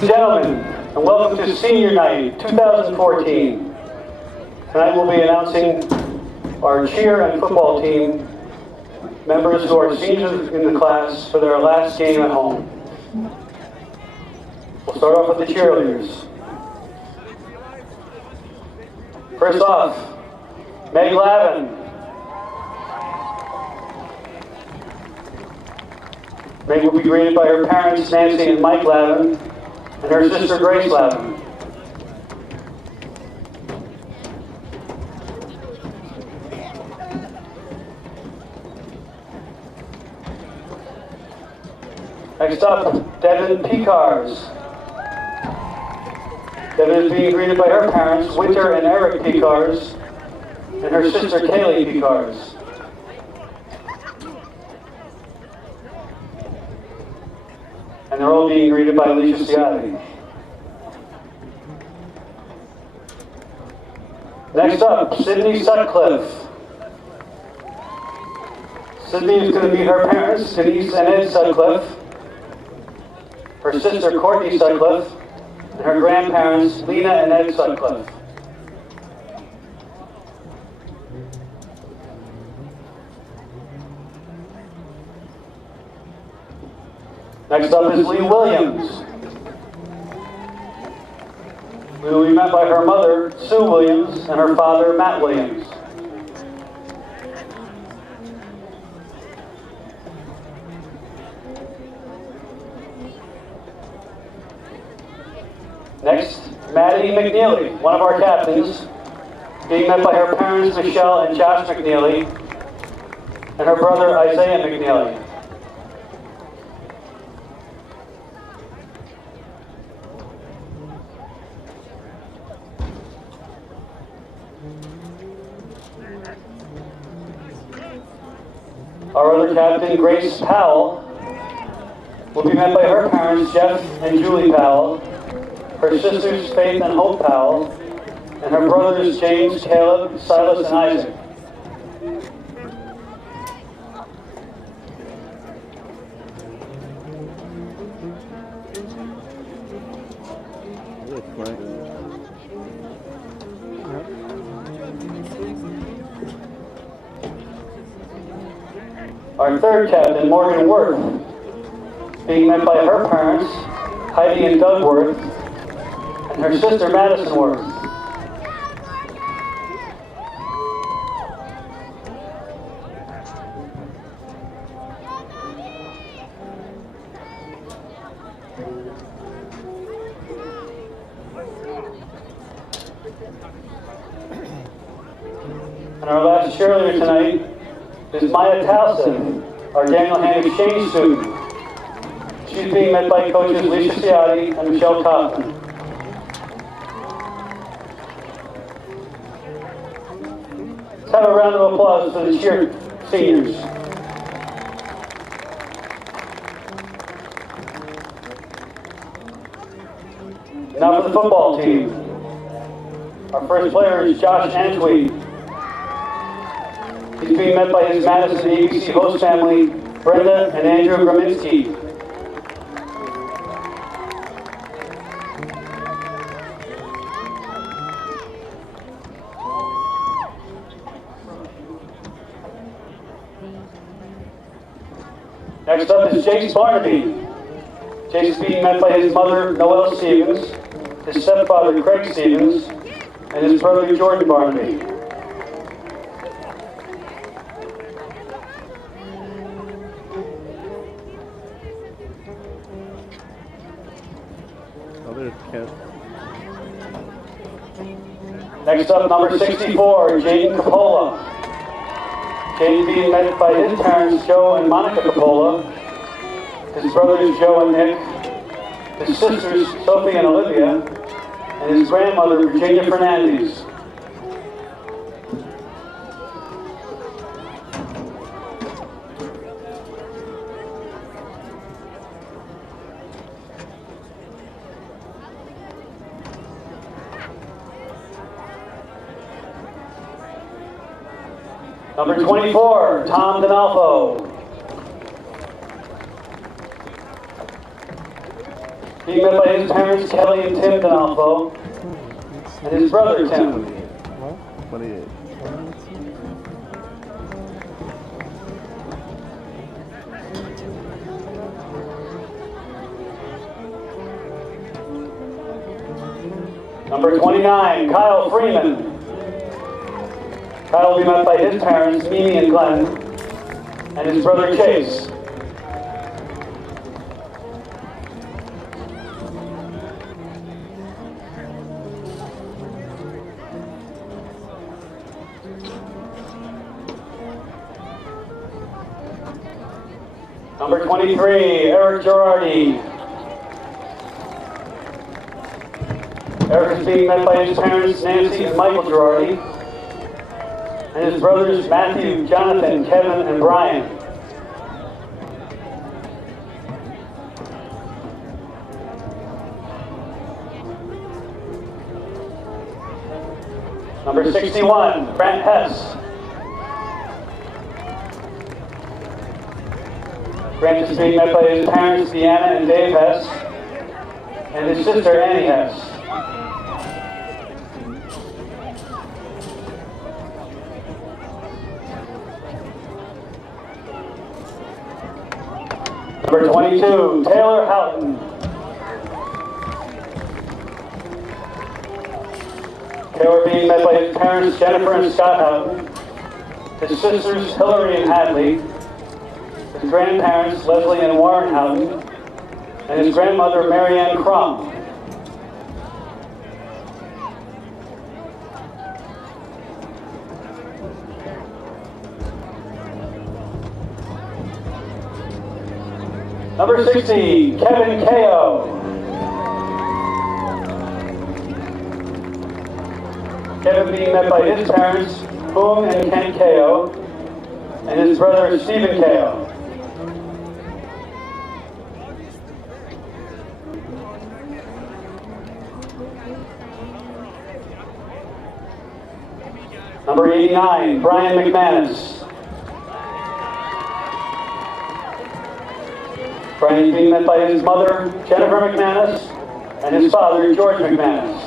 and gentlemen, and welcome to Senior Night 2014. Tonight we'll be announcing our cheer and football team members who are seniors in the class for their last game at home. We'll start off with the cheerleaders. First off, Meg Lavin. Meg will be greeted by her parents, Nancy and Mike Lavin, and her sister, Grace Lavin. Next up, Devin Picars. Devin is being greeted by her parents, Winter and Eric Picars, and her sister, Kaylee Picars. And they're all being greeted by Alicia Ciotti. Next up, Sydney Sutcliffe. Sydney is going to meet her parents, Denise and Ed Sutcliffe, her sister, Courtney Sutcliffe, and her grandparents, Lena and Ed Sutcliffe. Next up is Lee Williams. We will be met by her mother, Sue Williams, and her father, Matt Williams. Next, Maddie McNeely, one of our captains, being met by her parents, Michelle and Josh McNeely, and her brother, Isaiah McNeely. Our other captain, Grace Powell, will be met by her parents, Jeff and Julie Powell, her sisters, Faith and Hope Powell, and her brothers, James, Caleb, Silas, and Isaac. Our third captain, Morgan Worth, being met by her parents, Heidi and Doug Worth, and her sister, Madison Worth. And our last cheerleader tonight is Maya Towson, our Daniel Hand Exchange student. She's being met by coaches Alicia Ciotti and Michelle Kaufman. Let's have a round of applause for the cheer seniors. Now for the football team. Our first player is Josh Antwi. He's being met by his Madison ABC host family, Brenda and Andrew Graminski. Next up is Jace Barnaby. Jace is being met by his mother, Noelle Stevens, his stepfather, Craig Stevens, and his brother, Jordan Barnaby. Next up, number 64, Jaden Capola. Jaden being met by his parents, Joe and Monica Capola, his brothers, Joe and Nick, his sisters, Sophie and Olivia, and his grandmother, Virginia Fernandez. Number 24, Tom D'Onofrio. being met by his parents, Kelly and Tim D'Onofrio, and his brother, Tim. What is it? Number 29, Kyle Freeman. Kyle will be met by his parents, Mimi and Glenn, and his brother, Chase. Number 23, Eric Girardi. Eric is being met by his parents, Nancy and Michael Girardi, and his brothers, Matthew, Jonathan, Kevin, and Brian. Number 61, Grant Hess. Grant is being met by his parents, Deanna and Dave Hess, and his sister, Annie Hess. Number 22, Taylor Houghton. Taylor being met by his parents, Jennifer and Scott Houghton, his sisters, Hillary and Hadley, his grandparents, Leslie and Warren Houghton, and his grandmother, Marianne Crum. Number 60, Kevin Kao. Kevin being met by his parents, Boom and Ken Kao, and his brother, Stephen Kao. Number 89, Brian McManus. Brian is being met by his mother, Jennifer McManus, and his father, George McManus.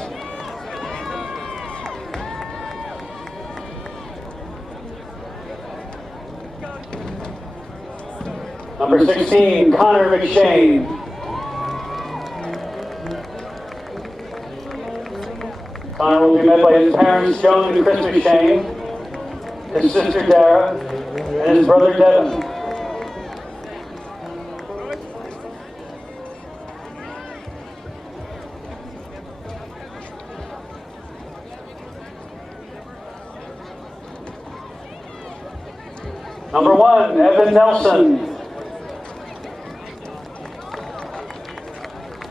Number 16, Connor McShane. Connor will be met by his parents, Joan and Chris McShane, his sister, Dara, and his brother, Devin. Number 1, Evan Nelson.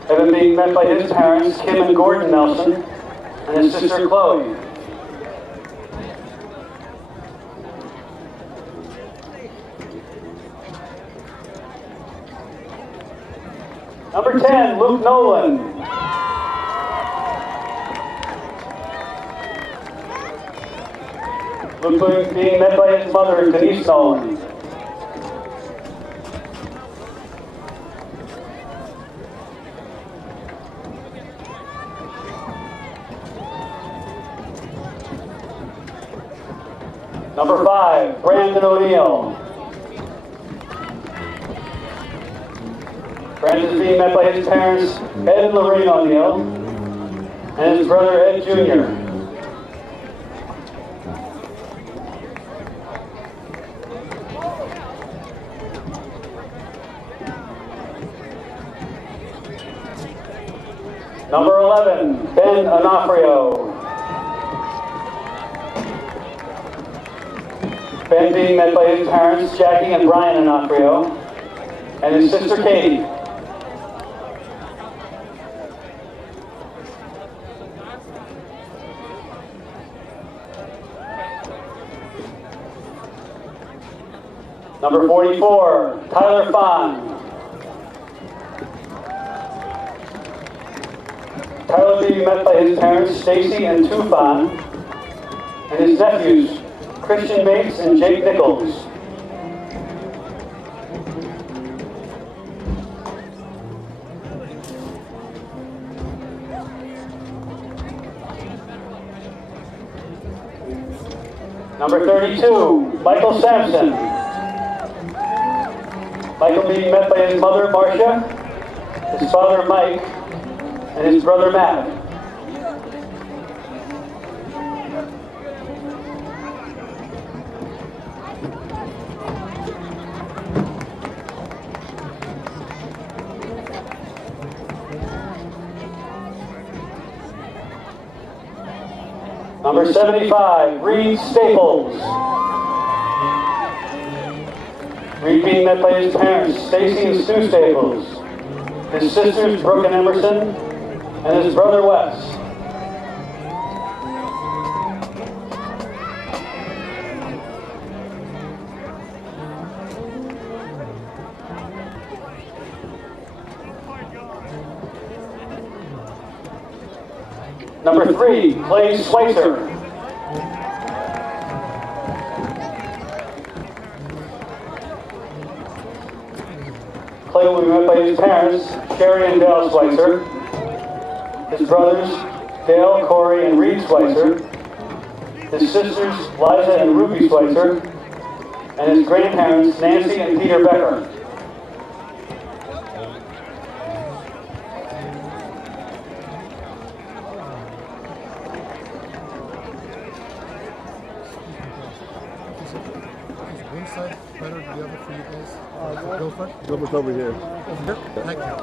Evan being met by his parents, Kim and Gordon Nelson, and his sister, Chloe. Number 10, Luke Nolan. Luke being met by his mother, Denise Nolan. Number 5, Brandon O'Neill. Brandon is being met by his parents, Ed and Lorraine O'Neill, and his brother, Ed Jr. Number 11, Ben Onofrio. Ben being met by his parents, Jackie and Brian Onofrio, and his sister, Katie. Number 44, Tyler Fahn. Tyler being met by his parents, Stacy and Tufan, and his nephews, Christian Bates and Jake Nichols. Number 32, Michael Sampson. Michael being met by his mother, Marcia, his father, Mike, and his brother, Matt. Number 75, Reid Staples. Reid being met by his parents, Stacy and Sue Staples, his sisters, Brooke and Emerson, and his brother, Wes. Number 3, Reid Schweitzer. Clay will be met by his parents, Sherry and Dale Schweitzer, his brothers, Dale, Corey, and Reid Schweitzer, his sisters, Liza and Ruby Schweitzer, and his grandparents, Nancy and Peter Becker. One side better than the other for you guys? Guilford? Guilford's over here. Thank you.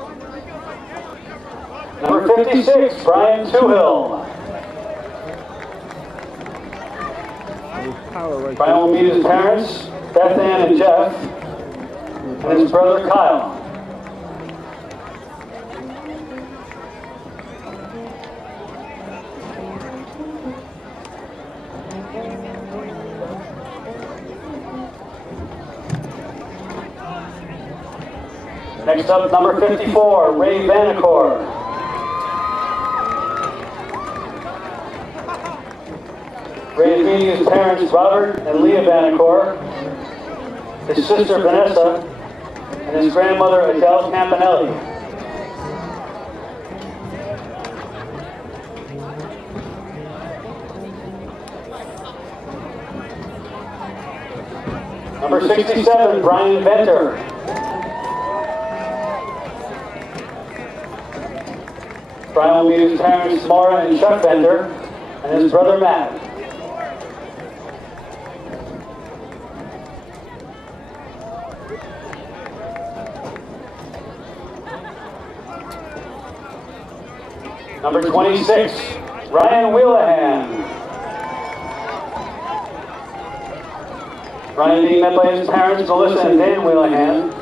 Number 56, Brian Toohill. Brian will meet his parents, Beth Ann and Jeff, and his brother Kyle. Next up, number 54, Ray Vanacore. Ray is meeting his parents, Robert and Leah Vanacore, his sister Vanessa, and his grandmother Adele Campanelli. Number 67, Brian Venter. Brian will meet his parents, Maura and Chuck Venter, and his brother Matt. Number 26, Ryan Wheelahan. Ryan being met by his parents, Melissa and Dan Wheelahan,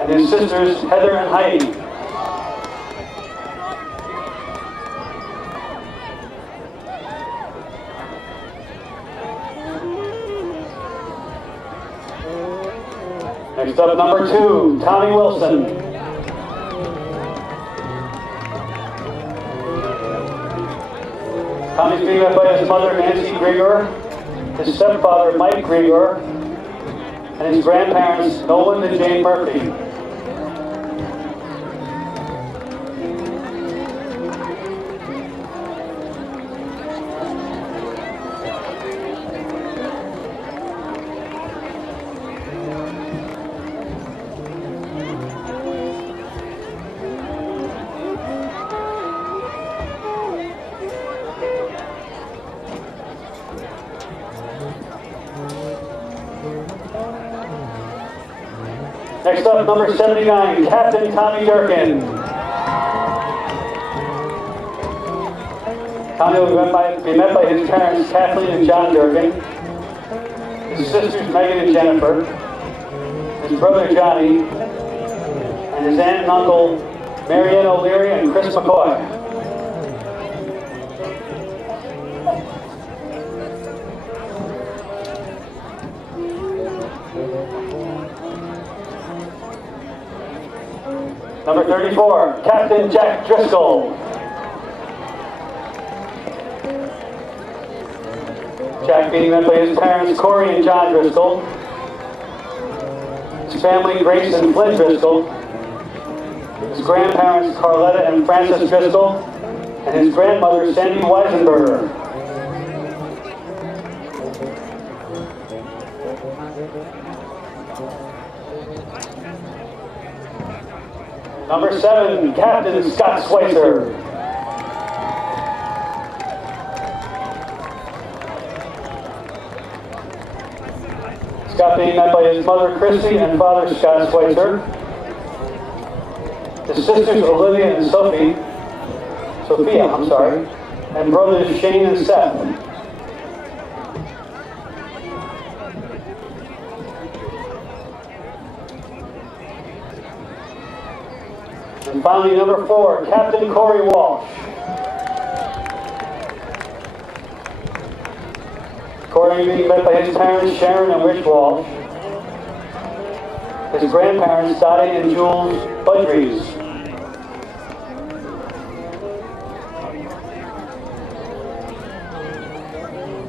and his sisters, Heather and Heidi. Next up, number 2, Tommy Wilson. Tommy's being met by his mother, Nancy Grigor, his stepfather, Mike Grigor, and his grandparents, Nolan and Jane Murphy. Next up, number 79, Captain Tommy Durkin. Tommy will be met by his parents, Kathleen and John Durkin, his sisters, Megan and Jennifer, his brother, Johnny, and his aunt and uncle, Marianne O'Leary and Chris McCoy. Number 34, Captain Jack Driscoll. Jack being met by his parents, Corey and John Driscoll, his family, Grace and Flynn Driscoll, his grandparents, Carletta and Francis Driscoll, and his grandmother, Sandy Weisenberger. Number 7, Captain Scott Schweitzer. Scott being met by his mother Christy and father Scott Schweitzer. His sisters Olivia and Sophia, and brothers Shane and Seth. And finally, number 4, Captain Corey Walsh. Corey being met by his parents, Sharon and Rich Walsh. His grandparents, Dottie and Jules Budries.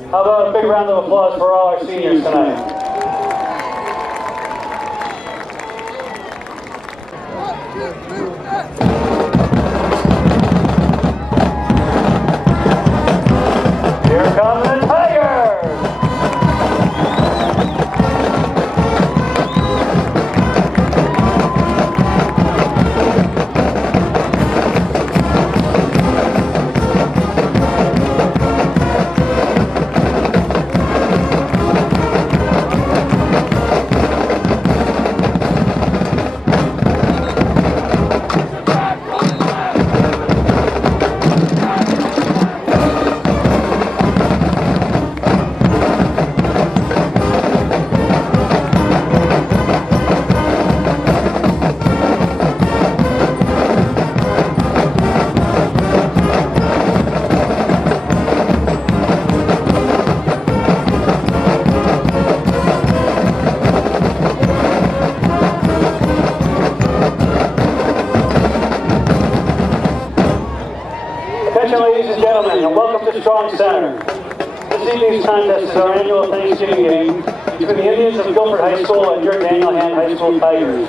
How about a big round of applause for all our seniors tonight? Here come the Tigers! Ladies and gentlemen, and welcome to Strong Center. This evening's contest is our annual Thanksgiving game between the Indians of Guilford High School and your Daniel Hand High School Tigers.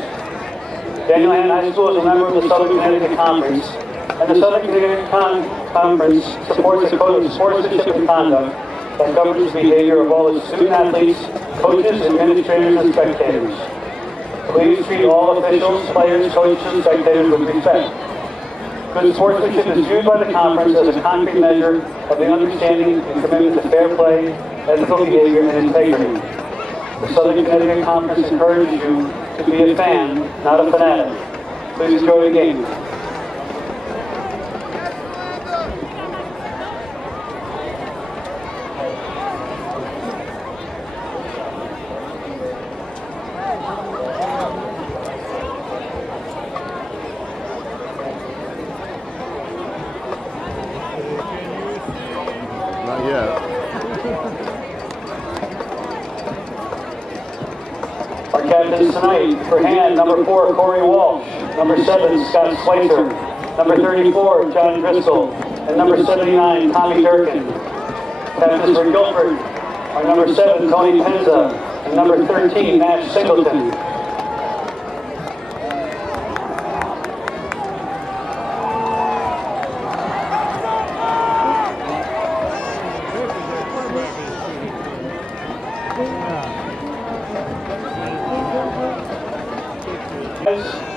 Daniel Hand High School is a member of the Southern Connecticut Conference, and the Southern Connecticut Conference supports a code of sportsmanship and conduct that governs the behavior of all its student athletes, coaches, administrators, and spectators. Please treat all officials, players, coaches, and spectators with respect. Good sportsmanship is viewed by the conference as a concrete measure of the understanding and commitment to fair play, ethical behavior, and integrity. The Southern Connecticut Conference encourages you to be a fan, not a fanatic. Please enjoy the game. Our captains tonight, for hand, number 4, Corey Walsh, number 7, Scott Schweitzer, number 34, John Driscoll, and number 79, Tommy Durkin. Captains for Guilford are number 7, Tony Penza, and number 13, Nash Singleton.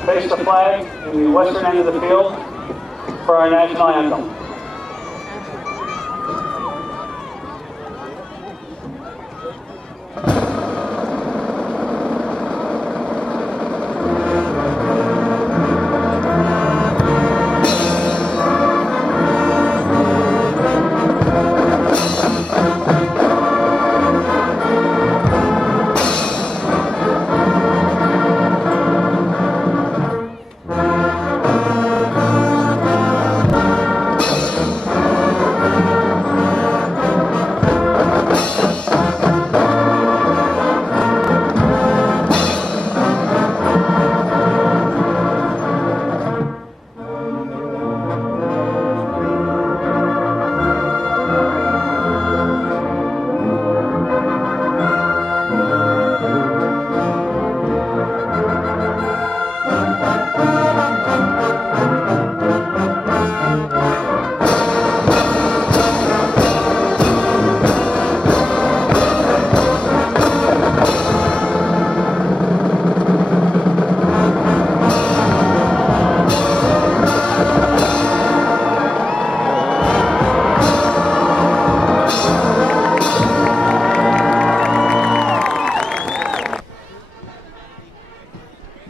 Face the flag in the western end of the field for our national anthem.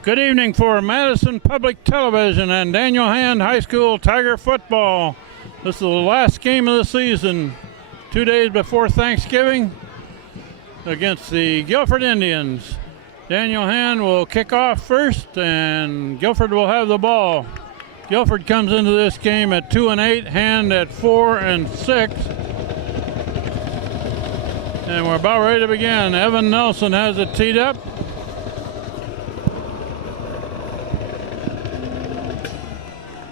Good evening for Madison Public Television and Daniel Hand High School Tiger football. This is the last game of the season, 2 days before Thanksgiving, against the Guilford Indians. Daniel Hand will kick off first, and Guilford will have the ball. Guilford comes into this game at 2-8, Hand at 4-6. And we're about ready to begin. Evan Nelson has it teed up.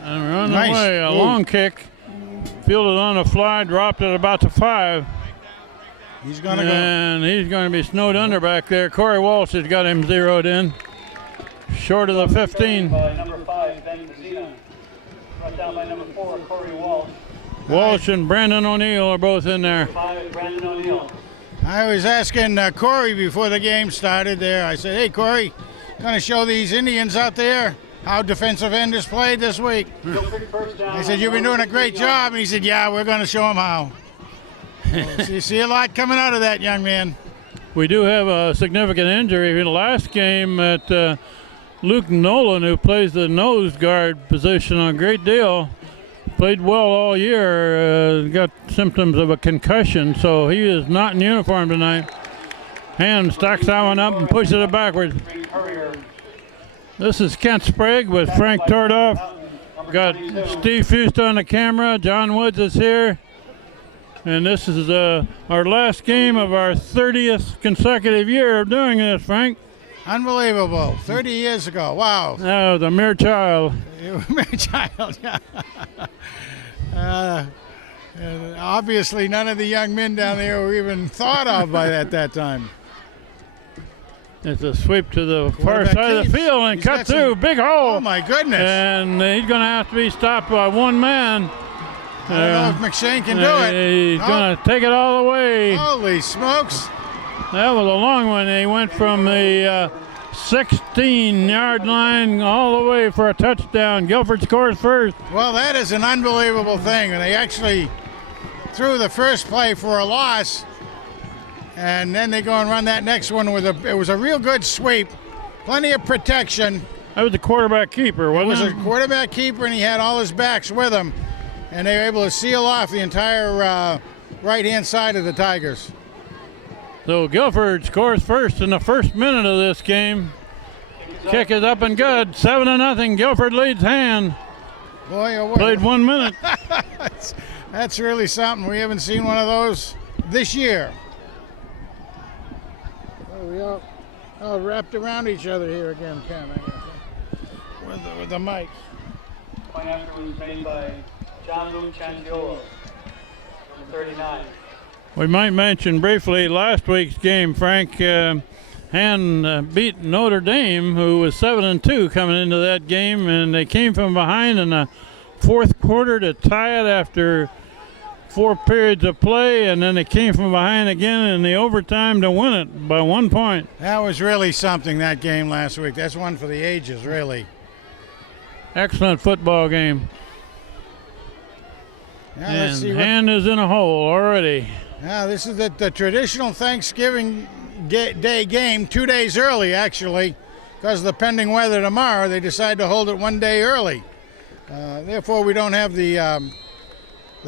And we're on the way. A long kick. Fielded on the fly, dropped it about to 5. He's going to go. And he's going to be snowed under back there. Corey Walsh has got him zeroed in. Short of the 15. By number 5, Ben Messina. Brought down by number 4, Corey Walsh. Walsh and Brandon O'Neill are both in there. 5, Brandon O'Neill. I was asking Corey before the game started there. I said, hey, Corey, going to show these Indians out there how defensive end is played this week. I said, you've been doing a great job. And he said, yeah, we're going to show them how. So you see a lot coming out of that young man. We do have a significant injury in the last game at Luke Nolan, who plays the nose guard position a great deal. Played well all year, got symptoms of a concussion, so he is not in uniform tonight. Hand stacks that one up and pushes it backwards. This is Kent Sprague with Frank Tordoff. Got Steve Fust on the camera. John Woods is here. And this is our last game of our 30th consecutive year of doing this, Frank. Unbelievable. 30 years ago. Wow. That was a mere child. Mere child, yeah. And obviously, none of the young men down there were even thought of by that time. It's a sweep to the far side of the field and cut through. Big hole. Oh, my goodness. And he's going to have to be stopped by one man. I don't know if McShane can do it. He's going to take it all the way. Holy smokes. That was a long one. He went from the 16-yard line all the way for a touchdown. Guilford scores first. Well, that is an unbelievable thing. And they actually threw the first play for a loss, and then they go and run that next one with it was a real good sweep, plenty of protection. That was the quarterback keeper, wasn't it? It was a quarterback keeper, and he had all his backs with him, and they were able to seal off the entire right-hand side of the Tigers. So Guilford scores first in the first minute of this game. Kick is up and good. 7-0. Guilford leads Hand. Boy, oh boy. Played 1 minute. That's really something. We haven't seen one of those this year. Oh, we all wrapped around each other here again, Ken, I guess. With the mic. Point after was made by John Luke Chandiola, number 39. We might mention briefly last week's game, Frank. Hand beat Notre Dame, who was 7-2 coming into that game, and they came from behind in the fourth quarter to tie it after 4 periods of play, and then they came from behind again in the overtime to win it by 1 point. That was really something, that game last week. That's one for the ages, really. Excellent football game. Now, let's see Hand is in a hole already. Now, this is the traditional Thanksgiving Day game 2 days early, actually, because of the pending weather tomorrow. They decided to hold it 1 day early. Therefore, we don't have the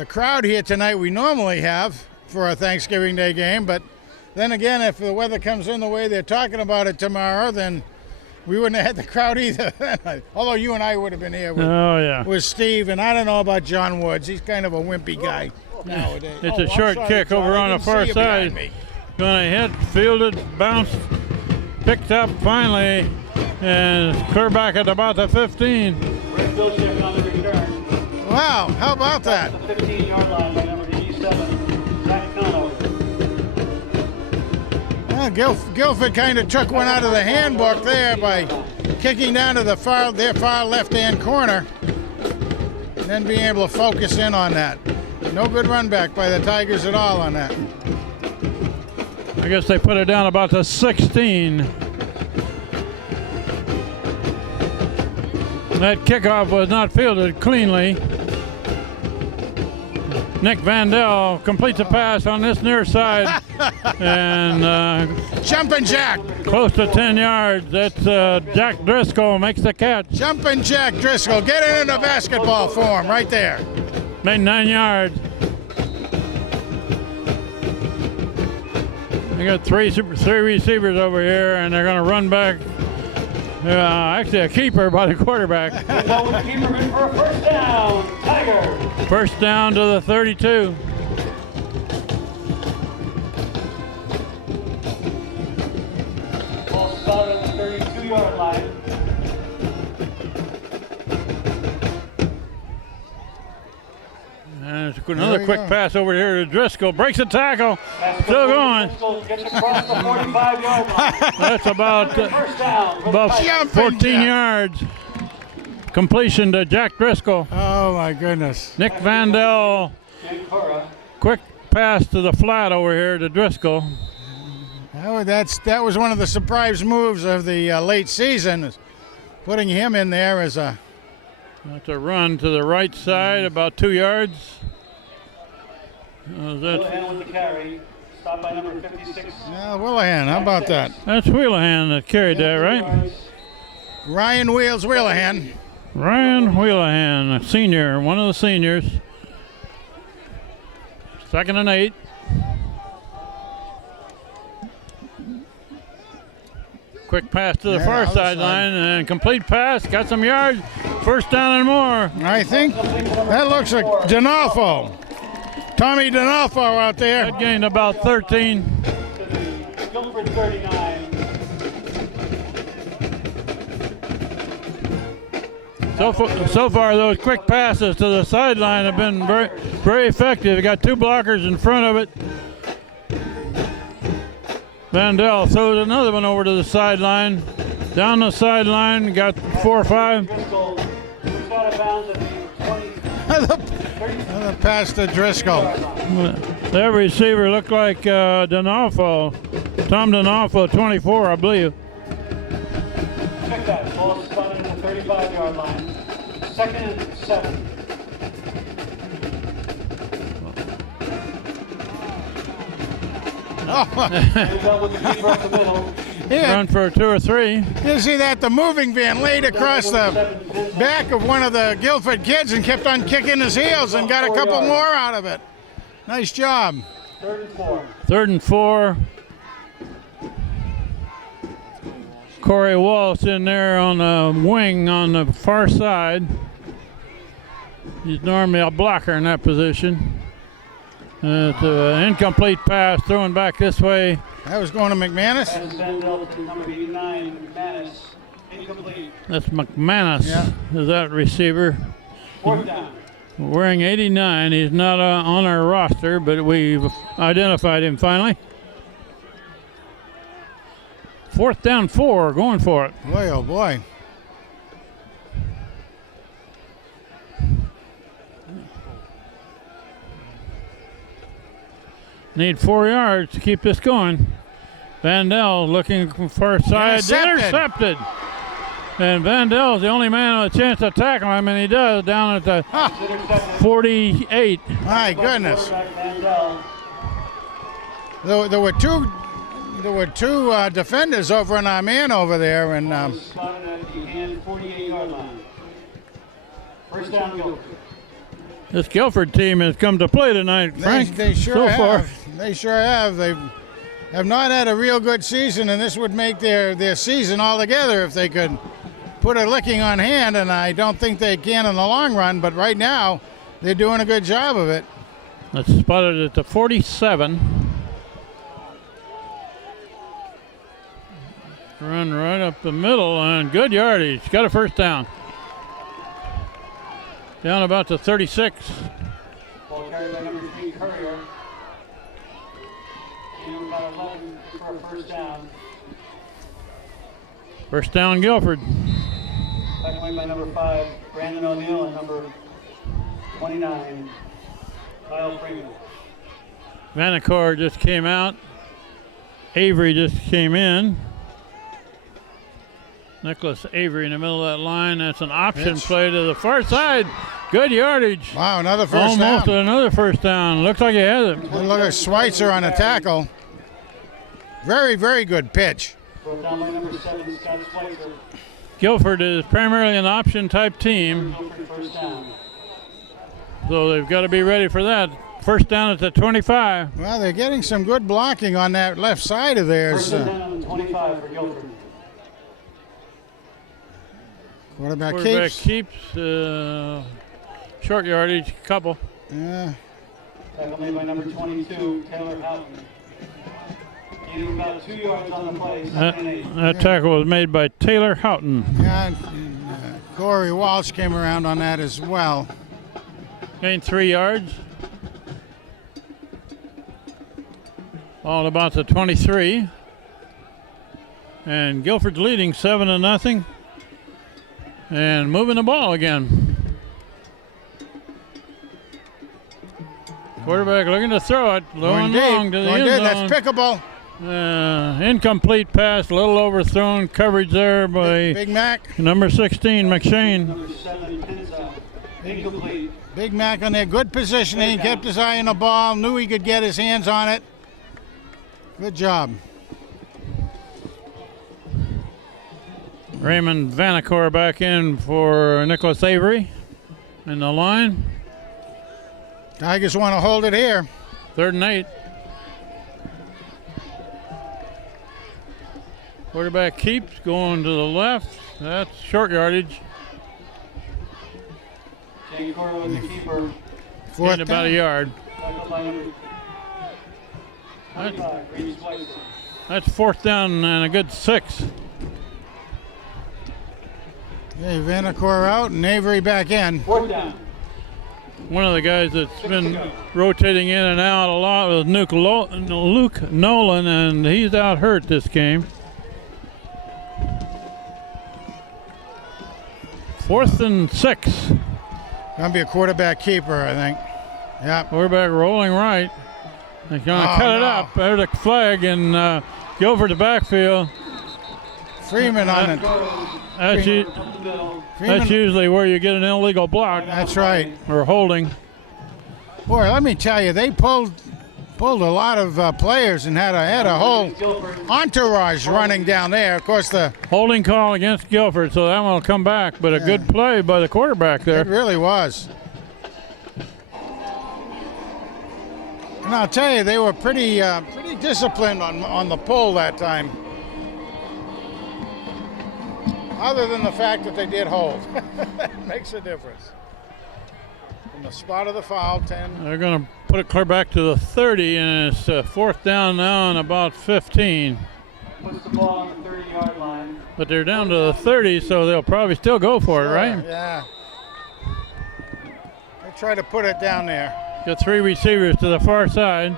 crowd here tonight we normally have for a Thanksgiving Day game. But then again, if the weather comes in the way they're talking about it tomorrow, then we wouldn't have had the crowd either. Although you and I would have been here with Steve. And I don't know about John Woods. He's kind of a wimpy guy nowadays. It's a short kick over on the far side. Going to hit, fielded, bounced, picked up finally, and clear back at about the 15. Wow, how about that? The 15-yard line by number 87, Zach Conover. Guilford kind of took one out of the handbook there by kicking down to their far left-hand corner and then being able to focus in on that. No good run back by the Tigers at all on that. I guess they put it down about the 16. That kickoff was not fielded cleanly. Nick Vandell completes a pass on this near side. And Jumping Jack. close to 10 yards. That's Jack Driscoll makes the catch. Jumping Jack Driscoll. Get it into basketball form right there. Made 9 yards. They got three receivers over here, and they're going to run back. Actually, a keeper by the quarterback. Keeper in for a first down. Tiger. First down to the 32. Ball spotted at the 32-yard line. And it's another quick pass over here to Driscoll. Breaks the tackle. Still going. Gets across the 45-yard line. That's about First down. 14 yards. Completion to Jack Driscoll. Oh my goodness. Nick Vandell. Quick pass to the flat over here to Driscoll. Oh, that was one of the surprise moves of the late season, is putting him in there as a. That's a run to the right side, about 2 yards. Wheelahan with the carry. Stopped by number 56. Willahan, how about that? That's Wheelahan that carried that, right? Ryan Wheels Willahan. Ryan Wheelahan, a senior, one of the seniors. 2nd and 8. Quick pass to the far sideline and complete pass. Got some yards. First down and more. I think that looks like D'Onofrio. Tommy D'Onofrio out there. That gained about 13. Guilford 39. So far, those quick passes to the sideline have been very, very effective. They got 2 blockers in front of it. Vandell throws another one over to the sideline. Down the sideline, got 4 or 5. Driscoll moves out of bounds at the 20. The pass to Driscoll. That receiver looked like D'Onofrio. Tom D'Onofrio, 24, I believe. Check that. Ball spotted at the 35-yard line. 2nd and 7. With the keeper up the middle. Run for 2 or 3. You see that? The moving van laid across the back of one of the Guilford kids and kept on kicking his heels and got a couple more out of it. Nice job. 3rd and 4. 3rd and 4. Corey Walsh in there on the wing on the far side. He's normally a blocker in that position. It's an incomplete pass, throwing back this way. That was going to McManus. That is Vandell to number 89, McManus. Incomplete. That's McManus, is that receiver. 4th down. Wearing 89. He's not on our roster, but we've identified him finally. 4th down 4, going for it. Boy, oh boy. Need 4 yards to keep this going. Vandell looking from far side. Intercepted. And Vandell's the only man with a chance to tackle him, and he does down at the 48. My goodness. There were two defenders over on our man over there, and Spotted at the 48-yard line. First down, Guilford. This Guilford team has come to play tonight, Frank. They sure so have. far. They sure have. They have not had a real good season, and this would make their season altogether if they could put a licking on hand, and I don't think they can in the long run, but right now they're doing a good job of it. That's spotted at the 47. Run right up the middle, and good yardage. Got a first down. Down about to 36. Ball carried by number 3, Courier. And about 11 for a first down. First down, Guilford. Back away by number 5, Brandon O'Neill, and number 29, Kyle Freeman. Vanacore just came out. Avery just came in. Nicholas Avery in the middle of that line. That's an option play to the far side. Good yardage. Wow, another first Almost down. another first down. Looks like he has it. And look at Schweitzer on a tackle. Very, very good pitch. Brought down by number 7, Scott Schweitzer. Guilford is primarily an option type team, Guilford first down. so they've got to be ready for that. First down at the 25. Well, they're getting some good blocking on that left side of theirs. First and 10 on the 25 for Guilford. Quarterback Quarterback keeps. Short yardage, couple. Yeah. Tackle made by number 22, Taylor Houghton. Gaining about 2 yards on the play. Second and 8. That tackle was made by Taylor Houghton. Yeah, and, Corey Walsh came around on that as well. Gained 3 yards. All about the 23. And Guilford's leading 7-0. And moving the ball again. Quarterback looking to throw it. Low and long to the end zone. That's pickable. Incomplete pass, a little overthrown. Coverage there by Big Mac. number 16, McShane. Number 7, Pinza. Incomplete. Big Mac on there. Good positioning. He kept his eye on the ball. Knew he could get his hands on it. Good job. Raymond Vanacore back in for Nicholas Avery in the line. Tigers want to hold it here. 3rd and 8. Quarterback keeps going to the left. That's short yardage. Jay Cora with the keeper. Gained about a yard. Tackle by number 25, Reid Schweitzer. That's 4th down and a good 6. Okay, Vanacore out and Avery back in. 4th down. One of the guys that's been rotating in and out a lot was Luke Nolan, and he's out hurt this game. 4th and 6. Gonna be a quarterback keeper, I think. Yeah. Quarterback rolling right. They're going to cut it up. There's a flag, and Guilford the backfield. Freeman on it. That's usually where you get an illegal block. That's right. Or holding. Boy, let me tell you, they pulled a lot of players and had a whole entourage running down there. Of course, the Holding call against Guilford, so that one will come back. But a good play by the quarterback there. it really was. And I'll tell you, they were pretty disciplined on the pull that time. Other than the fact that they did hold. That makes a difference. From the spot of the foul, 10. They're going to put it clear back to the 30, and it's 4th down now and about 15. Puts the ball on the 30-yard line. But they're down to the 30, so they'll probably still go for it, right? Yeah. They try to put it down there. Got 3 receivers to the far side.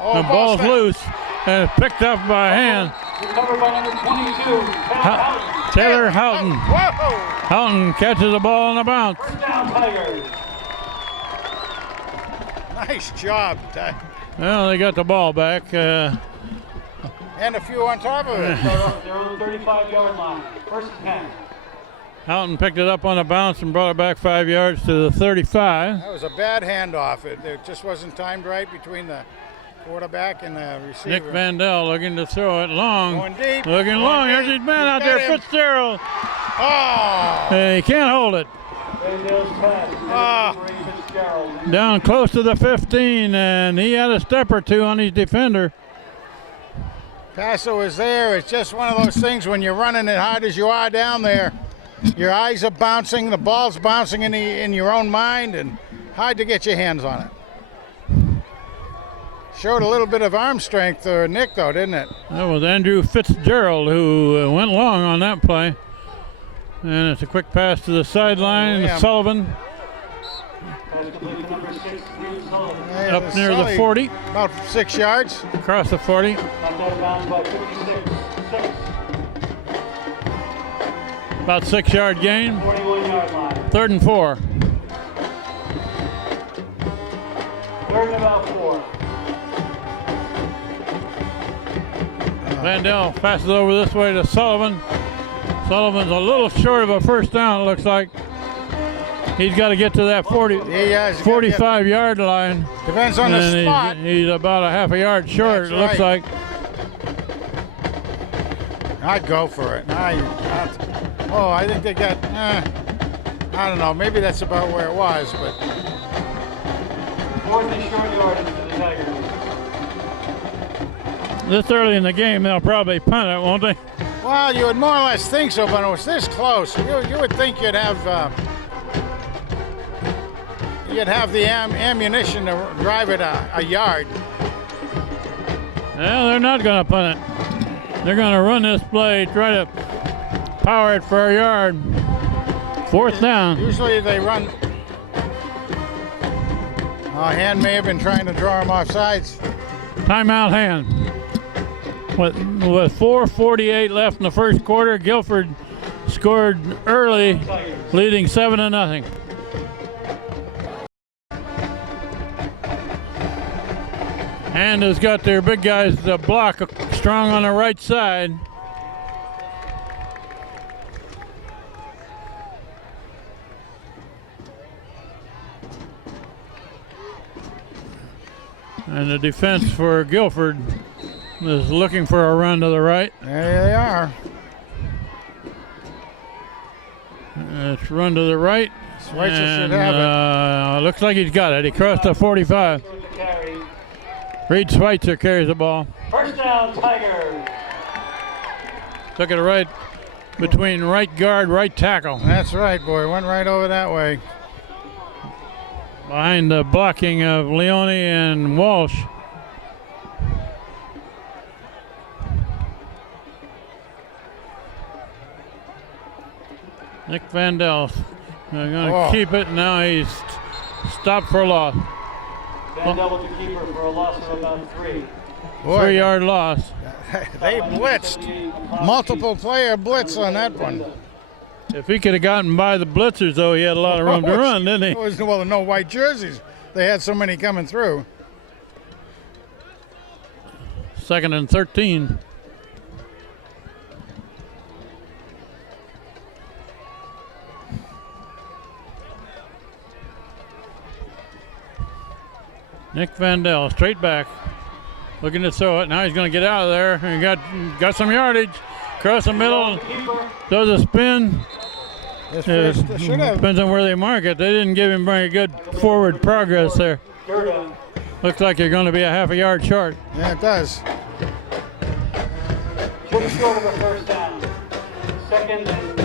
Oh, The ball's loose, and it's picked up by hand. Recovered by number 22, Taylor Houghton. Whoa! Houghton catches the ball on the bounce. First down, Tigers. Nice job, Ty. Well, they got the ball back. And a few on top of it. They're on the 35-yard line. First and 10. Houghton picked it up on the bounce and brought it back 5 yards to the 35. That was a bad handoff. It just wasn't timed right between the quarterback and the receiver. Nick Vandell looking to throw it long. Going deep. Looking Going long. deep. There's his man out Got there, him. Fitzgerald. Oh! And he can't hold it. Vandale's pass. Ray Fitzgerald. Down close to the 15, and he had a step or two on his defender. Paso is there. It's just one of those things when you're running as hard as you are down there. Your eyes are bouncing, the ball's bouncing in your own mind, and hard to get your hands on it. Showed a little bit of arm strength, Nick, though, didn't it? That was Andrew Fitzgerald who went long on that play. And it's a quick pass to the sideline. Yeah. Sullivan Pass complete to number 6, Reid Sullivan. Yeah, up near the Sully, 40, About 6 yards. across the 40. Knocked out of bounds by 56. 6, About 6-yard gain. 41-yard line. 3rd and 4. 3rd and about 4. Vandell passes over this way to Sullivan. Sullivan's a little short of a first down, it looks like. He's got to get to that 45-yard line. Depends on the spot. He's about a half a yard short, That's it looks right. like. I'd go for it. I think they got, I don't know, maybe that's about where it was, but. 40 short yardage for the Tigers. This early in the game, they'll probably punt it, won't they? Well, you would more or less think so, but it was this close. You would think you'd have the ammunition to drive it a yard. Well, they're not going to punt it. They're going to run this play, try to power it for a yard. 4th down. Usually they run. Hand may have been trying to draw him off sides. Timeout, Hand. With 4:48 left in the first quarter, Guilford scored early, leading 7-0. And has got their big guys to block strong on the right side. And the defense for Guilford is looking for a run to the right. There they are. It's run to the right. Schweitzer should have it. Looks like he's got it. He crossed the 45. Reid Schweitzer carries the ball. First down, Tigers. Took it right between right guard, right tackle. That's right, boy. Went right over that way. Behind the blocking of Leone and Walsh. Nick Vandell. They're going to keep it. Now he's stopped for a loss. Vandell with the keeper for a loss of about 3. 3-yard loss. They blitzed. Multiple player blitz on that one. If he could have gotten by the blitzers, though, he had a lot of room to run, didn't he? Well, no white jerseys. They had so many coming through. 2nd and 13. Nick Vandell, straight back, looking to throw it. Now he's going to get out of there. And got some yardage. Across the middle, does a spin. Depends on where they mark it. They didn't give him very good forward progress there. Looks like you're going to be a half a yard short. Yeah, it does. Just short of a first down. 2nd and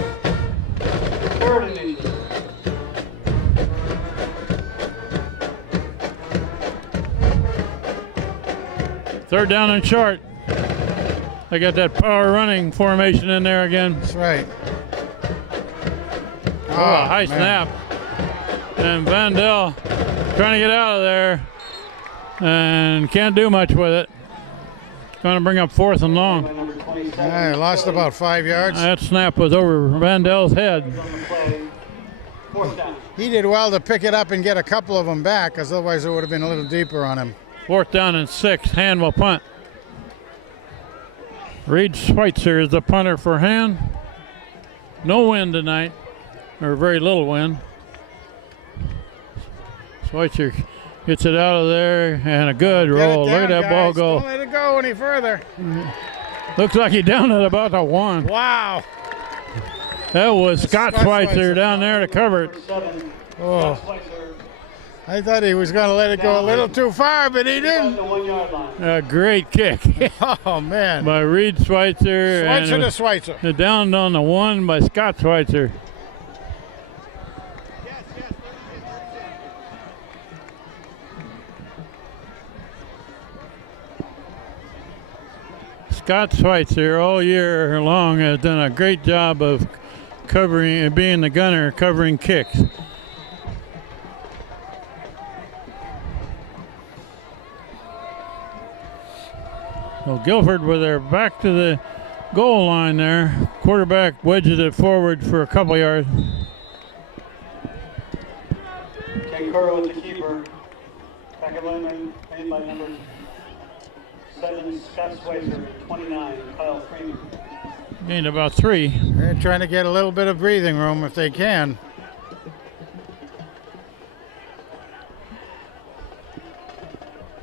3rd and inches. Third down and short. They got that power running formation in there again. That's right. High snap. And Vandell trying to get out of there and can't do much with it. Going to bring up 4th and long. Lost about 5 yards. That snap was over Vandell's head. He did well to pick it up and get a couple of them back, because otherwise it would have been a little deeper on him. 4th down and 6. Hand will punt. Reid Schweitzer is the punter for Hand. No wind tonight, or very little wind. Schweitzer gets it out of there, and a good roll. Look at that ball go. Don't let it go any further. Looks like he's down at about the 1. Wow. That was Scott Schweitzer down there to cover it. Oh. I thought he was going to let it go a little too far, but he didn't. A great kick. Oh, man. By Reid Schweitzer. Schweitzer to Schweitzer. Down on the 1 by Scott Schweitzer. Scott Schweitzer all year long has done a great job of covering and being the gunner, covering kicks. So Guilford with their back to the goal line there. Quarterback wedges it forward for a couple yards. Kankura with the keeper. Back line made by number 7, Scott Schweitzer, 29, Kyle Freeman. Gained about 3. They're trying to get a little bit of breathing room if they can.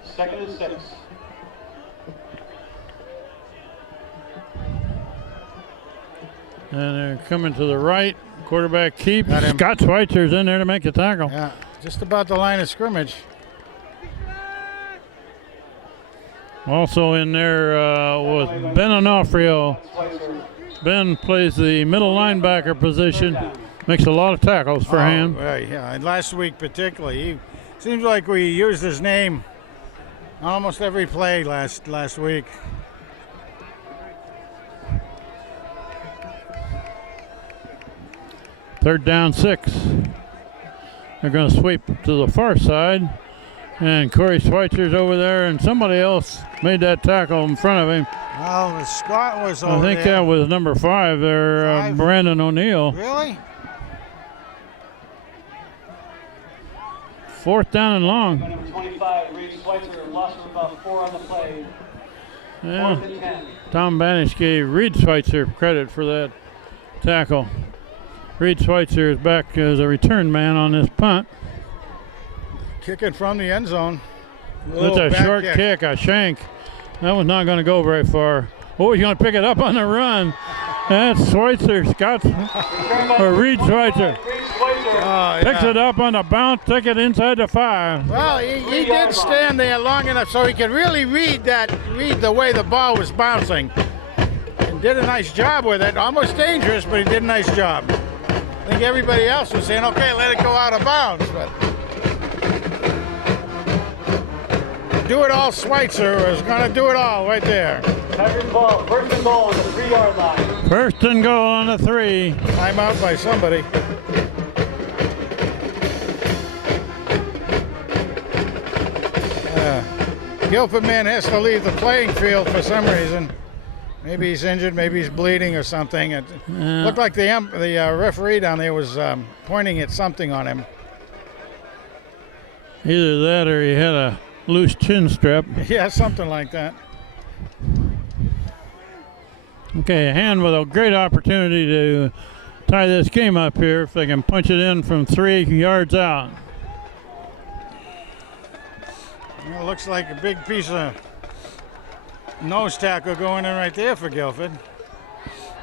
Second and 6. And they're coming to the right. Quarterback keeps. Got him. Scott Schweitzer's in there to make the tackle. Yeah, just about the line of scrimmage. Also in there was Ben Onofrio. Ben plays the middle linebacker position. Makes a lot of tackles for him. Right, yeah. And last week particularly, he seems like we used his name on almost every play last week. Third down 6. They're going to sweep to the far side. And Corey Schweitzer's over there, and somebody else made that tackle in front of him. Well, Scott was over I think there. that was number 5 there, 5? Brandon O'Neill. Really? Fourth down and long. Number 25, Reid Schweitzer, lost for about 4 on the play. Yeah. 4th and 10. Tom Banish gave Reid Schweitzer credit for that tackle. Reid Schweitzer is back as a return man on this punt. Kicking from the end zone. It's a short kick, a shank. That was not going to go very far. Oh, he's going to pick it up on the run. That's Schweitzer, Scott, or Reid Schweitzer. Picks it up on the bounce, took it inside the 5. Well, he did stand there long enough so he could really read the way the ball was bouncing. And did a nice job with it. Almost dangerous, but he did a nice job. I think everybody else was saying, okay, let it go out of bounds. But do it all, Schweitzer was going to do it all right there. Ball, first and goal on the 3-yard line. First and goal on the 3. Timeout by somebody. Guilford man has to leave the playing field for some reason. Maybe he's injured, maybe he's bleeding or something. It looked like the referee down there was pointing at something on him. Either that or he had a loose chin strap. Yeah, something like that. Okay, a hand with a great opportunity to tie this game up here if they can punch it in from 3 yards out. Well, looks like a big piece of nose tackle going in right there for Guilford.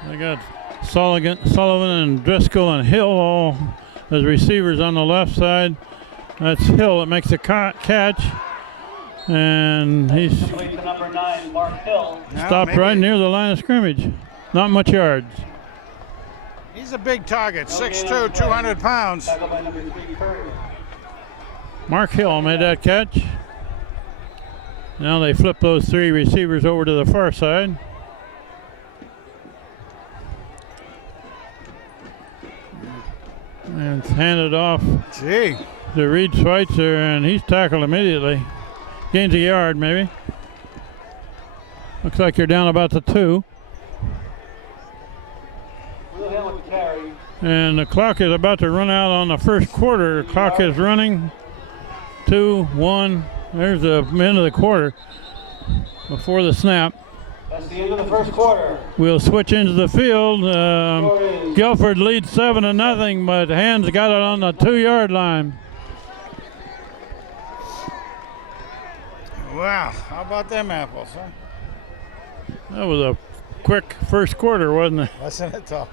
They got Sullivan and Driscoll and Hill all as receivers on the left side. That's Hill that makes the catch. And he's To number 9, Mark Hill. stopped right near the line of scrimmage. Not much yards. He's a big target, 6'2", 200 pounds. Tackled by number 3, Curry. Mark Hill made that catch. Now they flip those 3 receivers over to the far side. And it's handed off Gee. to Reid Schweitzer, and he's tackled immediately. Gains a yard, maybe. Looks like you're down about the 2. Will Hill with the carry. And the clock is about to run out on the first quarter. The clock is running. 2, 1. There's the end of the quarter before the snap. That's the end of the first quarter. We'll switch into the field. Guilford leads 7-0, but Hands got it on the 2-yard line. Wow, how about them apples, huh? That was a quick first quarter, wasn't it? Wasn't it though?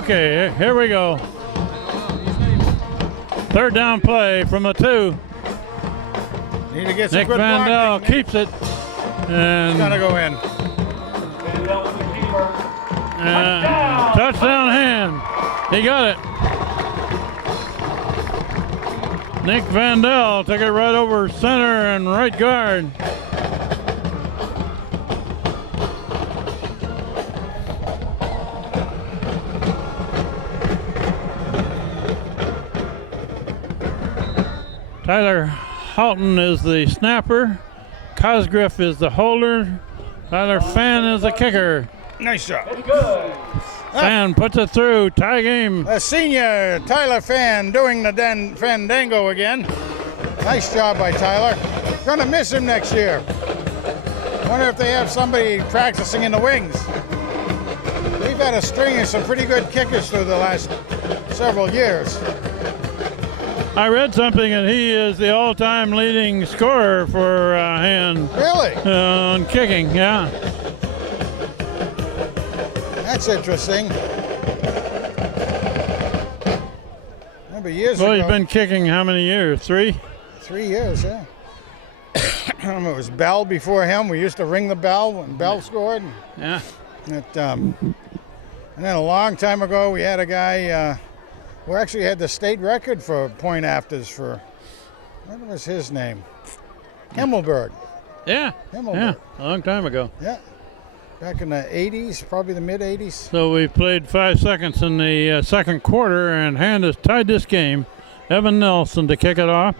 Okay, here we go. Third down play from the 2. Need to get some Nick good Vandell blocking. keeps it. It's And gonna go in. Vandell with the keeper. touchdown hand. He got it. Nick Vandell took it right over center and right guard. Tyler Houghton is the snapper. Cosgriff is the holder. Tyler Fan is the kicker. Nice job. It's good. Fan puts it through. Tie game. A senior Tyler Fan doing the fandango again. Nice job by Tyler. Gonna miss him next year. Wonder if they have somebody practicing in the wings. We've had a string of some pretty good kickers through the last several years. I read something and he is the all-time leading scorer for Hand Really? on kicking. Yeah. That's interesting. Remember years Well, ago. he's been kicking how many years? 3? 3 years, yeah. I remember it was Bell before him. We used to ring the bell when Bell scored. Yeah. And then a long time ago, we had a guy who actually had the state record for point afters for, what was his name? Himmelberg. Yeah. Himmelberg. Yeah. A long time ago. Yeah. Back in the 80s, probably the mid 80s. So we played 5 seconds in the second quarter, and Hand has tied this game. Evan Nelson to kick it off.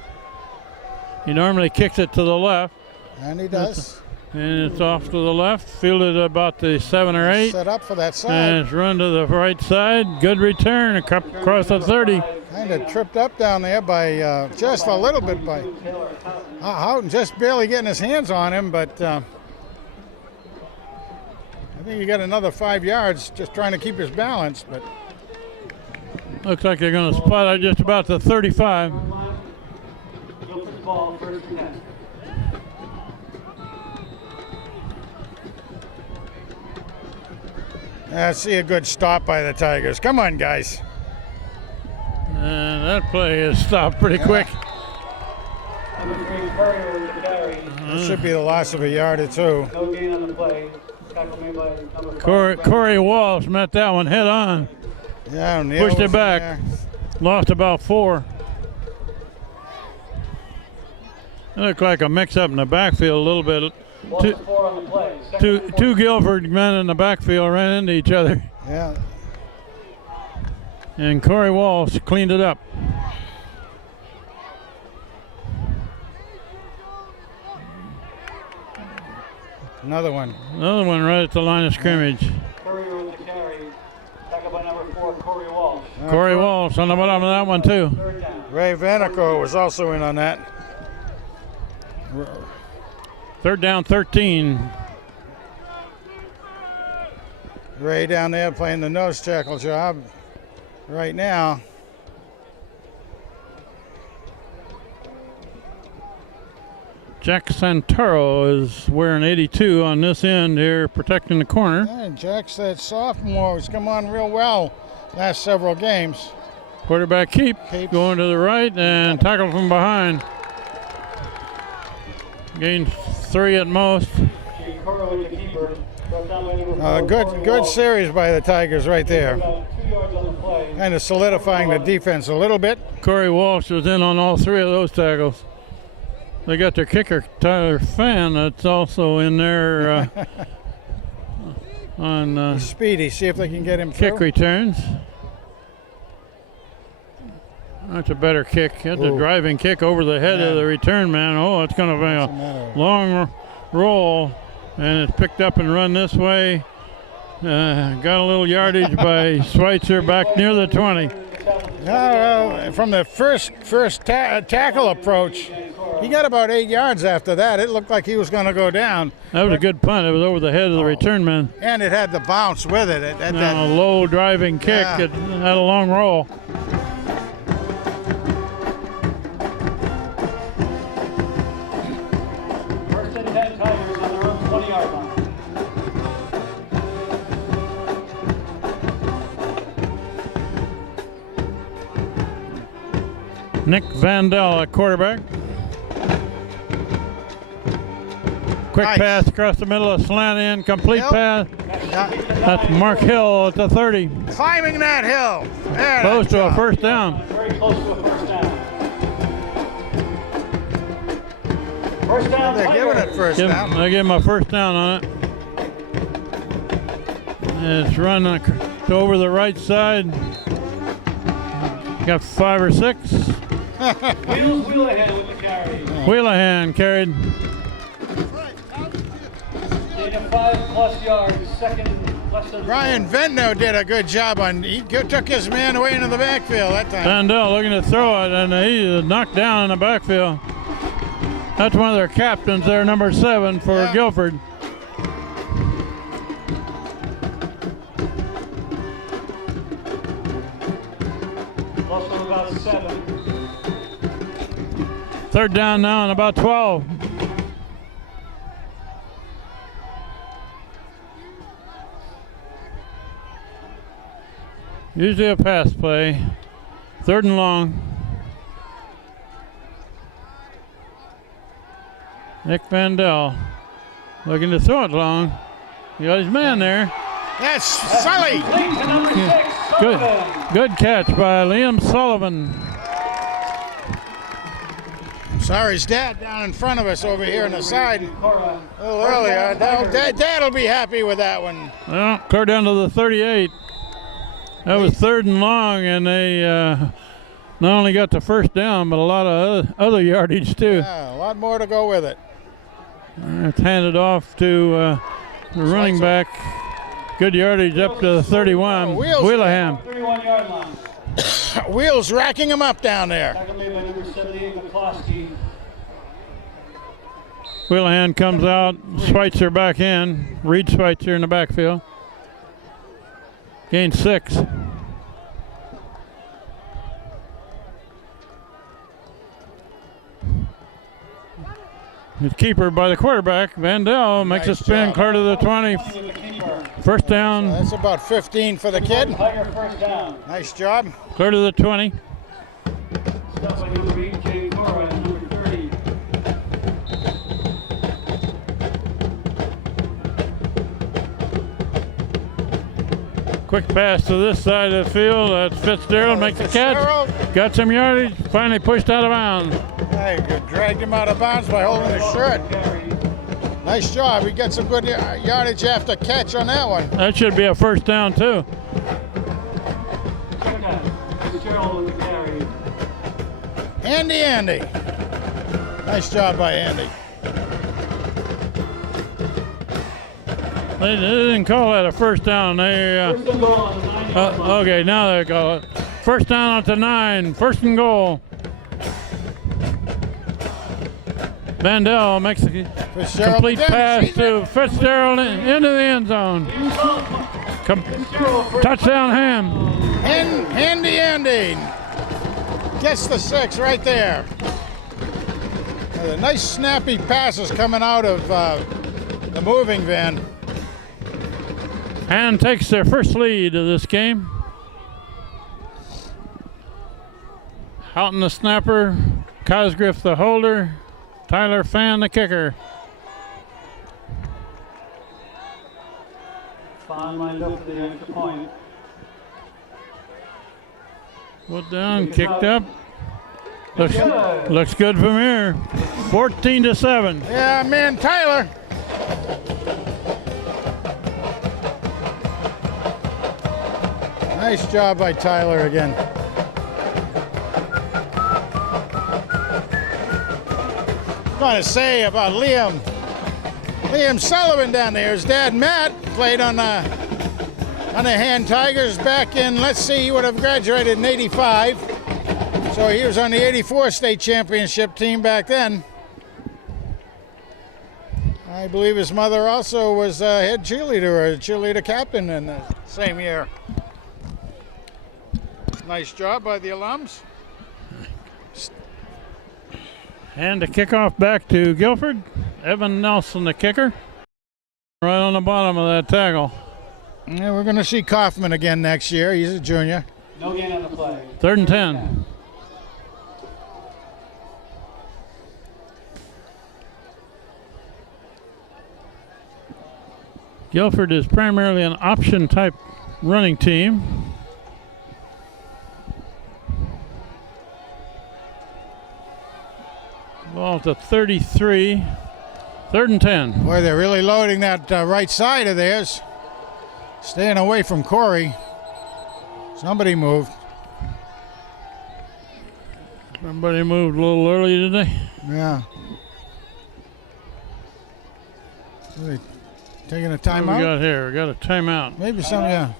He normally kicks it to the left, And he does. and it's off to the left, fielded about the 7 or 8, Set up for that side. and it's run to the right side. Good return across the 30. Kind of tripped up down there by just a little bit by Houghton, just barely getting his hands on him, but I think he got another 5 yards just trying to keep his balance. But Looks like they're going to spot it just about the 35. Guilford's ball, first and 10. I see a good stop by the Tigers. Come on, guys. And that play is stopped pretty quick. Number 3, Courier with the carry. It should be the loss of a yard or two. No gain on the play. Tackle made by number 5. Corey Walsh met that one head on. Yeah, O'Neal Pushed it was in back. there. Lost about 4. It looked like a mix-up in the backfield a little bit. Lost 4 on the play. Second Two Guilford men in the backfield ran into each other, Yeah. and Corey Walsh cleaned it up. Another one. Another one right at the line of scrimmage. Courier with the carry. Tackle by number 4, Corey Walsh. Corey Walsh on the bottom of that one too. Third down. Ray Vanaco was also in on that. Third down, 13. Ray down there playing the nose tackle job right now. Jack Santoro is wearing 82 on this end here, protecting the corner. Yeah, Jack's that sophomore who's come on real well last several games. Quarterback keep Keeps. going to the right and tackle from behind. Gained 3 at most. Courier with the keeper. Brought down by number 4, Good Corey good Walsh. series by the Tigers right there. About 2 yards on the play. Kind of solidifying the defense a little bit. Corey Walsh was in on all 3 of those tackles. They got their kicker, Tyler Fan, that's also in there on Speedy, see if they can get him kick through. returns. That's a better kick. That's a Ooh. driving kick over the head of the return man. Oh, it's going to be Doesn't a matter. long roll, and it's picked up and run this way. Got a little yardage by Schweitzer back near the 20. From the first tackle approach, he got about 8 yards after that. It looked like he was going to go down, That was a good punt. It was over the head of the return man. and it had the bounce with it. A low driving kick. Yeah. It had a long roll. First and 10 Tigers on their own 20-yard line. Nick Vandell at quarterback. Quick Nice. pass across the middle, a slant in, complete Hill. pass. That's Mark Hill at the 30. Climbing that hill. There, Close that to a job. first down. Very close to a first down. First down, They're giving Tigers. it first down. I give him a first down on it. It's running over the right side. Got 5 or 6. Wheels Wheelahan with the carry. Wheelahan carried. Gain of 5+ yards, second less than Ryan Vendo did a good job on. He took his man away into the backfield that time. Vandell looking to throw it, and he knocked down in the backfield. That's one of their captains there, number 7 for Yeah. Guilford. Loss of about 7. Third down now and about 12. Usually a pass play. Third and long. Nick Vandell looking to throw it long. He got his man there. That's Sully. Link to number 6, Good, Sullivan. good catch by Liam Sullivan. Sorry, his dad down in front of us over here on the side. Cora. A little earlier. Dad'll be happy with that one. Well, clear down to the 38. That was third and long, and they not only got the first down, but a lot of other yardage too. Yeah, a lot more to go with it. It's handed off to the running back. Good yardage up to the 31. Wheels. Wheelahan. 31-yard line. Wheels racking him up down there. Tackle made by number 78, McCloskey. Wheelahan comes out. Schweitzer back in. Reid Schweitzer in the backfield. Gain 6. His keeper by the quarterback. Vandell makes Nice a spin job. clear to the 20. With the keeper. First down, That's about 15 for the kid. Tiger first down. Nice job. clear to the 20. Stop by number 8, Jay Cora, and number 30. Quick pass to this side of the field. That's Fitzgerald makes the catch. Fitzgerald. Got some yardage. Finally pushed out of bounds. Hey, you dragged him out of bounds by holding his shirt. Carry. Nice job. He got some good yardage after catch on that one. That should be a first down too. Check that. Fitzgerald with the carry. Andy. Nice job by Andy. They didn't call that a first down. They First and goal on the 9-yard line. okay, now they call it first down at the 9. First and goal. Vandell makes a Fitzgerald complete again. pass He's to Fitzgerald into the end zone. Fitzgerald first. Touchdown Ham. Andy gets the 6 right there. The nice snappy passes coming out of the moving van. And takes their first lead of this game. Houghton the snapper, Cosgriff the holder, Tyler Fan the kicker. Fine lined up for the extra point. Put down, kicked up. Looks good from here. 14-7. Yeah, man, Tyler. Nice job by Tyler again. Going to say about Liam Sullivan down there. His dad Matt played on the Hand Tigers back in. Let's see, he would have graduated in '85, so he was on the '84 state championship team back then. I believe his mother also was a head cheerleader or a cheerleader captain in the same year. Nice job by the alums. And the kickoff back to Guilford. Evan Nelson, the kicker. Right on the bottom of that tackle. Yeah, we're going to see Kaufman again next year. He's a junior. No gain on the play. 3rd and 10. Guilford is primarily an option type running team. Ball to 33. 3rd and 10. Boy, they're really loading that right side of theirs. Staying away from Corey. Somebody moved. Somebody moved a little early today. Yeah. Are they taking a What do we timeout? got here? We got a timeout. Maybe some, yeah.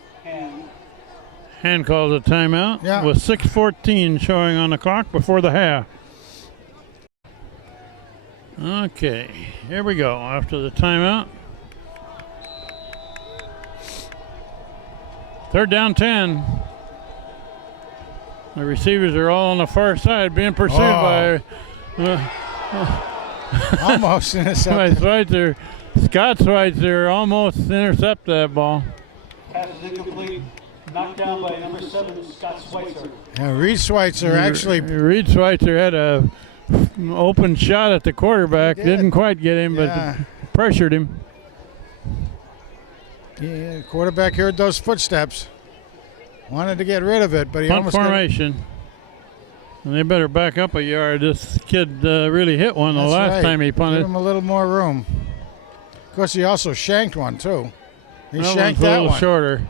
Hand calls a timeout Yeah. with 6:14 showing on the clock before the half. Okay, here we go after the timeout. 3rd down 10. The receivers are all on the far side being pursued by Almost by intercepted. Schweitzer. Scott Schweitzer almost intercepted that ball. Pass is incomplete. Knocked down by number 7, Scott Schweitzer. Yeah, Reid Schweitzer actually. Reid Schweitzer had a open shot at the quarterback. He did. Didn't quite get him, Yeah. but pressured him. Yeah, quarterback heard those footsteps. Wanted to get rid of it, but he Punt almost got it. formation. And they better back up a yard. This kid really hit one the That's last right. time he Give punted. him a little more room. Of course, he also shanked one, too. He That shanked one's a that little one. shorter.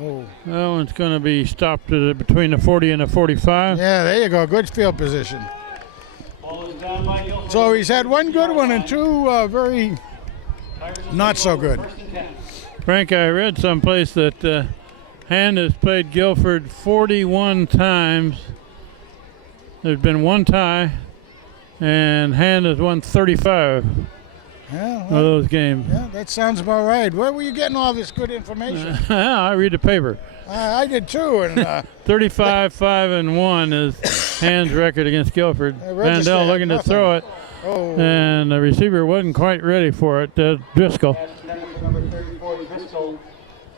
Oh. That one's going to be stopped between the 40 and the 45. Yeah, there you go. Good field position. Ball is down by Guilford. So he's had one good one and two very not so good. 1st and 10. Frank, I read someplace that Hand has played Guilford 41 times. There's been one tie, and Hand has won 35 Yeah, of well, those games. yeah, that sounds about right. Where were you getting all this good information? I read the paper. I did too. And 35, 5, and 1 is Hand's record against Guilford. register Vandell had looking to nothing. throw it, oh, and the receiver wasn't quite ready for it. Driscoll. Pass intended for number 34, Driscoll.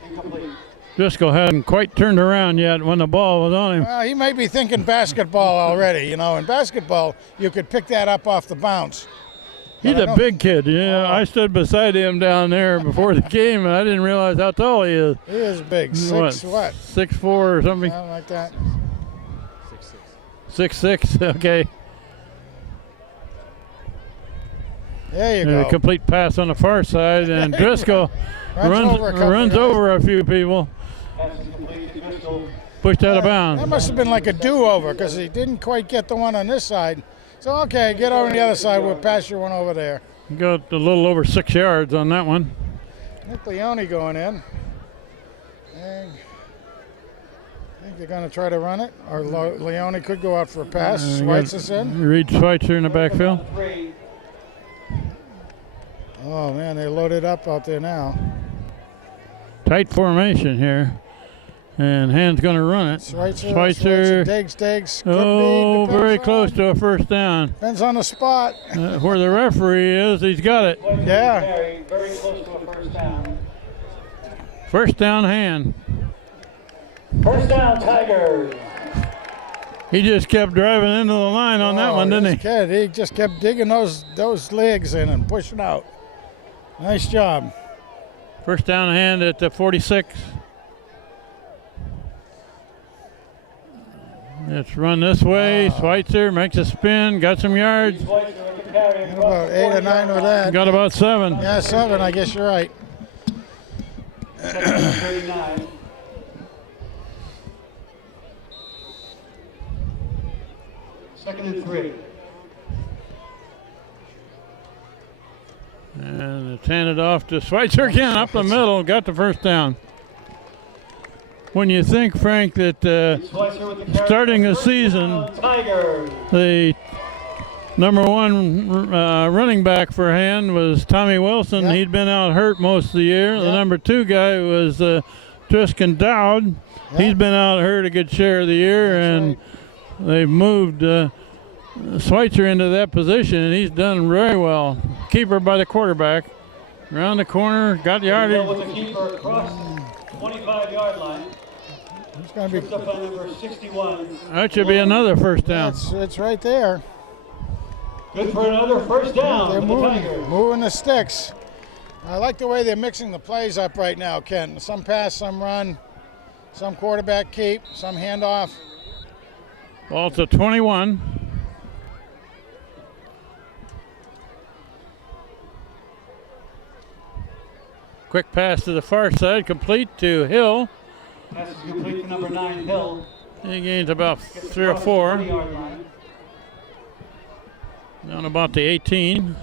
Incomplete. Driscoll hadn't quite turned around yet when the ball was on him. well, he might be thinking basketball already. You know, in basketball, you could pick that up off the bounce. He's But I a don't- big kid. Yeah, I stood beside him down there before the game, and I didn't realize how tall he is. He is big. Six what? 6'4" or something. Something like that. 6'6". Okay. There you And a go. complete pass on the far side, and Driscoll runs over a couple runs guys. over a few people. Pass is complete to Driscoll. Pushed out of That bounds. must have been like a do-over because he didn't quite get the one on this side. So, okay, get over on the other side. We'll pass your one over there. Got a little over 6 yards on that one. Nick Leone going in. And I think they're going to try to run it. Or Leone could go out for a pass. We Schweitzer's got in. Reid Schweitzer in the backfield. 3. Oh, man, they're loaded up out there now. Tight formation here. And Hand's going to run it. Schweitzer digs. Could Oh, be, very depends close on- to a first down. Depends on the spot. Where the referee is, he's got it. Yeah. Very close to a first down. First down, Hand. First down, Tigers. He just kept driving into the line on that one, didn't this he? Kid, he just kept digging those legs in and pushing out. Nice job. First down, Hand at the 46. Let's run this way. Schweitzer makes a spin, got some yards, Schweitzer with the carry. Got about 8 or 9 with that. got about 7. Yeah, 7, I guess you're right. 39. Second and 3. And it's handed off to Schweitzer again, up the middle, got the first down. When you think, Frank, that Schweitzer with the carry. starting the First season, down, Tigers. the number 1 running back for Hand was Tommy Wilson. Yep. He'd been out hurt most of the year. The Yep. number 2 guy was Tristan Dowd. Yep. He's been out hurt a good share of the year, That's and right. they've moved Schweitzer into that position, and he's done very well. Keeper by the quarterback. Around the corner, got Middle yardage. with the keeper across 25-yard line. It's going to be. Tripped up by number 61. That should be another first down. It's right there. Good for another first down They're for the moving, Tigers. moving the sticks. I like the way they're mixing the plays up right now, Ken. Some pass, some run, some quarterback keep, some handoff. Ball to 21. Quick pass to the far side, complete to Hill. Pass is complete to number 9, Hill. He gains about 3 or 4. 20-yard line. Down about the 18.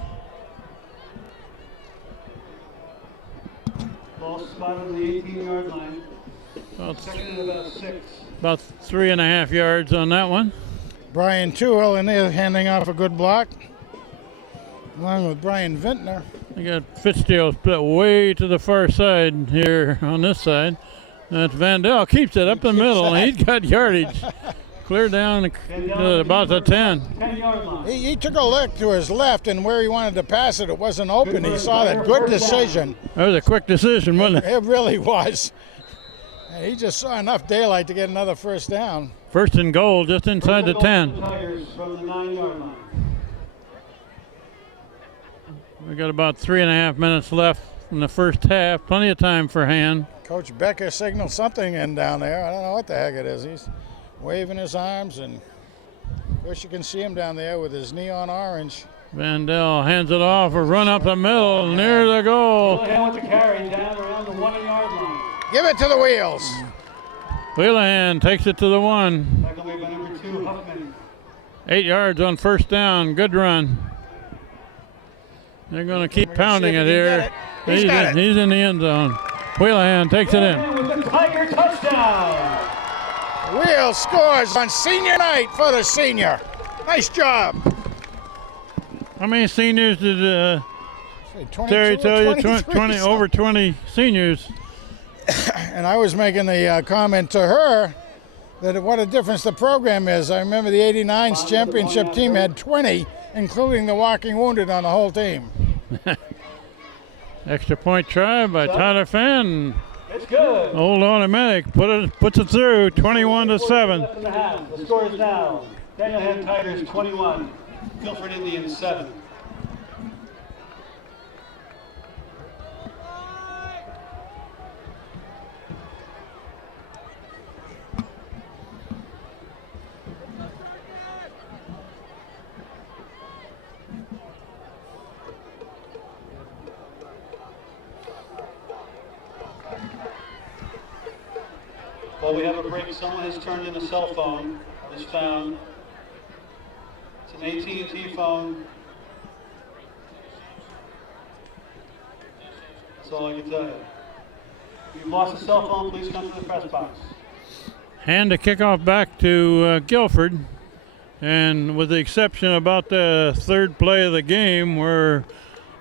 Ball spotted on the 18-yard line. About, Second and about 6. about 3.5 yards on that one. Brian Tuhill in there handing off a good block, along with Brian Vintner. We got Fitzgerald split way to the far side here on this side. That's Vandell. Keeps it up the middle. He's got yardage. Clear down to about the 10. 10-yard line. He took a look to his left, and where he wanted to pass it, it wasn't open. He saw that. Good decision. That was a quick decision, wasn't it? It really was. And he just saw enough daylight to get another first down. First and goal, just inside the 10. Tigers from the 9-yard line. We got about 3.5 minutes left in the first half. Plenty of time for hand. Coach Becker signaled something in down there. I don't know what the heck it is. He's waving his arms, and of course you can see him down there with his neon orange. Vandell hands it off, a run up the middle, near the goal. Wheelahan with the carry down around the 1-yard line. Give it to the wheels. Wheelahan takes it to the 1. Tackle made by number 2, Huffman. 8 yards on first down. Good run. They're going to keep pounding it here. He's in the end zone. Wheelahan takes it in. With the Tiger touchdown. Wheels scores on senior night for the senior. Nice job. How many seniors did 22 Terry or tell you? 23, 20, over 20 seniors. And I was making the comment to her that what a difference the program is. I remember the 89's championship team had 20, including the walking wounded on the whole team. Extra point try by Tyler Fenn. It's good. Old automatic puts it through 21-7. Left in the half. The score is now Daniel Hand Tigers 21, Guilford Indians 7. While we have a break, someone has turned in a cell phone that is found. It's an AT&T phone. That's all I can tell you. If you've lost a cell phone, please come to the press box. Hand the kickoff back to Guilford. And with the exception about the third play of the game where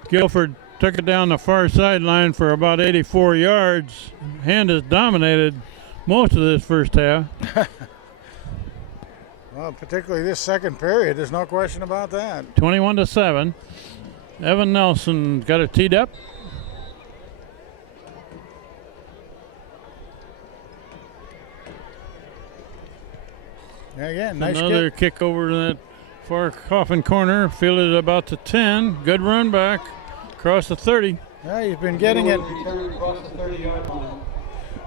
Guilford took it down the far sideline for about 84 yards, Hand has dominated most of this first half. Well, particularly this second period, there's no question about that. 21-7. Evan Nelson got it teed up. Again, nice Another kick over to that far coffin corner. Fielded about the 10. Good run back across the 30. Yeah, he's been getting it. Return across the 30-yard line.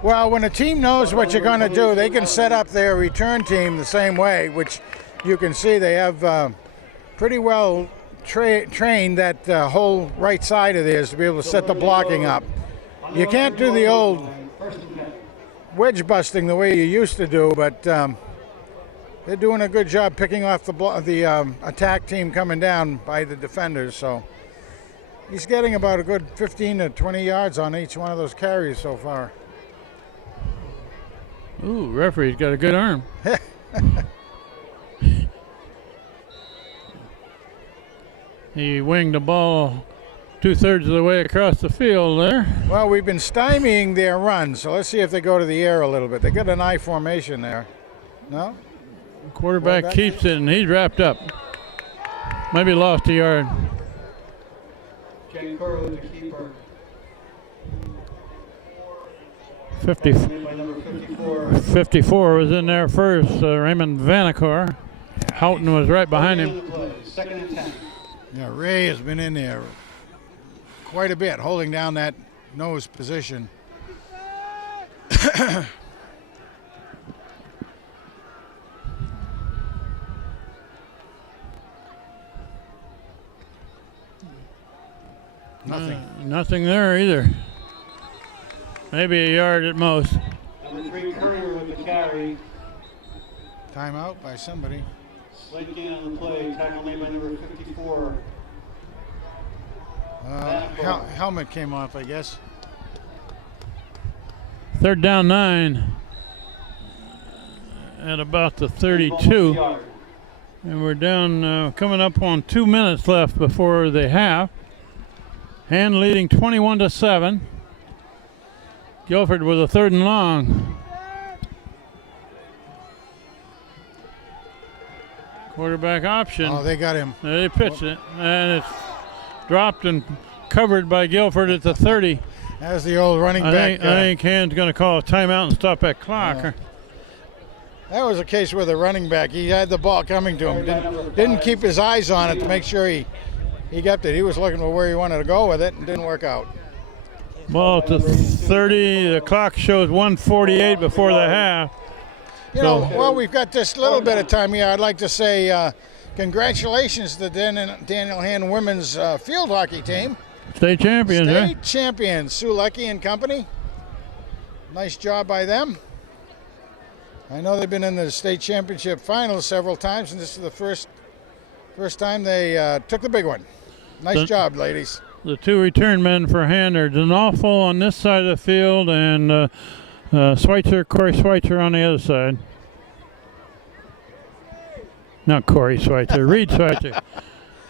Well, when a team knows what you're going to do, they can set up their return team the same way, which you can see they have pretty well trained that whole right side of theirs to be able to set the blocking up. You can't do the old wedge busting the way you used to do, but they're doing a good job picking off the attack team coming down by the defenders. So he's getting about a good 15 to 20 yards on each one of those carries so far. Ooh, referee's got a good arm. He winged the ball 2/3 of the way across the field there. Well, we've been stymieing their run, so let's see if they go to the air a little bit. They got an I formation there. No? Quarterback keeps it, and he's wrapped up. Maybe lost a yard. Jake Kerr with the keeper. 50, Made by number 54. 54 was in there first. Raymond Vanacore. Houghton was right behind him. Second and 10. Yeah, Ray has been in there quite a bit, holding down that nose position. Nothing. Nothing there either. Maybe a yard at most. Number 3, Courier with the carry. Timeout by somebody. Slinking on the play. Tackle made by number 54. Helmet came off, I guess. 3rd down 9 at about the 32. And we're down, coming up on 2 minutes left before the half. Hand leading 21-7. Guilford with a 3rd and long. Quarterback option. Oh, they got him. They pitched it, and it's dropped and covered by Guilford at the 30. That's the old running back. I think Hand's going to call a timeout and stop that clock. That was a case where the running back, he had the ball coming to him, didn't keep his eyes on it to make sure he got it. He was looking for where he wanted to go with it and didn't work out. Ball at the 30. The clock shows 1:48 before the half. You know, while we've got this little bit of time here, I'd like to say congratulations to the Daniel Hand women's field hockey team. State champions, State champions, Sue Lecky and company. Nice job by them. I know they've been in the state championship finals several times, and this is the first time they took the big one. Nice job, ladies. The 2 return men for Hand are Denolfo on this side of the field and Corey Schweitzer on the other side. Not Corey Schweitzer, Reid Schweitzer.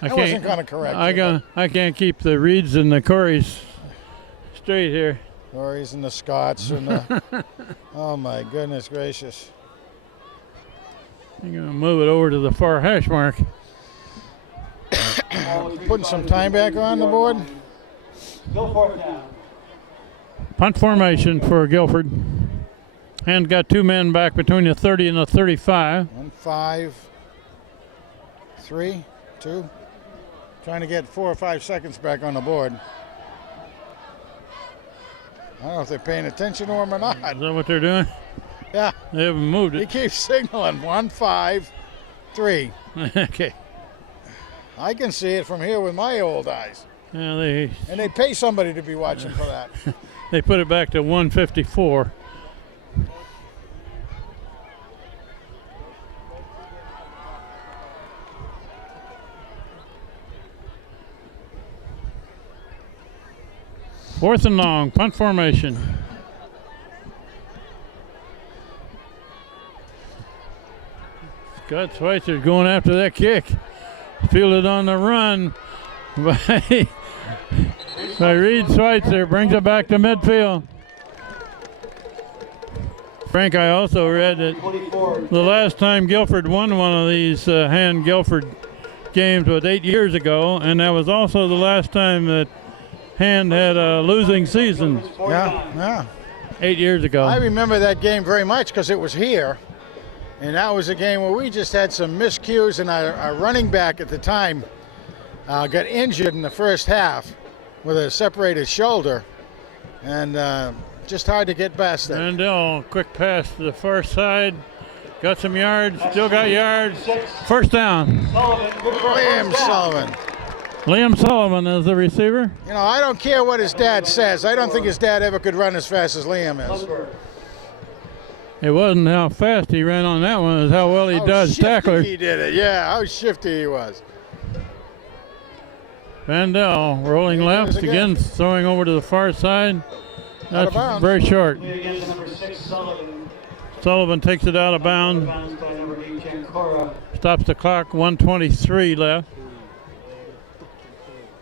I wasn't going to correct you. I can't keep the Reids and the Coreys straight here. Coreys and the Scots and the, oh my goodness gracious. I'm going to move it over to the far hash mark. Putting some time back on the board. Go 4th down. Punt formation for Guilford. And got 2 men back between the 30 and the 35. 1, 5, 3, 2. Trying to get 4 or 5 seconds back on the board. I don't know if they're paying attention to him or not. Is that what they're doing? Yeah. They haven't moved He it. keeps signaling 1, 5, 3. Okay. I can see it from here with my old eyes. Yeah, they And they pay somebody to be watching for that. they put it back to 154. Fourth and long, punt formation. Scott Schweitzer going after that kick. Fielded on the run by Reid Schweitzer. Brings it back to midfield. Frank, I also read that the last time Guilford won one of these Hand Guilford games was 8 years ago, and that was also the last time that Hand had a losing season. Yeah. 8 years ago. I remember that game very much because it was here. And that was a game where we just had some miscues, and our running back at the time got injured in the first half with a separated shoulder. And just hard to get past that. Mandel, quick pass to the far side. Got some yards, still got yards. First down. Liam Sullivan. Liam Sullivan is the receiver. You know, I don't care what his dad says. I don't think his dad ever could run as fast as Liam is. It wasn't how fast he ran on that one, it's how well he does tackler. He did it, yeah, how shifty he was. Vandell rolling left, again throwing over to the far side. That's very short. Sullivan takes it out of bounds. Stops the clock, 1:23 left.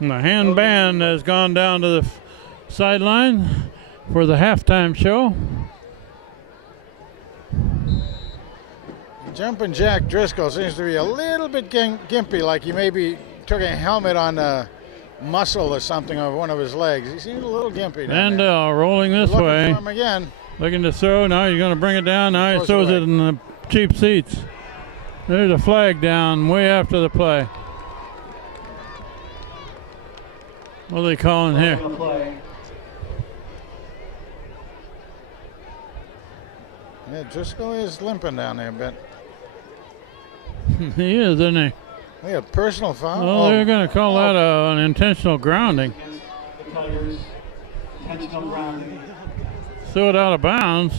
And the Hand band has gone down to the sideline for the halftime show. Jumping Jack Driscoll seems to be a little bit gimpy, like he maybe took a helmet on a muscle or something of one of his legs. He seems a little gimpy. Vandell rolling this way. For him again. Looking to throw. Now he's going to bring it down. Now he throws it in the cheap seats. There's a flag down way after the play. What are they calling here? Yeah, Driscoll is limping down there a bit. He is, isn't he? We have personal foul. Well, they're going to call that an intentional grounding. The Tigers, intentional grounding. Threw it out of bounds.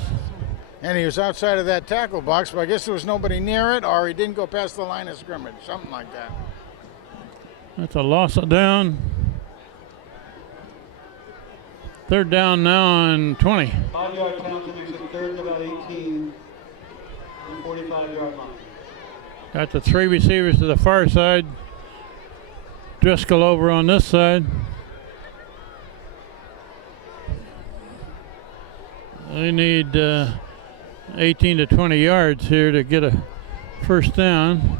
And he was outside of that tackle box, but I guess there was nobody near it, or he didn't go past the line of scrimmage, something like that. That's a loss of down. Third down now and 20. 5-yard penalty makes it third and about 18 on the 45-yard line. Got the three receivers to the far side. Driscoll over on this side. They need 18 to 20 yards here to get a first down.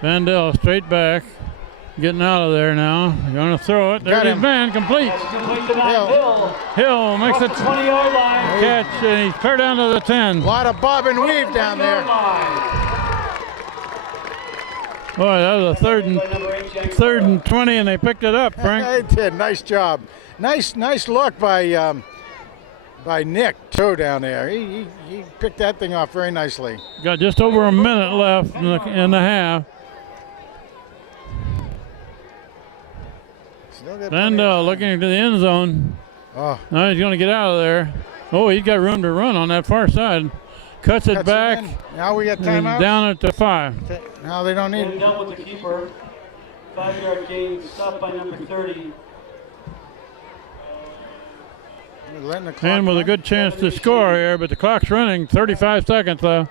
Vandell straight back. Getting out of there now. Going to throw it. There's his man. Complete. That's complete to Hill. Hill makes Off it the 20-yard line. catch, and he's clear down to the 10. A lot of bob and weave down there. Boy, that was a third and 20, and they picked it up, Frank. They did. Nice job. Nice look by Nick, too, down there. He picked that thing off very nicely. Got just over a minute left in the half. Vandell looking into the end zone. Oh. Now he's going to get out of there. Oh, he's got room to run on that far side. Cuts it back. Now we got and timeout. down at the 5. Now they don't need And it. dealt with the keeper. 5-yard gain, stopped by number 30. And with a good chance to score here, but the clock's running. 35 seconds left.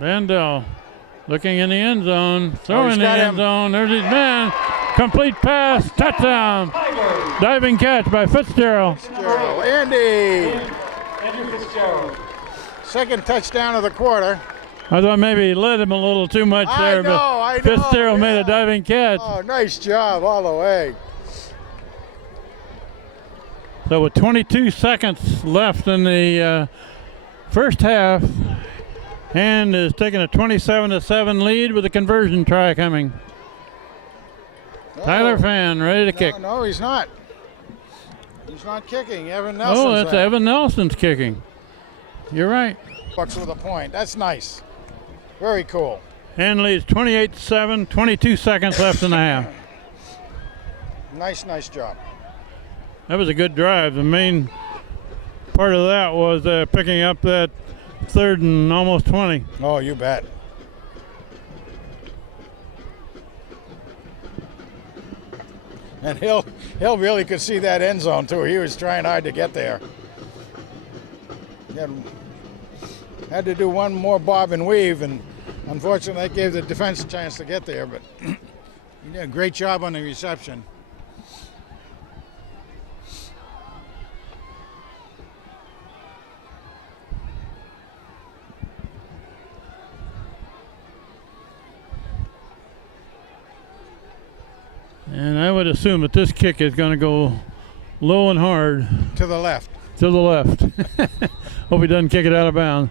Vandell looking in the end zone, throwing in the end zone. There's his man. Complete pass, touchdown. Diving catch by Fitzgerald. Andy. Andrew Fitzgerald. Second touchdown of the quarter. I thought maybe he led him a little too much there, but Fitzgerald made a diving catch. Oh, nice job all the way. So with 22 seconds left in the first half, Hand is taking a 27-7 lead with a conversion try coming. Tyler Fan ready to kick. No, he's not. He's not kicking. Evan Nelson's Oh, that's there. Evan Nelson's kicking. You're right. Bucks with a point. That's nice. Very cool. Hand leads 28-7, 22 seconds left in the half. Nice job. That was a good drive. The main part of that was picking up that third and almost 20. Oh, you bet. And Hill really could see that end zone too. He was trying hard to get there. Had to do one more bob and weave, and unfortunately that gave the defense a chance to get there, but he did a great job on the reception. And I would assume that this kick is going to go low and hard. To the left. To the left. Hope he doesn't kick it out of bounds.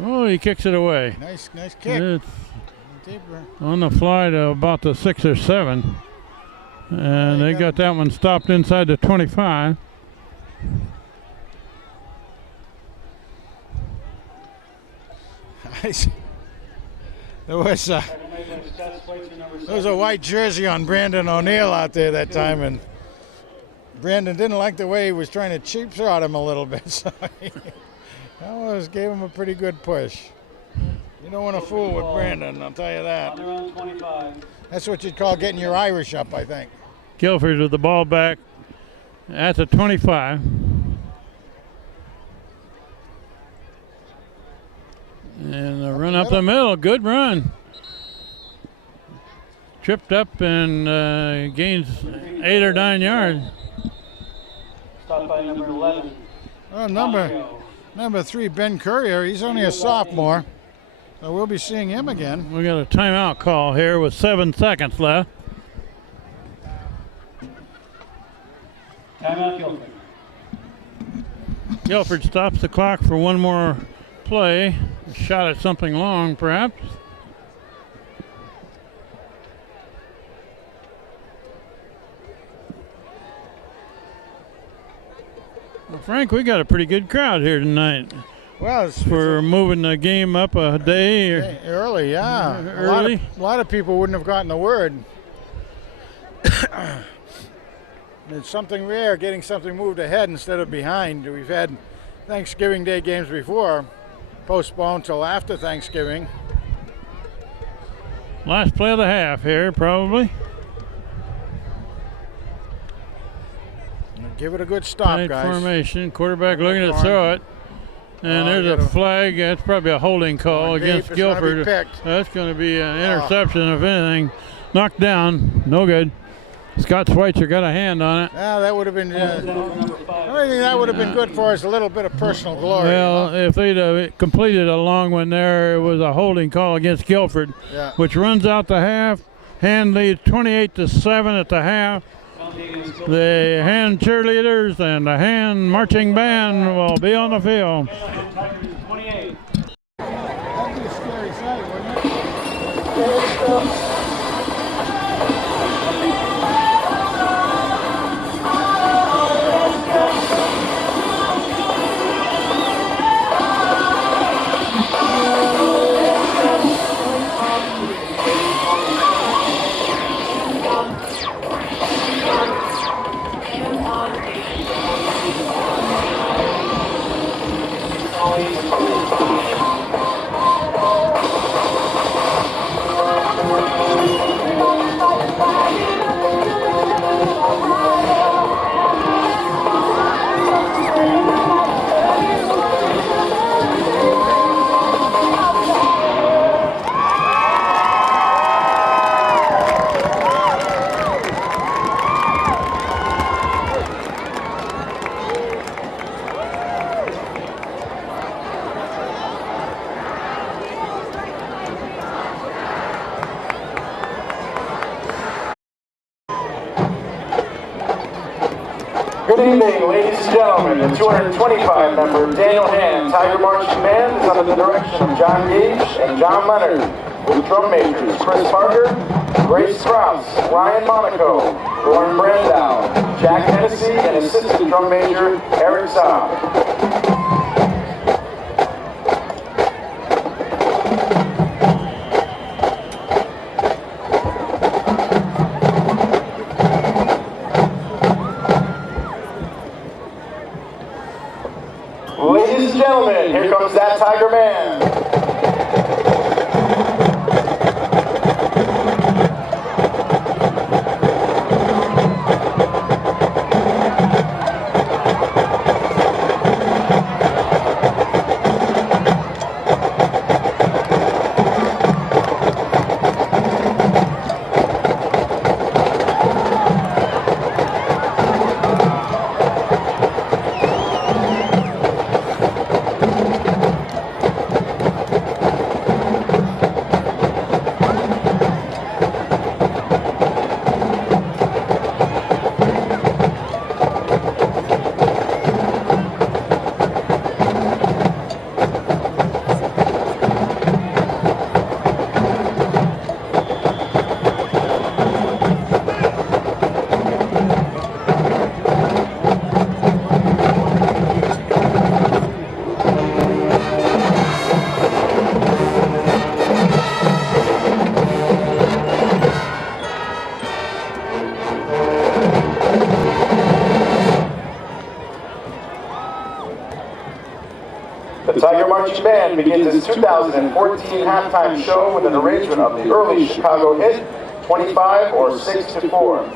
Oh, he kicks it away. Nice kick. It's on the fly to about the 6 or 7. And they got that one stopped inside the 25. There was a white jersey on Brandon O'Neill out there that time, and Brandon didn't like the way he was trying to cheap shot him a little bit, so he almost gave him a pretty good push. You don't want to fool with Brandon, I'll tell you that. Around 25. That's what you'd call getting your Irish up, I think. Guilford with the ball back at the 25. And a run up the middle, good run. Tripped up and gains 8 or 9 yards. Stopped by number 11. Oh, number 3, Ben Courier, he's only a sophomore. So we'll be seeing him again. We got a timeout call here with 7 seconds left. Timeout, Guilford. Guilford stops the clock for one more play. A shot at something long, perhaps. Well, Frank, we got a pretty good crowd here tonight. Well, We're moving the game up a day early, yeah. Early. A lot of people wouldn't have gotten the word. It's something rare, getting something moved ahead instead of behind. We've had Thanksgiving Day games before, postponed till after Thanksgiving. Last play of the half here, probably. Give it a good stop, Tight guys. formation. Quarterback looking to throw it. And there's a flag. That's probably a holding call against Guilford. That's going to be an interception, if anything. Knocked down. No good. Scott Schweitzer got a hand on it. Yeah, that would have been. I think that would have been good for us. A little bit of personal glory. Well, if they'd completed a long one there, it was a holding call against Guilford, which runs out the half. Hand leads 28-7 at the half. The hand cheerleaders and the hand marching band will be on the field. That'd be a scary sight, wouldn't it? Good evening, ladies and gentlemen. The 225-member Daniel Hand Tiger Marching Band is under the direction of John Gage and John Leonard, with drum majors Chris Parker, Grace Strauss, Ryan Monaco, Lauren Brandow, Jack Hennessy, and assistant drum major Eric Saab. Ladies and gentlemen, here comes that Tiger Man. The Tiger Marching Band begins its 2014 halftime show with an arrangement of the early Chicago hit, 25 or 6 to 4.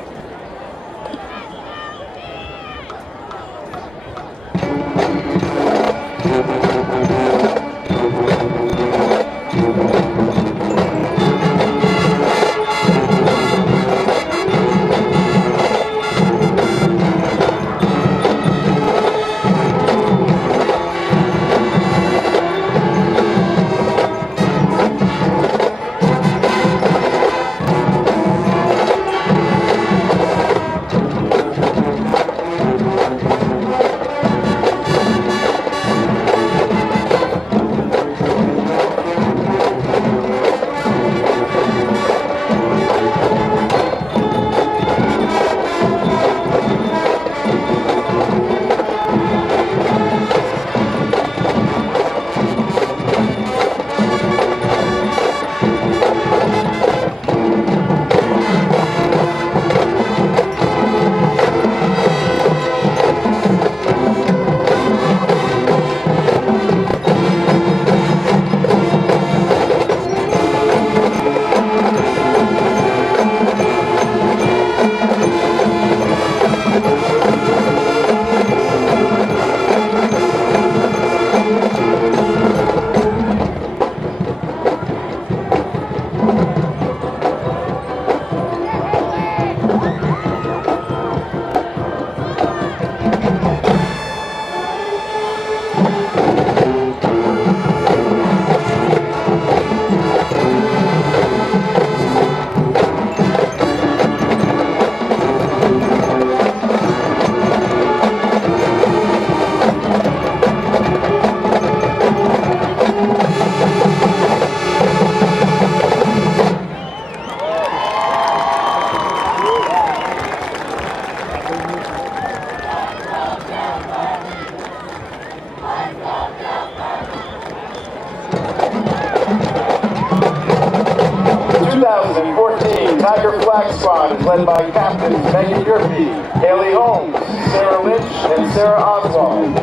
2014 Tiger Flag Squad is led by Captains Megan Durkin, Haley Holmes, Sarah Lynch, and Sarah Oswald.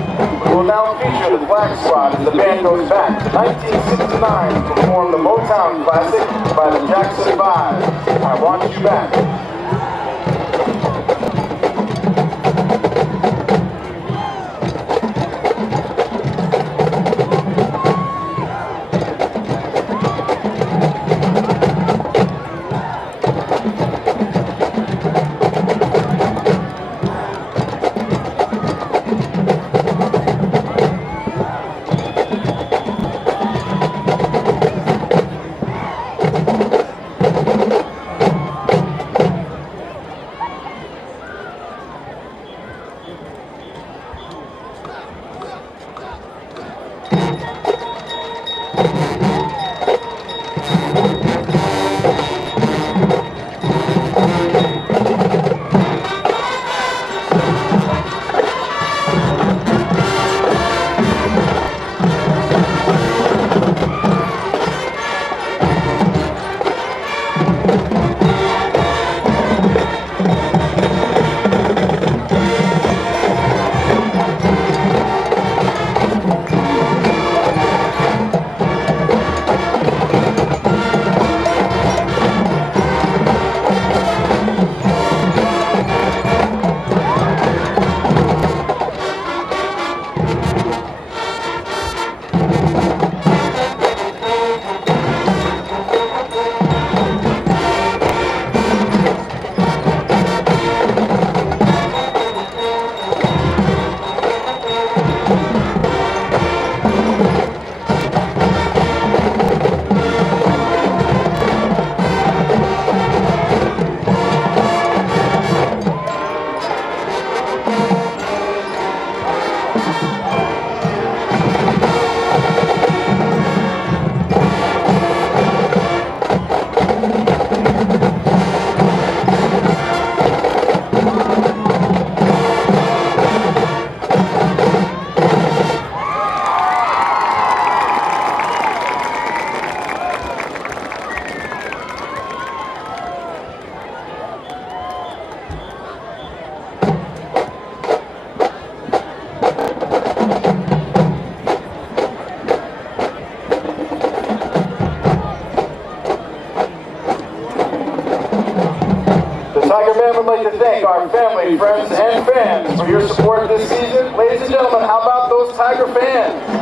We will now feature the Flag Squad as the band goes back to 1969 to perform the Motown classic by the Jackson 5, I Want You Back. Tiger Band would like to thank our family, friends, and fans for your support this season. Ladies and gentlemen, how about those Tiger fans?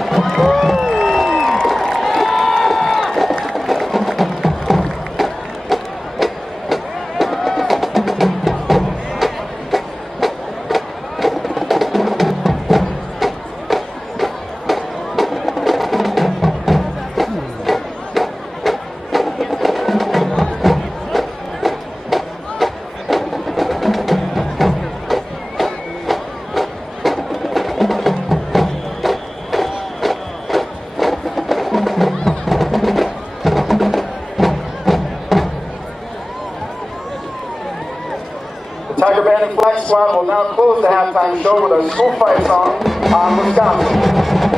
Tiger Band and Flag Squad will now close the halftime show with our school fight song, On Wisconsin.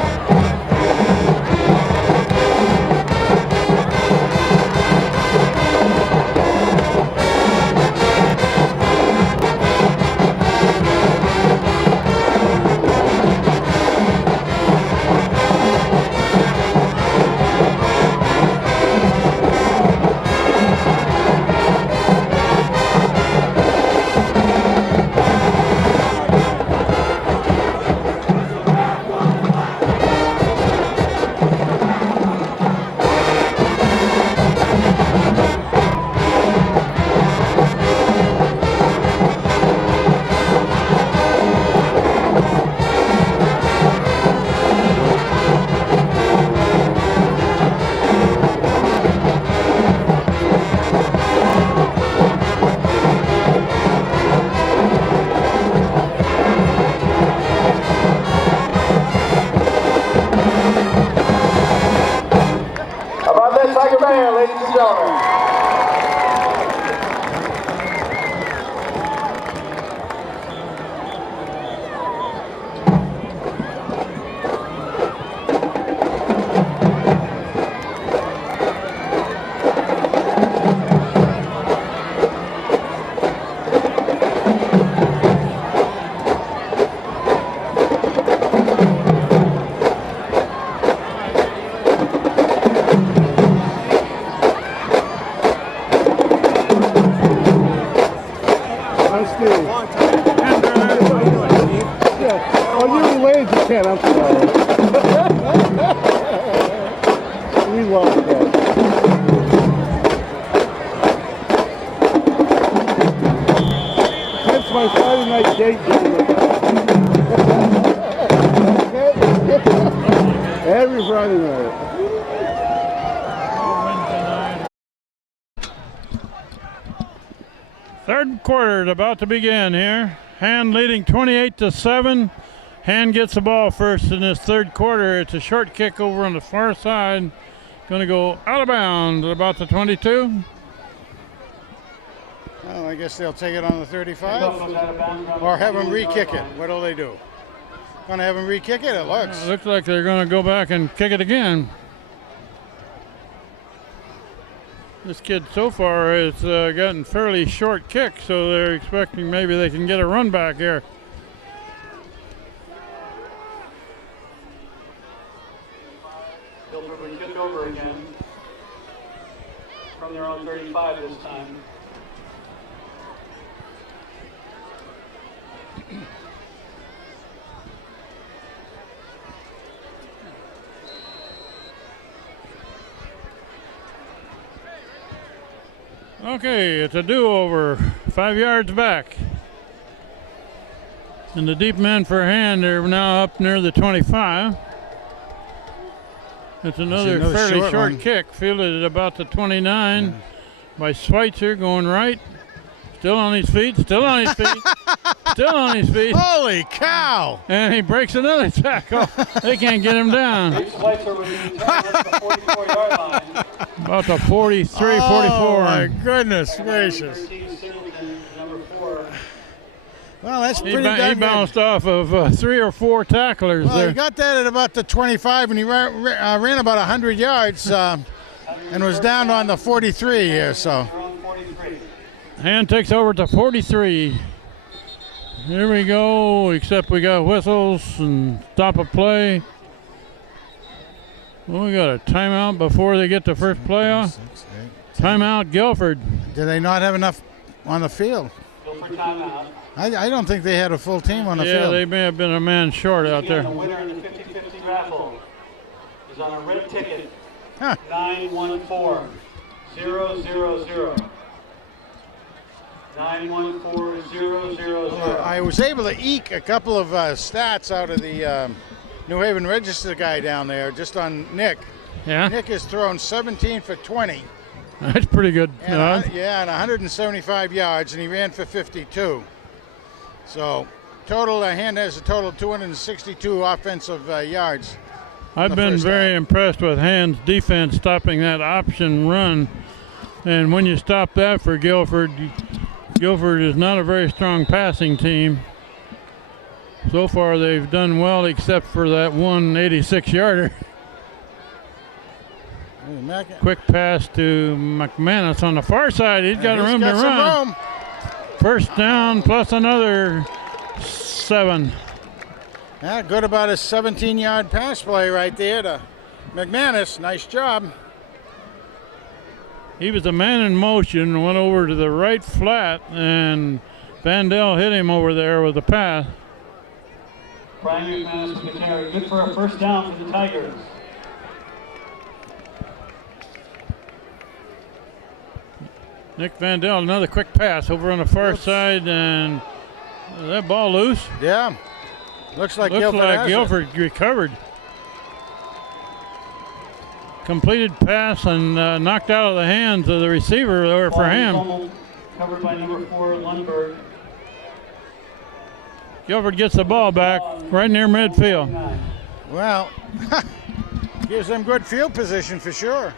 We love that. That's my Friday night date, gentlemen. Every Friday night. Third quarter is about to begin here. Hand leading 28-7. Hand gets the ball first in this third quarter. It's a short kick over on the far side. Going to go out of bounds at about the 22. Well, I guess they'll take it on the 35 or have them re-kick it. What'll they do? Going to have them re-kick it? It looks. It looks like they're going to go back and kick it again. This kid so far has gotten fairly short kicks, so they're expecting maybe they can get a run back here. Guilford would kick over again from their own 35 this time. Okay, it's a do-over, 5 yards back. And the deep men for Hand are now up near the 25. It's another fairly short kick, fielded at about the 29 by Schweitzer, going right. Still on his feet, still on his feet, still on his feet. Holy cow! And he breaks another tackle. They can't get him down. Reid Schweitzer would be returned at the 44-yard line. About the 43, 44. Oh, my goodness gracious. Well, that's pretty He good. bounced off of 3 or 4 tacklers Well, there. he got that at about the 25, and he ran about 100 yards and was down on the 43 here, so. Hand takes over to 43. Here we go, except we got whistles and stop a play. Well, we got a timeout before they get the first play off. Timeout, Guilford. Did they not have enough on the field? Guilford timeout. I don't think they had a full team on the Yeah, field. they may have been a man short out there. The winner in the 50-50 raffle is on a red ticket, Huh. 914000. 914000. I was able to eke a couple of stats out of the New Haven Register guy down there, just on Nick. Yeah, Nick has thrown 17 for 20. that's pretty good. And, and 175 yards, and he ran for 52. So, total, Hand has a total of 262 offensive yards. I've been very impressed with Hand's defense stopping that option run. And when you stop that for Guilford, Guilford is not a very strong passing team. So far they've done well except for that 186-yarder. Quick pass to McManus on the far side. He's got room to run. First down plus another 7. Yeah, good about a 17-yard pass play right there to McManus. Nice job. He was a man in motion, went over to the right flat, and Vandell hit him over there with a pass. Brian McManus with the carry. Good for a first down for the Tigers. Nick Vandell, another quick pass over on the far side, and that ball loose. Yeah, looks like Guilford recovered. Completed pass and knocked out of the hands of the receiver there for him. Covered by number 4, Lundberg. Guilford gets the ball back right near midfield. Well, gives them good field position for sure.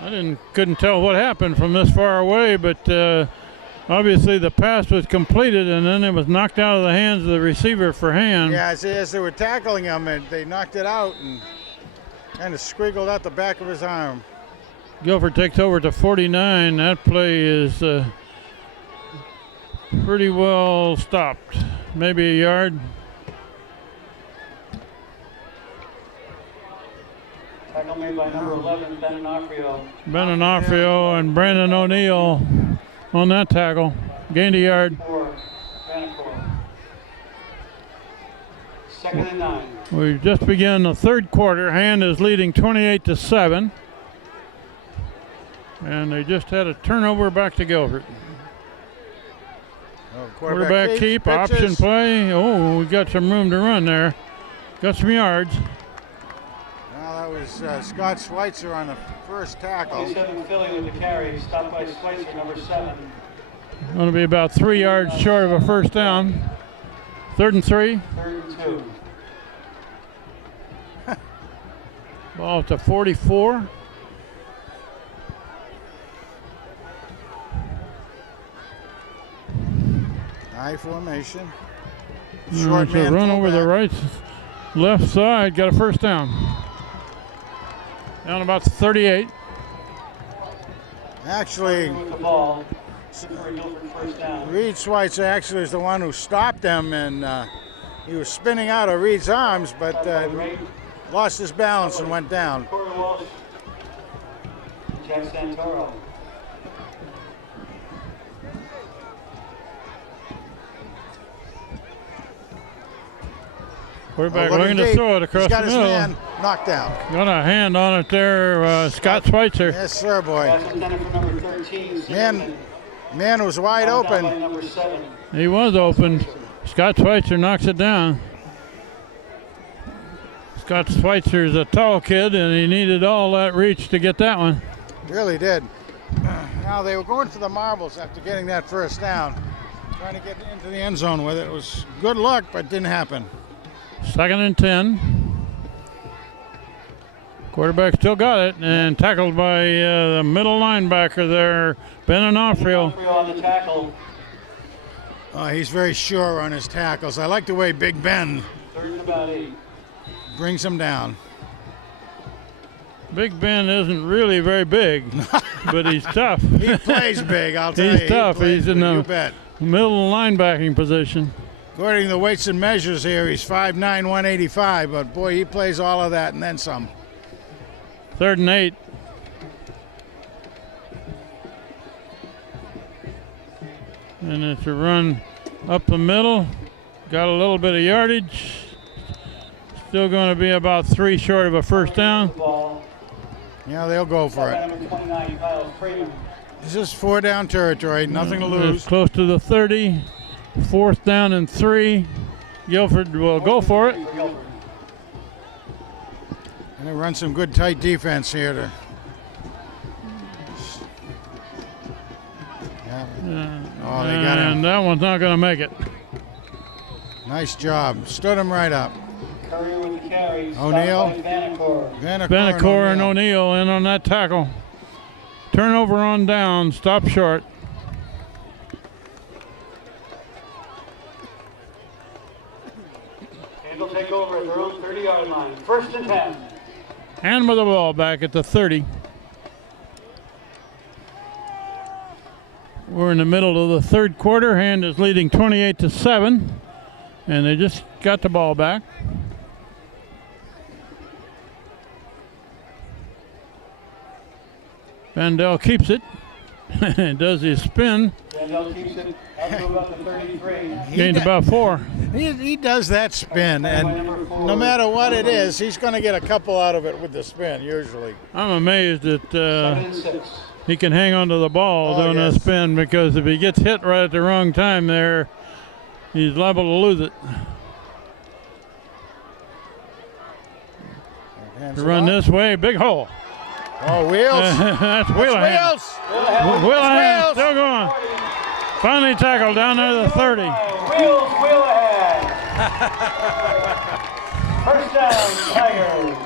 I couldn't tell what happened from this far away, but obviously the pass was completed and then it was knocked out of the hands of the receiver for Hand. Yeah, as they were tackling him, and they knocked it out and kind of squiggled out the back of his arm. Guilford takes over to 49. That play is pretty well stopped. Maybe a yard. Tackle made by number 11, Ben Onofrio. Ben Onofrio and Brandon O'Neill on that tackle. Gained a yard. Second and 9. We just began the third quarter. Hand is leading 28-7. And they just had a turnover back to Guilford. Quarterback keep, option play. Oh, we got some room to run there. Got some yards. Well, that was Scott Schweitzer on the first tackle. 27 Philly with the carry, stopped by Schweitzer, number 7. Going to be about 3 yards short of a first down. 3rd and 3. 3rd and 2. Ball to 44. High formation. Short man run over the right, left side. Got a first down. Down about 38. Actually, with the ball. For a Guilford first down. Reid Schweitzer actually is the one who stopped him, and he was spinning out of Reid's arms, but lost his balance and went down. Corey Walsh. Jack Santoro. Quarterback looking to throw it across the middle. He's got his man knocked down. Got a hand on it there, Scott Schweitzer. Yes, sir, boy. Pass intended for number 13. Man was wide open. By number 7. He was open. Scott Schweitzer knocks it down. Scott Schweitzer is a tall kid, and he needed all that reach to get that one. Really did. Now they were going for the marbles after getting that first down, trying to get into the end zone with it. It was good luck, but didn't happen. 2nd and 10. Quarterback still got it, and tackled by the middle linebacker there, Ben Onofrio. On the tackle. He's very sure on his tackles. I like the way Big Ben 3rd and about 8. brings him down. Big Ben isn't really very big, but he's tough. He plays big, I'll tell you. He's tough. He's in the middle linebacking position. According to the weights and measures here, he's 5'9", 185, but boy, he plays all of that and then some. 3rd and 8. And it's a run up the middle. Got a little bit of yardage. Still going to be about 3 short of a first down. Yeah, they'll go for it. Number 29, Kyle Freeman. This is 4-down territory, nothing to lose. It's close to the 30. 4th down and 3. Guilford will go for it. Guilford. And they run some good tight defense here. They got him. And that one's not going to make it. Nice job. Stood him right up. Courier with the carry. O'Neal. Vanacore and O'Neal in on that tackle. Turnover on down. Stop short. And they'll take over at their own 30-yard line. 1st and 10. And with the ball back at the 30. We're in the middle of the third quarter. Hand is leading 28-7. And they just got the ball back. Vandell keeps it. Does his spin. Vandell keeps it up to about the 33. Gained about 4. He does that spin, and no matter what it is, he's going to get a couple out of it with the spin, usually. I'm amazed that he can hang on to the ball doing a spin, because if he gets hit right at the wrong time there, he's liable to lose it. Run this way, big hole. Oh, Wheels. That's Wheelahan. Wheelahan still going. Finally tackled down there to the 30. Wheelahan. First down, Tigers.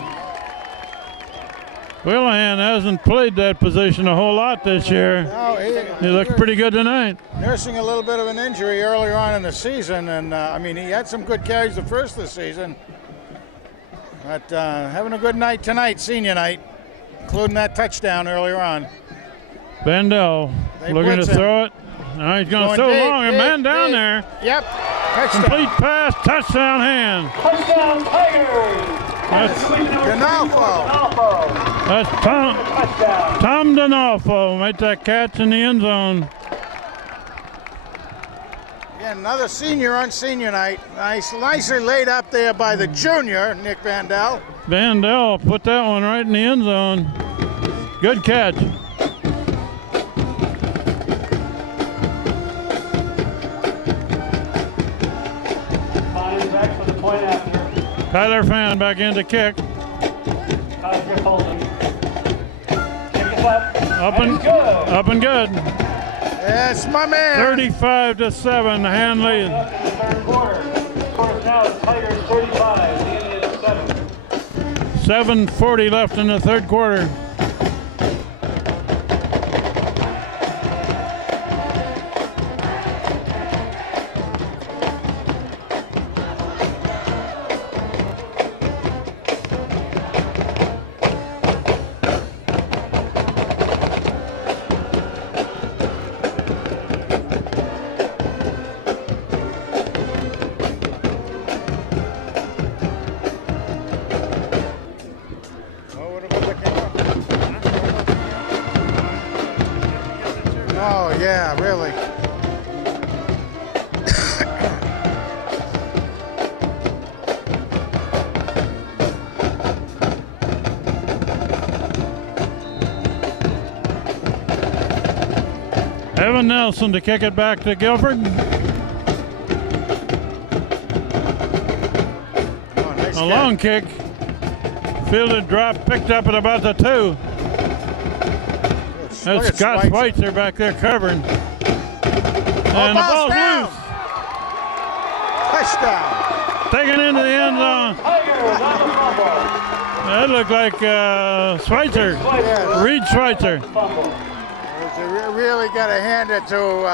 Wheelahan hasn't played that position a whole lot this year. No, he looked pretty good tonight. Nursing a little bit of an injury earlier on in the season, and I mean, he had some good carries the first of the season. But having a good night tonight, senior night, including that touchdown earlier on. Vandell looking to throw it. Now he's going to throw long. A man down there. Yep. Touchdown. Complete pass, touchdown hand. Touchdown, Tigers. That's Donalfo. That's Tom Donalfo made that catch in the end zone. And another senior on senior night. Nicely laid up there by the junior, Nick Vandell. Vandell put that one right in the end zone. Good catch. Fine back for the point after. Tyler Fan back in to kick. Grip holding. Kick is up. Up and good. Yes, my man. 35-7, Hanley. In the third quarter. Score is now Tigers 35, the Indians 7. 7:40 left in the third quarter. Oh, yeah, really. Evan Nelson to kick it back to Guilford. Oh, nice A long kick. Fielded drop, picked up at about the 2. That's Scott Schweitzer back there covering. And the ball's loose. Touchdown. Taken into the end zone. That looked like Schweitzer. Yes. Reid Schweitzer. You really got to hand it to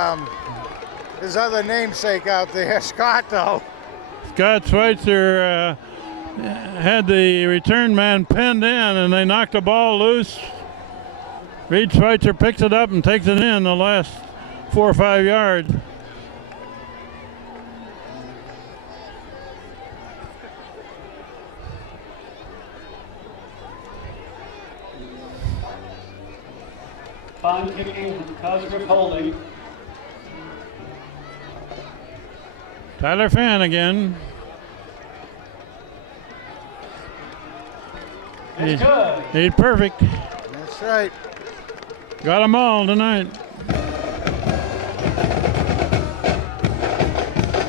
his other namesake out there, Scott, though. Scott Schweitzer had the return man pinned in, and they knocked the ball loose. Reid Schweitzer picks it up and takes it in the last 4 or 5 yards. Fine kicking, grip holding. Tyler Fan again. It's good. He's perfect. That's right. Got them all tonight.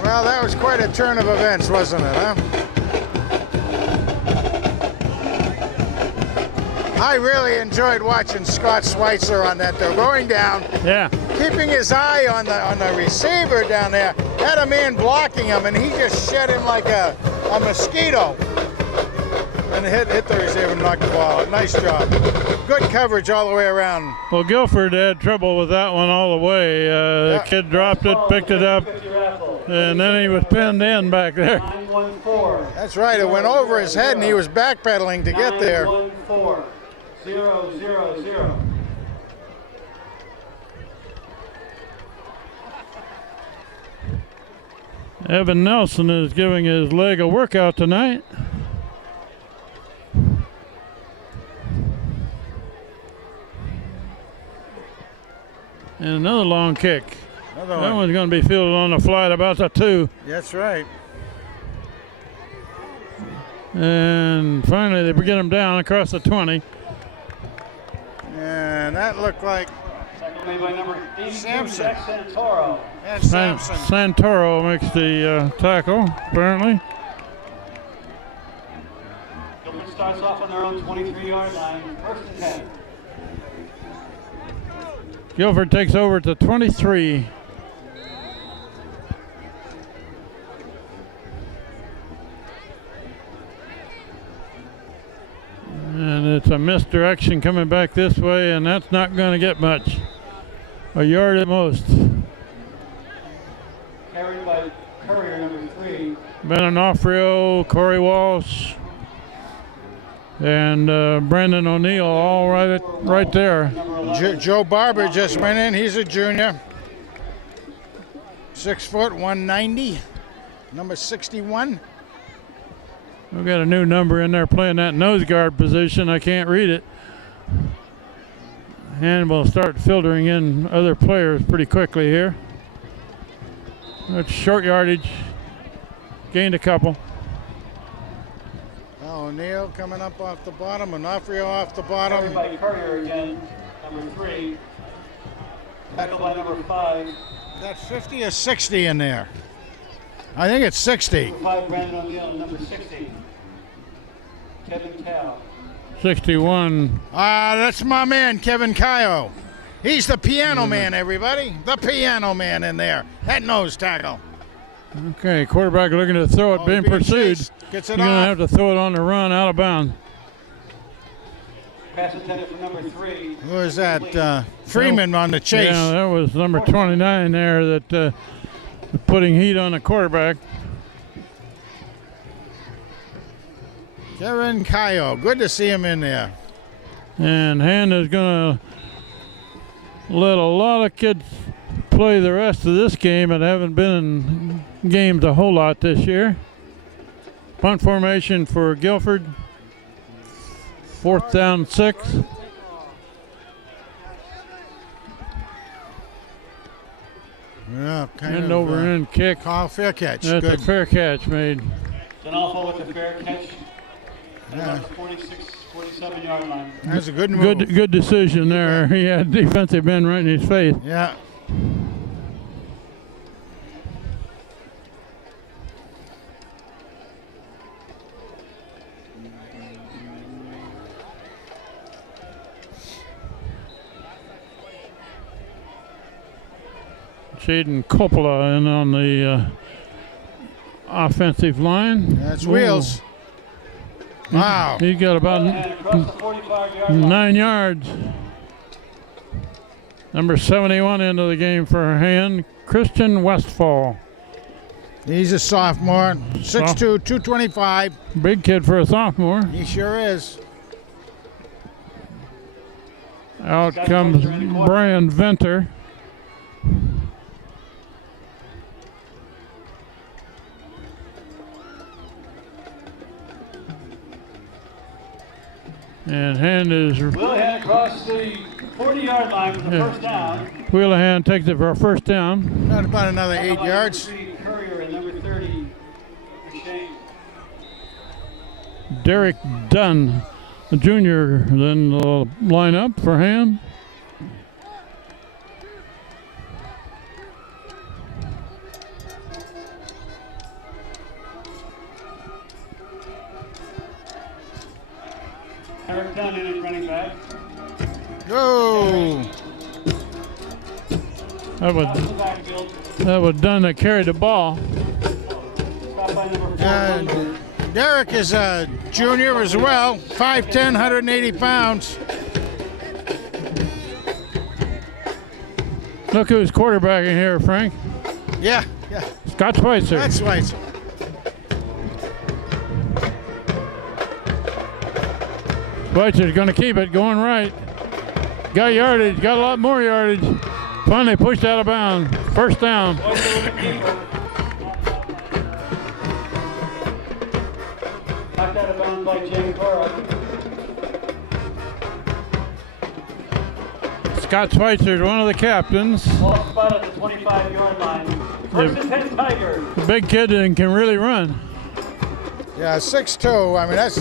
Well, that was quite a turn of events, wasn't it, huh? I really enjoyed watching Scott Schweitzer on that, though. Going down, Yeah. keeping his eye on the receiver down there. Had a man blocking him, and he just shed him like a mosquito. And hit the receiver and knocked the ball out. Nice job. Good coverage all the way around. Well, Guilford had trouble with that one all the way. The kid dropped it, picked it up, and then he was pinned in back there. 9-1-4. That's right. It went over his head, and he was backpedaling to get there. 9-1-4. 0-0-0. Evan Nelson is giving his leg a workout tonight. And another long kick. Another That one. one's going to be fielded on the fly at about the 2. That's right. And finally they get him down across the 20. And that looked like Second made by number 82, Sampson. Jack Santoro. and Sampson. Santoro makes the tackle, apparently. Guilford starts off on their own 23-yard line. First and 10. Guilford takes over to 23. And it's a misdirection coming back this way, and that's not going to get much. A yard at most. Carried by Courier, number 3. Ben Onofrio, Corey Walsh, and Brandon O'Neill all right there. Joe Barber just went in. He's a junior. 6 foot, 190. Number 61. We've got a new number in there playing that nose guard position. I can't read it. And we'll start filtering in other players pretty quickly here. That's short yardage. Gained a couple. Now O'Neill coming up off the bottom, Onofrio off the Carried bottom. by Courier again, number 3. Tackled by number 5. Is that 50 or 60 in there? I think it's 60. Number 5, Brandon O'Neill, and number 60, Kevin Cal. 61. That's my man, Kevin Kyo. He's the piano man, everybody. The piano man in there. That nose tackle. Okay, quarterback looking to throw it, being pursued. chased. Gets You're it going to off. have to throw it on the run out of bounds. Pass intended for number 3. Who is that? Freeman on the chase. Yeah, that was number 29 there that putting heat on the quarterback. Kevin Kyo. Good to see him in there. And Hand is going to let a lot of kids play the rest of this game that haven't been in games a whole lot this year. Punt formation for Guilford. 4th down 6. Yeah, kind End of, over end kick. Call fair catch. That's Good. a fair catch made. Denolfo with the fair catch. At Yeah. about the 46, 47-yard line. That's a good move. Good decision there. He had defensive end right in his face. Yeah. Shaden Coppola in on the offensive line. That's Ooh. Wheels. Wow. He got about And across the 45-yard line. 9 yards. Number 71 into the game for Hand, Christian Westfall. He's a sophomore. 6'2", 225. Big kid for a sophomore. He sure is. Out comes Brian Venter. And Hand is Willihan across the 40-yard line for the first down. Wheelahan takes it for a first down. Not about another 8 Tackled by yards. Number 3, Courier, and number 30, Shane. Derek Dunn, the junior, then line up for Hand. Eric Dunn in at running back. Go. Out of the backfield. That was Dunn that carried the ball. Stopped by number 4. And Derek is a junior as well. 5'10", 180 pounds. Look who's quarterbacking here, Frank. Yeah. Scott Schweitzer. That's Schweitzer. Schweitzer's going to keep it going right. Got yardage, got a lot more yardage. Finally pushed out of bounds. First down. Knocked out of bounds by Jay Cora. Scott Schweitzer is one of the captains. Ball spot at the 25-yard line. First and 10 Tigers. Big kid and can really run. Yeah, 6'2". I mean, that's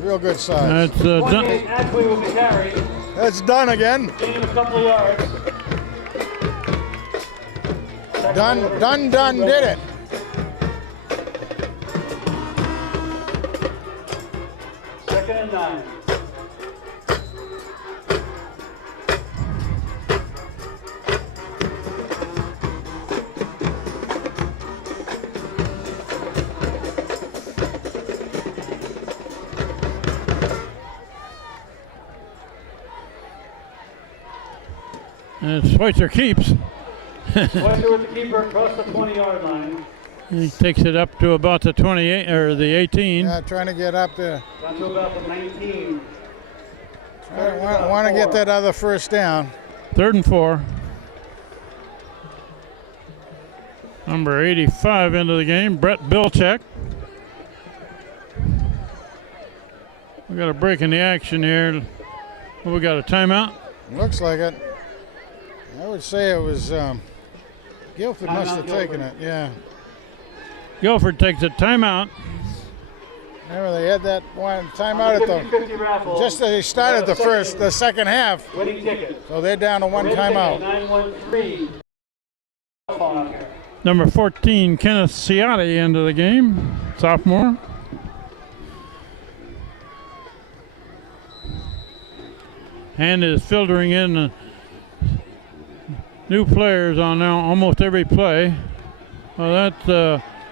real good size. That's Dunn. 28 Ackley with the carry. That's done again. Gain of a couple of yards. Done did it. Second and 9. And Schweitzer keeps. Schweitzer with the keeper across the 20-yard line. He takes it up to about the 28 or the 18. Yeah, trying to get up there. Down to about the 19. Want to get that other first down. 3rd and 4. Number 85 into the game, Brett Bilchek. We got a break in the action here. We got a timeout. Looks like it. I would say it was Guilford must have taken it, yeah. Guilford takes a timeout. Remember, they had that one timeout at the 50-50 raffle. just as they started the second half. Winning ticket. So they're down to one timeout. 913. Number 14, Kenneth Ciotti into the game, sophomore. And is filtering in new players on now almost every play. Well, that's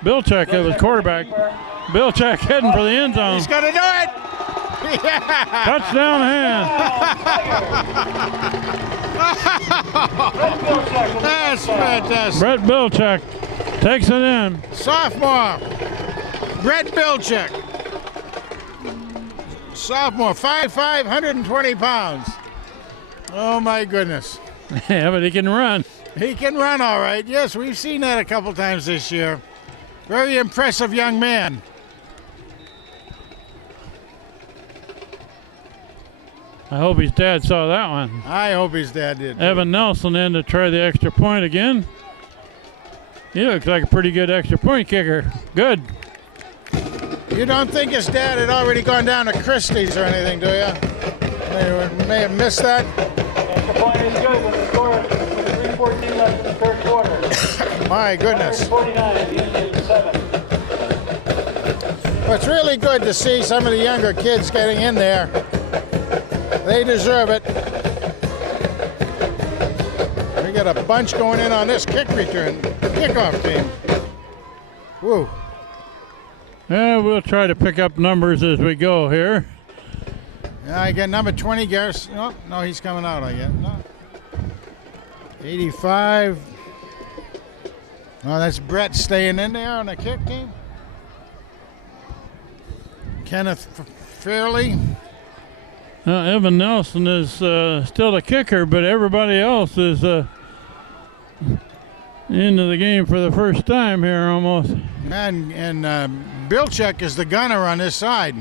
Bilchek, that was quarterback. Bilchek heading for the end zone. He's going to do it! Yeah! Touchdown hand. That's fantastic. Brett Bilchek takes it in. Sophomore, Brett Bilchek. Sophomore, 5'5", 120 pounds. Oh, my goodness. Yeah, but he can run. He can run all right. Yes, we've seen that a couple times this year. Very impressive young man. I hope his dad saw that one. I hope his dad did. Evan Nelson in to try the extra point again. He looks like a pretty good extra point kicker. Good. You don't think his dad had already gone down to Christie's or anything, do you? May have missed that. Extra point is good with the score with 3:14 left in the third quarter. My goodness. 49, the Indians 7. Well, it's really good to see some of the younger kids getting in there. They deserve it. We got a bunch going in on this kickoff team. Woo. Yeah, we'll try to pick up numbers as we go here. Yeah, I get number 20, Garris. No, he's coming out, I guess. No. 85. Oh, that's Brett staying in there on the kick team. Kenneth Fairley. Evan Nelson is still the kicker, but everybody else is into the game for the first time here almost. And Bilchek is the gunner on this side.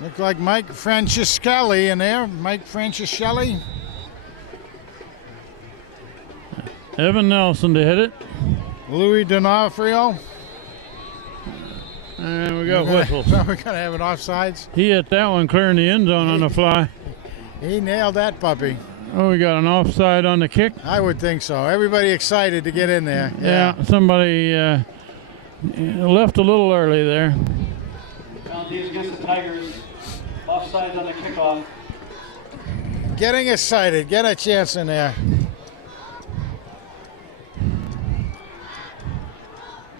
Look like Mike Francescelli in there. Mike Francescelli. Evan Nelson to hit it. Louis D'Onofrio. And we got whistles. So we're going to have an offsides. He hit that one clearing the end zone on the fly. He nailed that puppy. Oh, we got an offside on the kick. I would think so. Everybody excited to get in there. Yeah, somebody left a little early there. Penalties against the Tigers. Offside on the kickoff. Getting excited. Get a chance in there.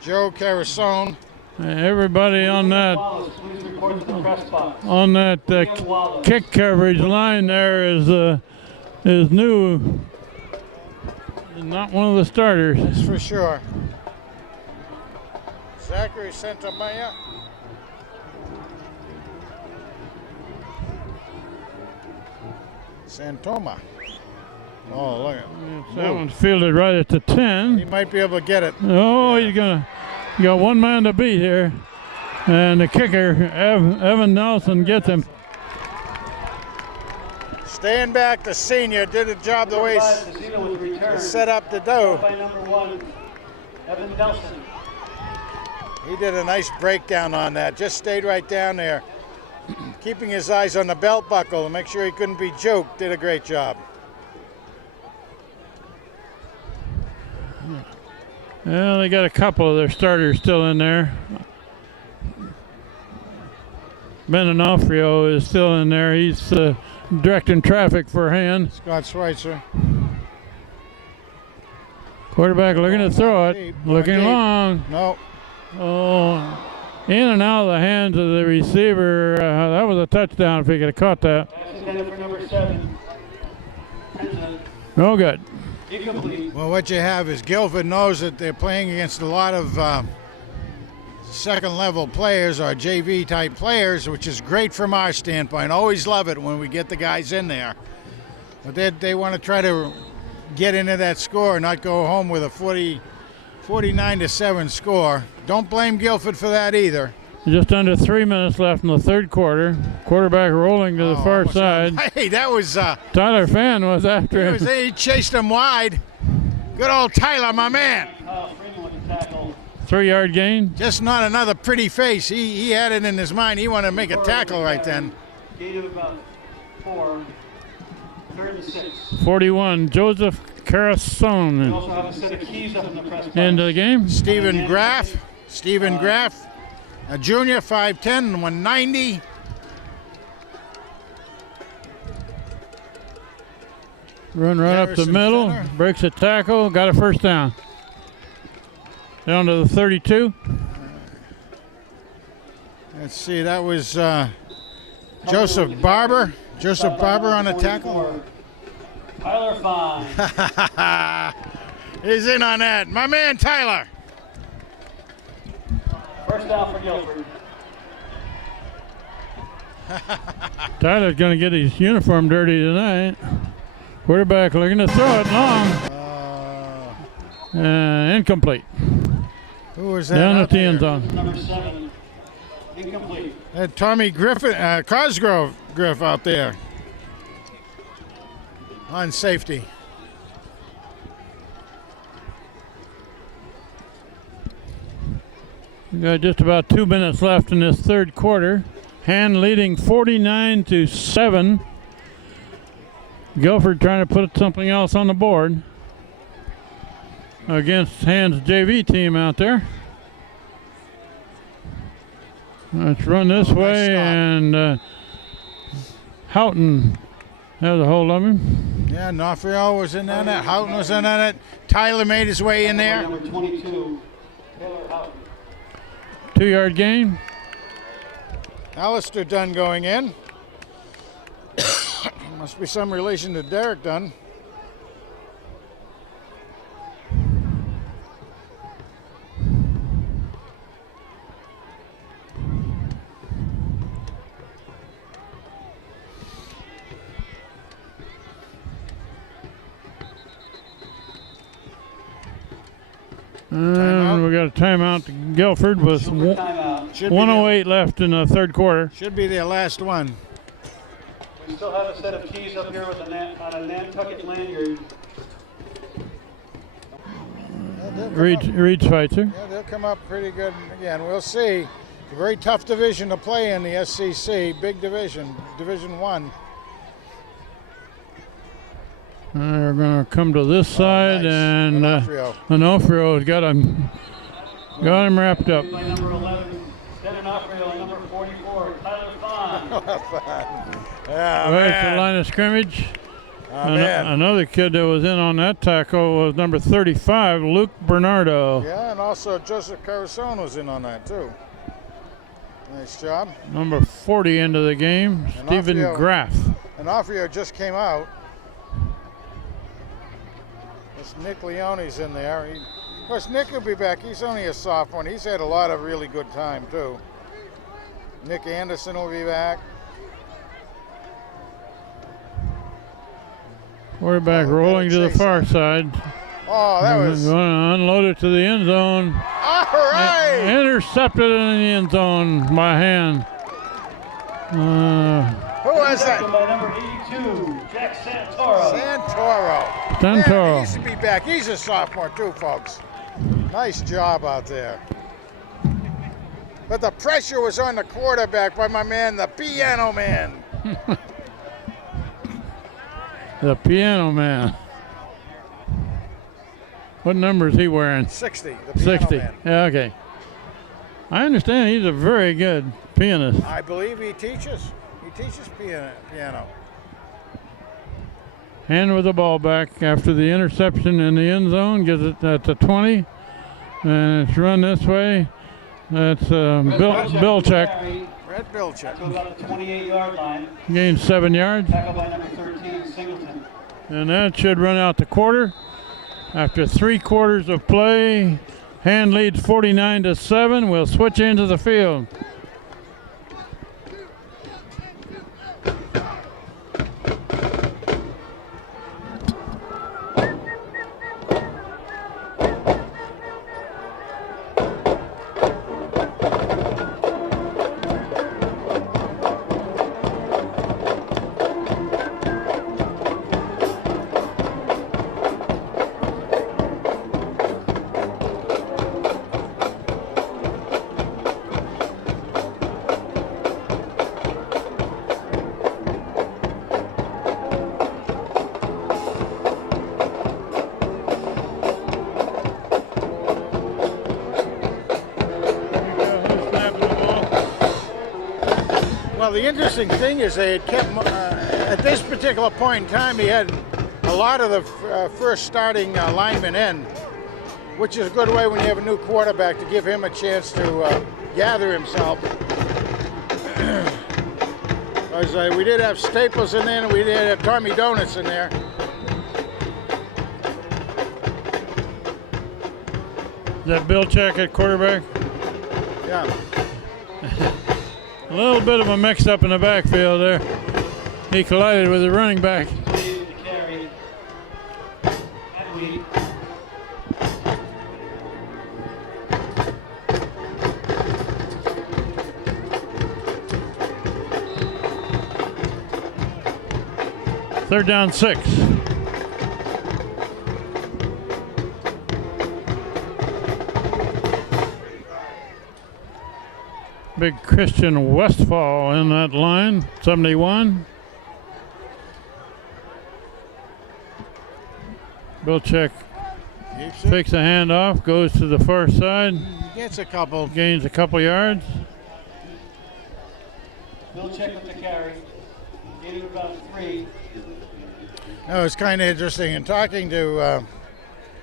Joe Carasone. Everybody on that Wallace, please report to the press box. on that kick coverage line there is new. Not one of the starters. That's for sure. Zachary Santamaya. Santoma. Oh, look at That one's fielded right at the 10. He might be able to get it. Oh, you got one man to beat here. And the kicker, Evan Nelson, gets him. Staying back, the senior did a job the way he's set up to do. By number 1, Evan Nelson. He did a nice breakdown on that. Just stayed right down there. Keeping his eyes on the belt buckle to make sure he couldn't be joked. Did a great job. Well, they got a couple of their starters still in there. Ben Onofrio is still in there. He's directing traffic for a hand. Scott Schweitzer. Quarterback looking to throw it. Deep, Looking deep. long. No. Oh, in and out of the hands of the receiver. That was a touchdown if he could have caught that. Pass intended for number 7. No good. Incomplete. Well, what you have is Guilford knows that they're playing against a lot of second-level players or JV-type players, which is great from our standpoint. Always love it when we get the guys in there. But they want to try to get into that score, not go home with a 49-7 score. Don't blame Guilford for that either. Just under 3 minutes left in the third quarter. Quarterback rolling to the far side. Hey, that was Tyler Fan was after him. he chased him wide. Good old Tyler, my man. Freeman with the tackle. 3-yard gain. Just not another pretty face. He had it in his mind. He wanted to make a tackle right then. Gain of about 4. 3rd and 6. 41, Joseph We Carasone also have a set of keys up in the press box. into the game. Stephen Graff, a junior, 5'10", 190. Run right up the Harrison middle, center. breaks a tackle, got a first down. Down to the 32. Let's see, that was Joseph Barber. Joseph Barber on the tackle. Tyler Fine. He's in on that. My man, Tyler. First down for Guilford. Tyler's going to get his uniform dirty tonight. Quarterback looking to throw it long. Incomplete. Who was that? Down out at the there? end zone. Number 7. Incomplete. Tommy Griffin, Cosgrove Griff out there on safety. We got just about 2 minutes left in this third quarter. Hand leading 49-7. Guilford trying to put something else on the board against Hand's JV team out there. Let's run this way, stop. and Houghton has a hold of him. Yeah, Nofrio was in on it. Houghton was in on it. Tyler made his way in there. Number 22. Taylor Houghton. 2-yard gain. Alistair Dunn going in. Must be some relation to Derek Dunn. And we got a timeout to Guilford with Timeout. Should be 1:08 left in the third quarter. Should be their last one. We still have a set of keys up here with on a Nantucket lanyard. Reid Schweitzer. Yeah, they'll come up pretty good again. We'll see. A very tough division to play in, the SCC. Big division, Division 1. They're going to come to this side, nice. and Onofrio's got him wrapped up. By number 11, Denonofrio, and number 44, Tyler Fine. Right at the line of scrimmage. Man. Another kid that was in on that tackle was number 35, Luke Bernardo. Yeah, and also Joseph Carasone was in on that too. Nice job. Number 40 into the game, Stephen Onofrio. Graff. And Onofrio just came out. This Nick Leone's in there. Of course, Nick will be back. He's only a sophomore. And he's had a lot of really good time too. Nick Anderson will be back. Quarterback rolling to the far side. Oh, that was Going to unload it to the end zone. all right. Intercepted in the end zone by Hand. Who was that? By number 82, Jack Santoro. Santoro. Santoro. Man, he should be back. He's a sophomore too, folks. Nice job out there. But the pressure was on the quarterback by my man, the Piano Man. The Piano Man. What number is he wearing? 60. The Piano 60. Man. Yeah, okay. I understand he's a very good pianist. I believe he teaches. He teaches piano. Hand with the ball back after the interception in the end zone. Gets it at the 20. And it's run this way. That's Bilchek. Red Bilchek. To about the 28-yard line. Gained 7 yards. Tackle by number 13, Singleton. And that should run out the quarter. After 3 quarters of play, Hand leads 49-7. We'll switch into the field. Well, the interesting thing is they had kept, at this particular point in time, he had a lot of the first starting linemen in, which is a good way when you have a new quarterback to give him a chance to gather himself. Because we did have Staples in there, and we did have Tommy Donuts in there. Is that Bill Check at quarterback? Yeah. A little bit of a mix-up in the backfield there. He collided with the running back. Carry. Atlee. Third down 6. Big Christian Westfall in that line, 71. Bilchek fakes a handoff, goes to the far side. Gets a couple. Gains a couple yards. Bilchek with the carry. Gain of about 3. No, it's kind of interesting. In talking to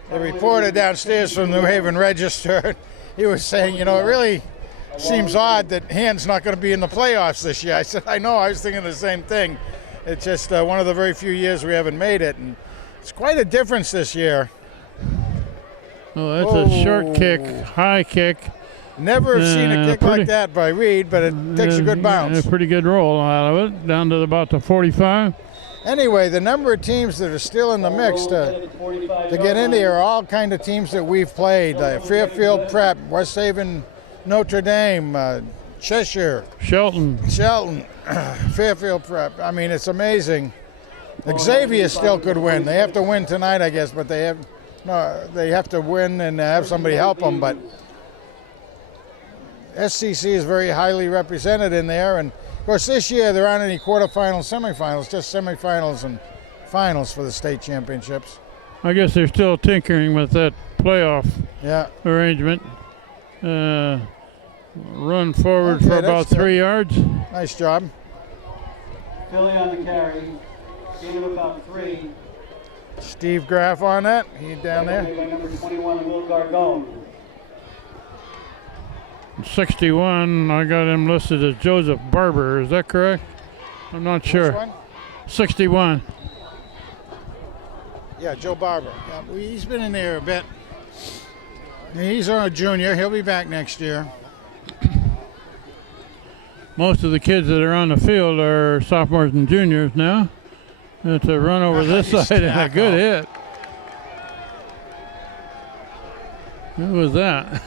the reporter downstairs from New Haven Register, he was saying, you know, it really seems odd that Hand's not going to be in the playoffs this year. I said, I know, I was thinking the same thing. It's just one of the very few years we haven't made it, and it's quite a difference this year. Oh, that's a short kick, high kick. Never have seen a kick like that by Reid, but it takes a good bounce. A pretty good roll out of it, down to about the 45. Anyway, the number of teams that are still in the mix to get in there are all kind of teams that we've played. Fairfield Prep, West Haven, Notre Dame, Cheshire, Shelton, Fairfield Prep. I mean, it's amazing. Xavier still could win. They have to win tonight, I guess, but they have to win and have somebody help them. But SCC is very highly represented in there, and of course this year there aren't any quarterfinals, semifinals, just semifinals and finals for the state championships. I guess they're still tinkering with that playoff arrangement. Run forward for about 3 yards. Nice job. Philly on the carry. Gain of about 3. Steve Graff on that. He's down there. By number 21, Will Gargone. 61, I got him listed as Joseph Barber. Is that correct? I'm not sure. Which one? 61. Yeah, Joe Barber. Yeah, he's been in there a bit. He's a junior. He'll be back next year. Most of the kids that are on the field are sophomores and juniors now. It's a run over this side and a good hit. Who was that?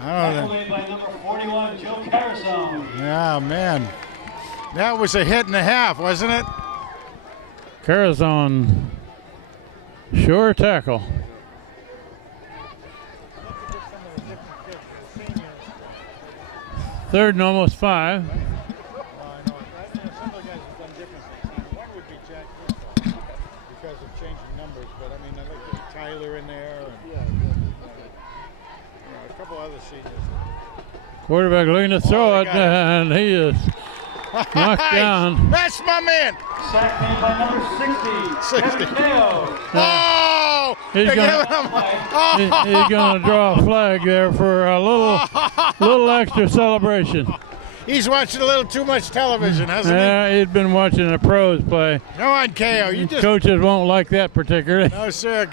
I don't know. Made by number 41, Joe Carazone. Yeah, man. That was a hit and a half, wasn't it? Carazone. Sure tackle. Third and almost 5. Some of the guys have done different things. One would be Jack because of changing numbers, but I mean, I like to get Tyler in there. And, a couple other seniors. Quarterback looking to throw it, and he is knocked down. That's my man. Sack made by number 60, Kevin Mayo. Oh! He's going to draw a flag there for a little extra celebration. He's watching a little too much television, hasn't he? Yeah, he'd been watching the pros play. Come on, KO. You just Coaches won't like that particularly. No, sir.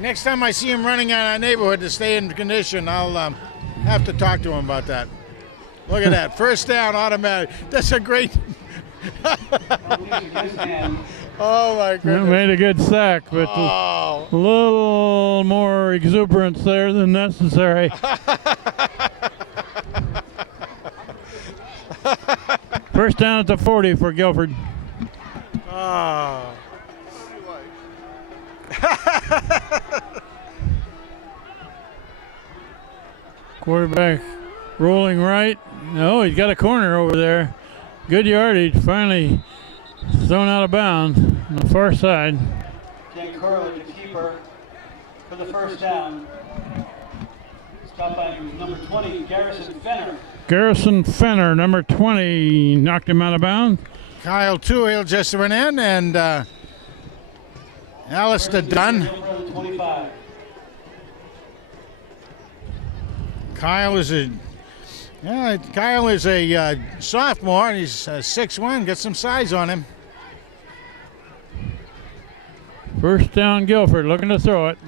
Next time I see him running out of our neighborhood to stay in condition, I'll have to talk to him about that. Look at that. First down, automatic. That's a great... Oh, my goodness. Made a good sack, but a little more exuberance there than necessary. First down at the 40 for Guilford. Oh. Quarterback rolling right. Oh, he's got a corner over there. Good yardage. Finally thrown out of bounds on the far side. Dan Curley, the keeper, for the first down. Stop by number 20, Garrison Fenner. Garrison Fenner, number 20, knocked him out of bounds. Kyle Toohill just went in, and Alistair Dunn. Guilford, 25. Kyle is a sophomore, and he's 6'1", get some size on him. First down, Guilford looking to throw it.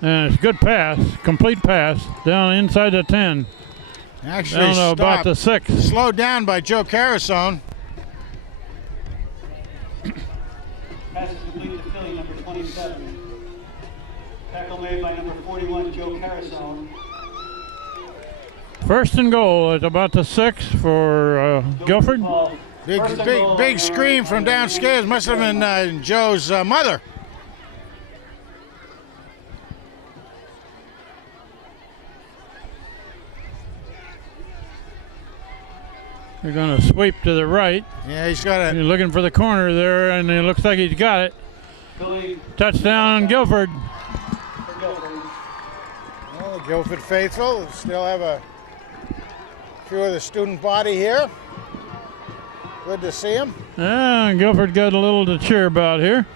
And it's a good pass, complete pass, down inside the 10. Actually Down to about the 6. Slowed down by Joe Carasone. Pass is complete to Philly, number 27. Tackle made by number 41, Joe Carasone. First and goal at about the 6 for Guilford. Big scream from downstairs. Must have been Joe's mother. They're going to sweep to the right. Yeah, he's got He's looking for the corner there, and it looks like he's got it. Touchdown, Guilford. Well, the Guilford faithful still have a few of the student body here. Good to see him. Yeah, Guilford got a little to cheer about here.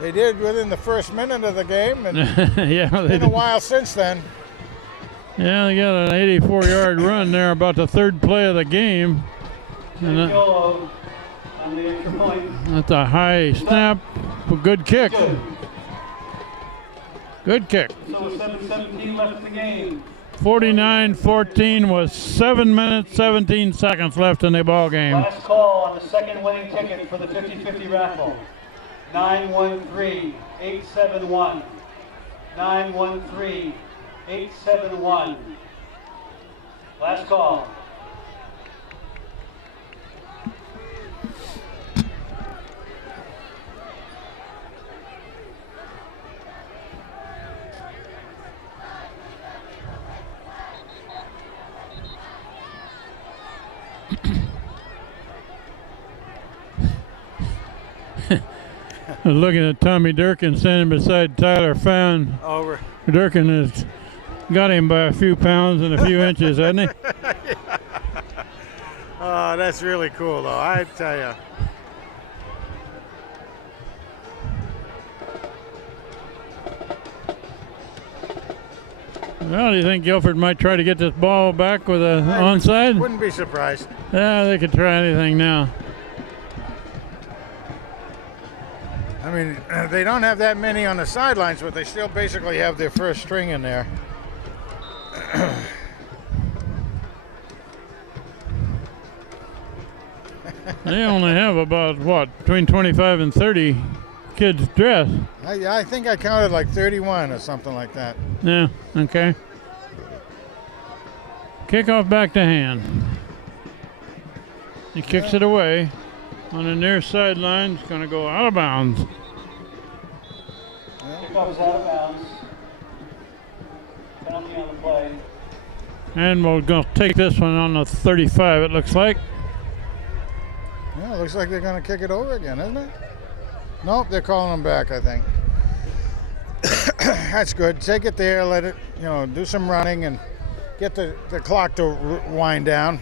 They did within the first minute of the game, and yeah, it's been a while since then. Yeah, they got an 84-yard run there, about the third play of the game. And on the extra point. that's a high snap, a good kick. Good kick. So with 7:17 left in the game. 49-14 with 7 minutes, 17 seconds left in the ball game. Last call on the second winning ticket for the 50-50 raffle. 913-871. 913-871. Last call. I was looking at Tommy Durkin standing beside Tyler Fan. Over. Durkin has got him by a few pounds and a few inches, hasn't he? Oh, that's really cool, though, I tell you. Well, do you think Guilford might try to get this ball back with a onside? Wouldn't be surprised. Yeah, they could try anything now. I mean, they don't have that many on the sidelines, but they still basically have their first string in there. They only have about, what, between 25 and 30 kids dressed. I think I counted like 31 or something like that. Yeah, okay. Kickoff back to hand. He kicks it away on the near sideline. It's going to go out of bounds. Kickoff is out of bounds. Penalty on the play. And we'll go take this one on the 35, it looks like. Yeah, it looks like they're going to kick it over again, isn't it? Nope, they're calling them back, I think. That's good. Take it there, let it, do some running and get the clock to wind down.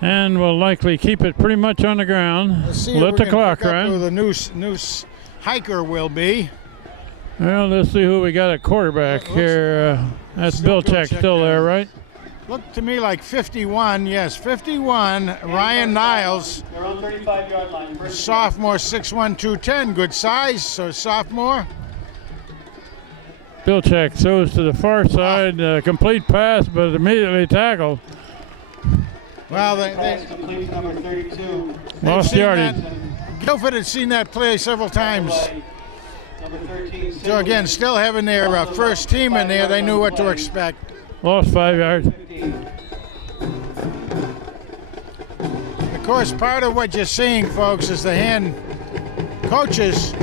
And we'll likely keep it pretty much on the ground. Let the clock run. Who the new hiker will be. Well, let's see who we got at quarterback here. That's Bill Check still there, right? Looked to me like 51. Yes, 51. Ryan Niles. They're on 35-yard line. Sophomore, 6'1", 210. Good size, so sophomore. Bill Check throws to the far side. Complete pass, but immediately tackled. Well, Pass complete to number 32. Lost yardage. Guilford had seen that play several times. Number 13. So again, still having their first team in there, they knew what to expect. Lost 5 yards. Of course, part of what you're seeing, folks, is the hand coaches.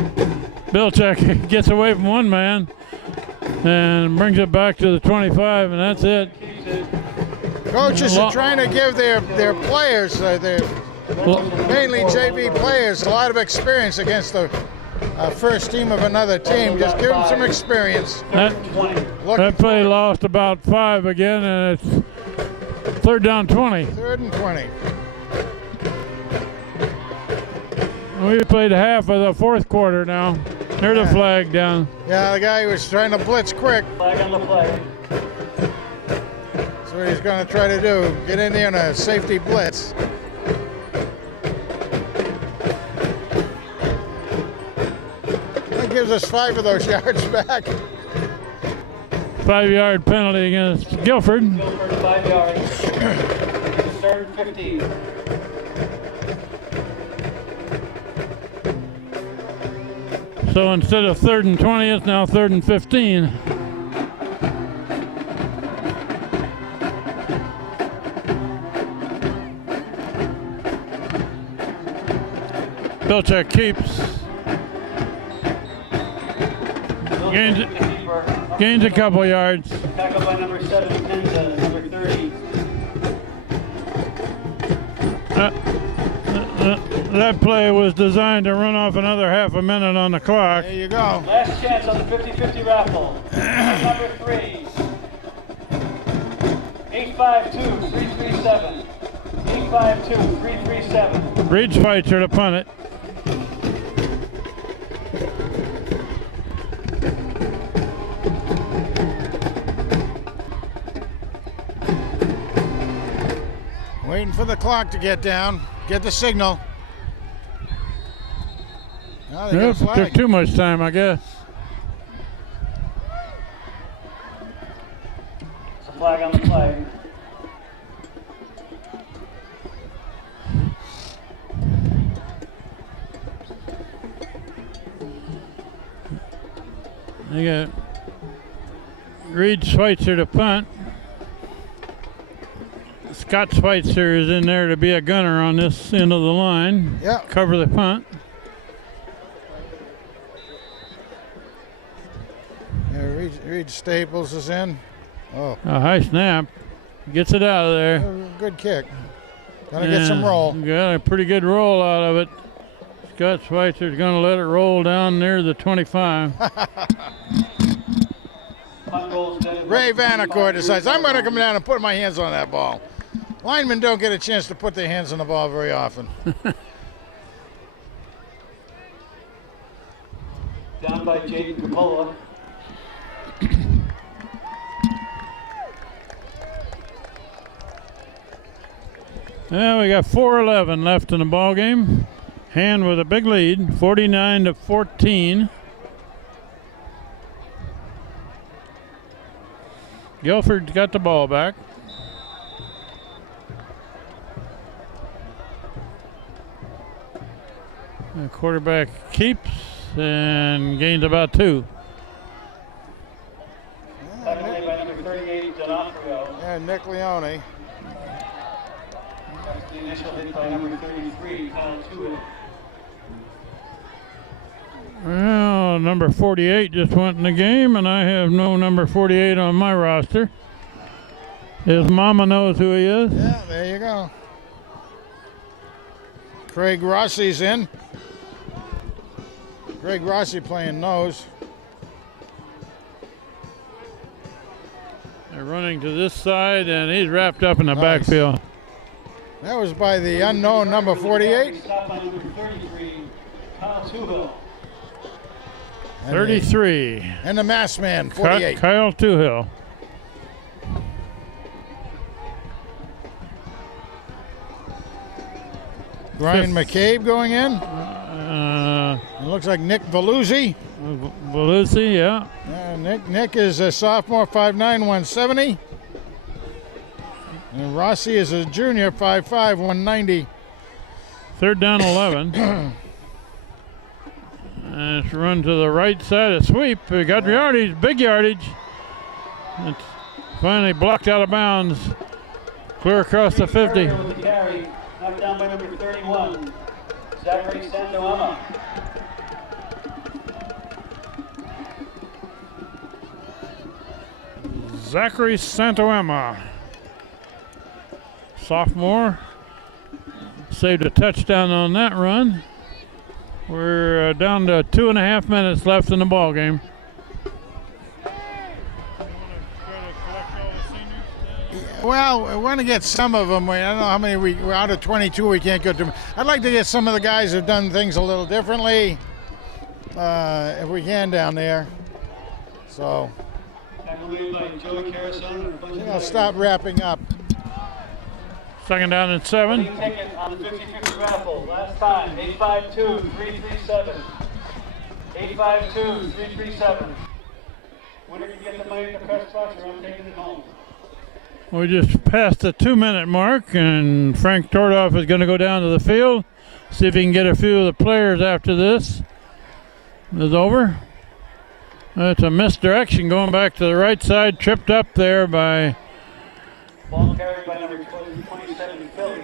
Bill Check gets away from one man and brings it back to the 25, and that's it. Coaches are trying to give their players, their mainly JV players, a lot of experience against the first team of another team. Just give them some experience. That play lost about 5 again, and it's 3rd down 20. 3rd and 20. We played half of the 4th quarter now. There's a flag down. Yeah, the guy was trying to blitz quick. Flag on the play. That's what he's going to try to do. Get in there on a safety blitz. That gives us 5 of those yards back. 5-yard penalty against Guilford. Guilford, 5 yards. 3rd and 15. So instead of 3rd and 20, it's now 3rd and 15. Belichick keeps. Gains a couple yards. Tackled by number 7, Penza, number 30. That play was designed to run off another half a minute on the clock. There you go. Last chance on the 50-50 raffle. Number 3. 852-337. 852-337. Reid Schweitzer to punt it. Waiting for the clock to get down. Get the signal. Oh, they got a Took flag. too much time, I guess. It's a flag on the play. They got Reid Schweitzer to punt. Scott Schweitzer is in there to be a gunner on this end of the line. Yeah. Cover the punt. Yeah, Reid Staples is in. Oh, A high snap. Gets it out of there. good kick. Gonna get some roll. Got a pretty good roll out of it. Scott Schweitzer's going to let it roll down near the 25. Ray Vanacore decides, I'm going to come down and put my hands on that ball. Linemen don't get a chance to put their hands on the ball very often. Down by Jaden Coppola. Well, we got 4:11 left in the ball game. Hand with a big lead, 49-14. Guilford's got the ball back. The quarterback keeps and gains about 2. Secondly by number 38, D'Onofrio. Yeah, Nick Leone. That's the initial hit by number 33, Kyle Tuitt. Well, number 48 just went in the game, and I have no number 48 on my roster. His mama knows who he is. Yeah, there you go. Craig Rossi's in. Craig Rossi playing nose. They're running to this side, and he's wrapped up in the Nice. backfield. That was by the unknown number 48. Stopped by number 33, Kyle Tuitt. 33. And the masked man, 48. Kyle Tuhill. Brian McCabe going in. It looks like Nick Veluzzi. Veluzzi, yeah. Nick is a sophomore, 5'9", 170. And Rossi is a junior, 5'5", 190. 3rd down 11. And it's run to the right side of sweep. We got yardage, big yardage. It's finally blocked out of bounds. Clear across the 50. With the carry, knocked down by number 31, Zachary Sandoama. Zachary Santoema, sophomore, saved a touchdown on that run. We're down to 2.5 minutes left in the ball game. Well, we want to get some of them. I don't know how many we're out of 22. We can't go to. I'd like to get some of the guys who've done things a little differently, if we can, down there. So I'll stop wrapping up. Second down and 7. Ticket on the 50-50 raffle. Last time, 852-337. 852-337. Winner can get the money in the press box, or I'm taking it home. We just passed the 2-minute mark, and Frank Tordoff is going to go down to the field, see if he can get a few of the players after this is over. That's a misdirection going back to the right side, tripped up there by Ball carried by number 27, Philly.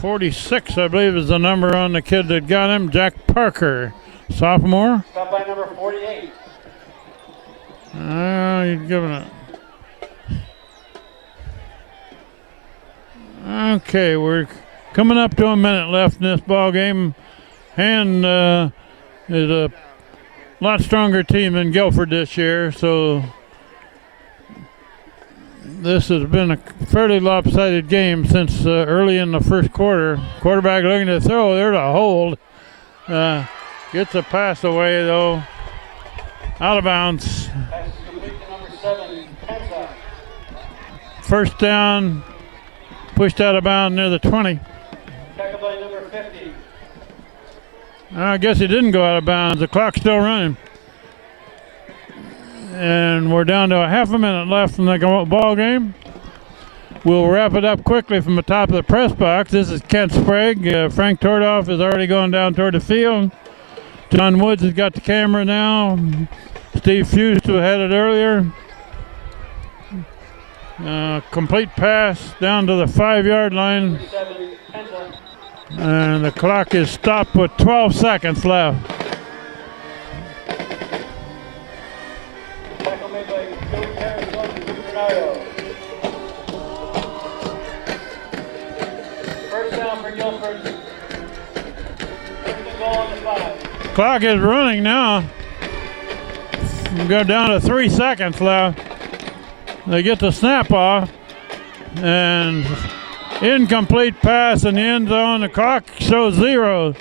46, I believe, is the number on the kid that got him, Jack Parker, sophomore. Stop by number 48. He's giving it. Okay, we're coming up to a minute left in this ball game. Hand is a lot stronger team than Guilford this year, so this has been a fairly lopsided game since early in the first quarter. Quarterback looking to throw, there's a hold. Gets a pass away though, out of bounds. Pass is complete to number 7, Penza. First down, pushed out of bounds near the 20. Tackled by number 50. I guess he didn't go out of bounds. The clock's still running. And we're down to a half a minute left in the ball game. We'll wrap it up quickly from the top of the press box. This is Kent Sprague. Frank Tordoff has already gone down toward the field. John Woods has got the camera now. Steve Fust, who had it earlier. Complete pass down to the 5-yard line. 7, Penza. And the clock is stopped with 12 seconds left. Tackle made by Joe Harris on Bernardo. First down for Guilford. Taking the ball on the 5. Clock is running now. We go down to 3 seconds left. They get the snap off, and incomplete pass in the end zone. The clock shows 0.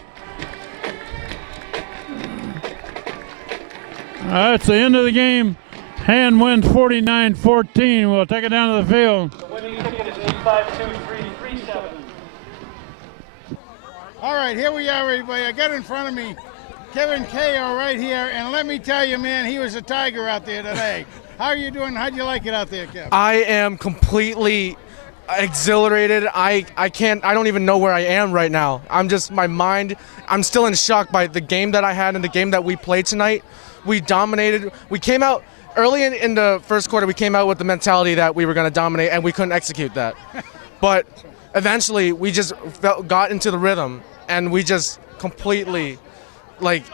That's the end of the game. Hand wins 49-14. We'll take it down to the field. The winning ticket is 852-337. All right, here we are, everybody. I got in front of me Kevin Ko right here, and let me tell you, man, he was a tiger out there today. How are you doing? How'd you like it out there, Kevin? I am completely exhilarated. I don't even know where I am right now. I'm still in shock by the game that I had and the game that we played tonight. We dominated. We came out early in the first quarter. We came out with the mentality that we were going to dominate, and we couldn't execute that. But eventually, we just got into the rhythm, and we just completely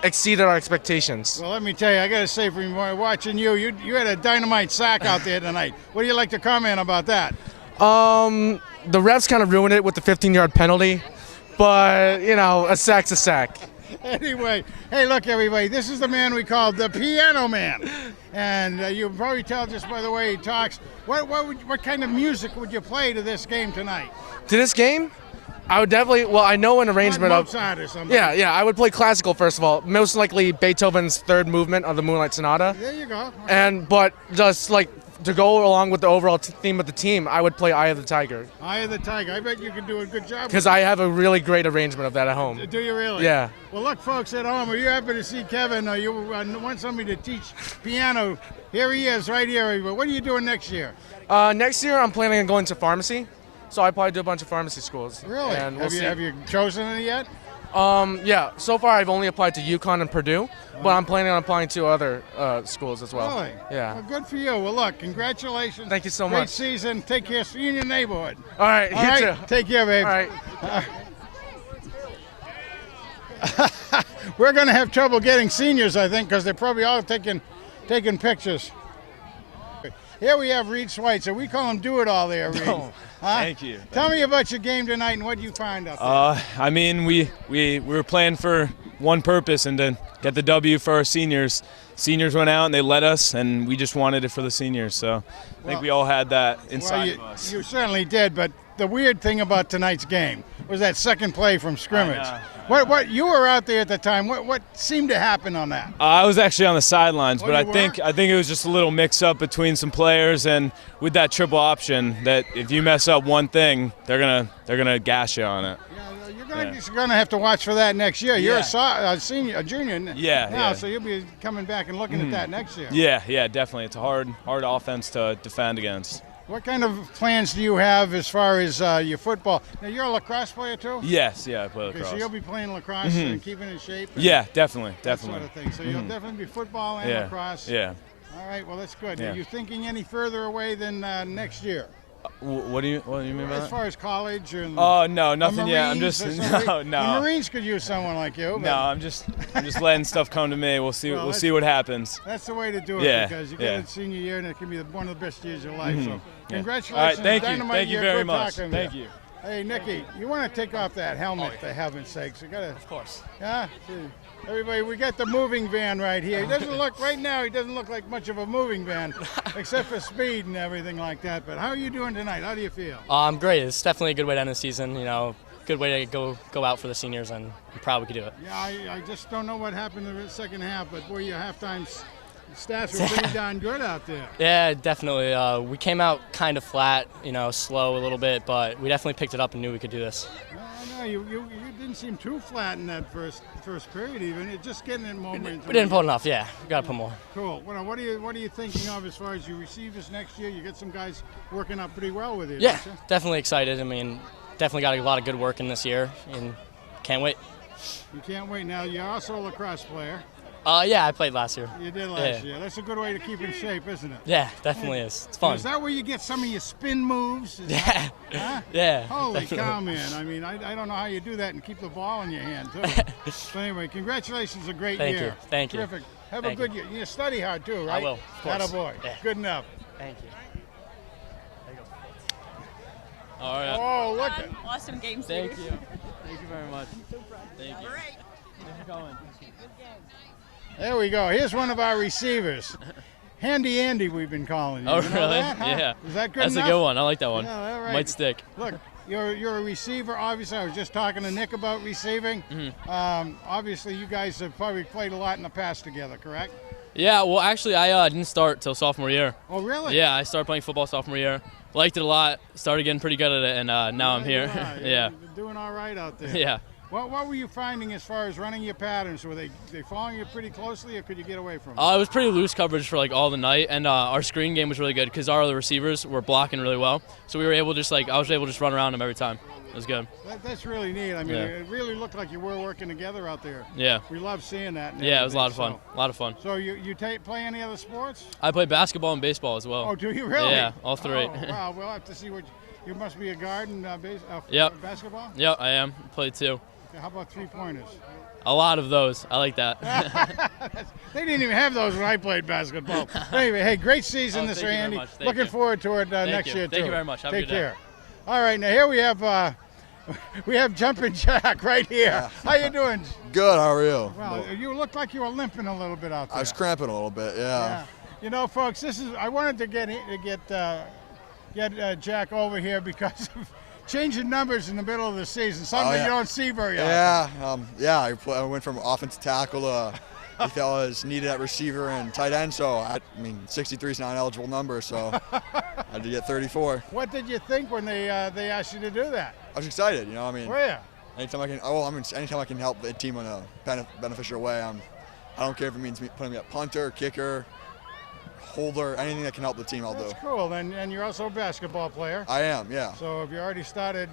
exceeded our expectations. Well, let me tell you, I got to say, from watching you had a dynamite sack out there tonight. What do you like to comment about that? The refs kind of ruined it with the 15-yard penalty, but, a sack's a sack. Anyway, hey, look, everybody, this is the man we call the Piano Man. And you can probably tell just by the way he talks. What kind of music would you play to this game tonight? To this game? I would definitely, I know an arrangement of... Mozart or something. Yeah, I would play classical, first of all. Most likely Beethoven's third movement of the Moonlight Sonata. There you go. But just, to go along with the overall theme of the team, I would play Eye of the Tiger. Eye of the Tiger. I bet you could do a good job. Because I have a really great arrangement of that at home. Do you really? Yeah. Well, look, folks at home, are you happy to see Kevin? You want somebody to teach piano? Here he is, right here. What are you doing next year? Next year, I'm planning on going to pharmacy. So I probably do a bunch of pharmacy schools. Really? And we'll see. Have you chosen it yet? Yeah. So far, I've only applied to UConn and Purdue, but I'm planning on applying to other schools as well. Really? Yeah. Well, good for you. Well, look, congratulations. Thank you so Great much. season. Take care. See you in your neighborhood. All right. All You right. too. Take care, babe. All right. We're going to have trouble getting seniors, I think, because they're probably all taking pictures. Here we have Reid Schweitzer. We call him Do-It-All there, Reid. No. Huh? Thank you. Tell me about your game tonight and what you find out there. I mean, we were playing for one purpose, and to get the W for our seniors. Seniors went out and they led us, and we just wanted it for the seniors. So I think we all had that inside of us. You certainly did, but the weird thing about tonight's game was that second play from scrimmage. What you were out there at the time? What seemed to happen on that? I was actually on the sidelines, Oh, but you I think it was just a little mix-up between some players, and with that triple option, that if you mess up one thing, they're gonna gash you on it. You're going to have to watch for that next year. You're Yeah. a junior now, Yeah. so you'll be coming back and looking at that next year. Yeah, definitely. It's a hard offense to defend against. What kind of plans do you have as far as your football? Now, you're a lacrosse player too? Yes, I play Okay, lacrosse. so you'll be playing lacrosse and keeping in shape? And Yeah, definitely. that sort of thing. So you'll definitely be football and lacrosse? Yeah. All right, well, that's good. Yeah. Are you thinking any further away than next year? What do you mean by As that? far as college and Oh no, the nothing yet. I'm Marines just or something? no. The Marines could use someone like you. No, but I'm just letting stuff come to me. We'll see. Well, We'll see what happens. That's the way to do it Yeah, because you yeah. get a senior year and it can be one of the best years of your life. So Yeah. congratulations. All right, thank you. Dynamite Thank you year. very Good much. talking Thank to you. Hey, Nikki, you want to take off that helmet, for heaven's sakes. You gotta, Of course. yeah? See, everybody, we got the moving van right here. He doesn't look, right now, he doesn't look like much of a moving van, except for speed and everything like that. But how are you doing tonight? How do you feel? Great. It's definitely a good way to end the season. Good way to go out for the seniors, and I'm proud we could do it. Yeah, I just don't know what happened in the second half, but boy, your halftime stats were pretty darn good out there. Yeah, definitely. We came out kind of flat, slow a little bit, but we definitely picked it up and knew we could do this. No, you didn't seem too flat in that first period even. It's just getting in momentum. We didn't put enough. Yeah, we got to put more. Cool. Well, what are you thinking of as far as your receivers next year? You get some guys working out pretty well with you. Yeah, don't you? definitely excited. I mean, definitely got a lot of good work in this year, and can't wait. You can't wait. Now, you're also a lacrosse player. Yeah, I played last year. You did last year. That's a good way to keep in shape, isn't it? Yeah, definitely is. It's fun. Is that where you get some of your spin moves? Yeah. Huh? Yeah. Holy definitely. cow, man. I mean, I don't know how you do that and keep the ball in your hand, too. So anyway, congratulations. A great Thank year. you. Thank you. Terrific. Have Thank a good year. You study hard, too, right? I will, of course. Attaboy. Yeah. Good enough. Thank you. All right. Oh, look at Awesome game, Thank Steve. you. Thank you very much. Thank you. Thanks for coming. There we go. Here's one of our receivers. Handy Andy, we've been calling you. Oh, You know really? that, huh? Yeah. Is that good That's enough? a good one. I like that one. Yeah, all right. Might stick. Look, you're a receiver. Obviously, I was just talking to Nick about receiving. Obviously, you guys have probably played a lot in the past together, correct? Yeah, well, actually, I didn't start till sophomore year. Oh, really? Yeah, I started playing football sophomore year. Liked it a lot. Started getting pretty good at it, and now I'm here. Yeah. You're doing all right out there. Yeah. What were you finding as far as running your patterns? Were they following you pretty closely, or could you get away from them? It was pretty loose coverage for like all the night, and our screen game was really good because our other receivers were blocking really well. So we were able to I was able to just run around them every time. It was good. That's really neat. I mean, Yeah. it really looked like you were working together out there. Yeah. We love seeing that. and Yeah, it was a lot of everything, fun. A lot of fun. So you play any other sports? I played basketball and baseball as well. Oh, do you really? Yeah, all three. Oh, wow, we'll have to see what you must be a guard in Yep. basketball. Yep, I am. Played two. Okay, how about 3-pointers? A lot of those. I like that. They didn't even have those when I played basketball. Anyway, hey, great season this thank year, you very Andy. much. Thank Looking you. forward to it next you. year too. Thank you very much. Have a Take good day. care. All right, now here we have Jumpin' Jack right here. How you doing? Good, how are you? Well, you looked like you were limping a little bit out there. I was cramping a little bit, Yeah. You know, folks, I wanted to get Jack over here because of changing numbers in the middle of the season. Something you don't see very often. I went from offensive tackle to he felt was needed at receiver and tight end, so I mean 63 is not an eligible number, so I had to get 34. What did you think when they asked you to do that? I was excited, I mean. Were you? Anytime I can help the team in a beneficial way, I don't care if it means putting me at punter, kicker, holder, anything that can help the team, I'll do. That's cool. And you're also a basketball player. I am, yeah. So have you already started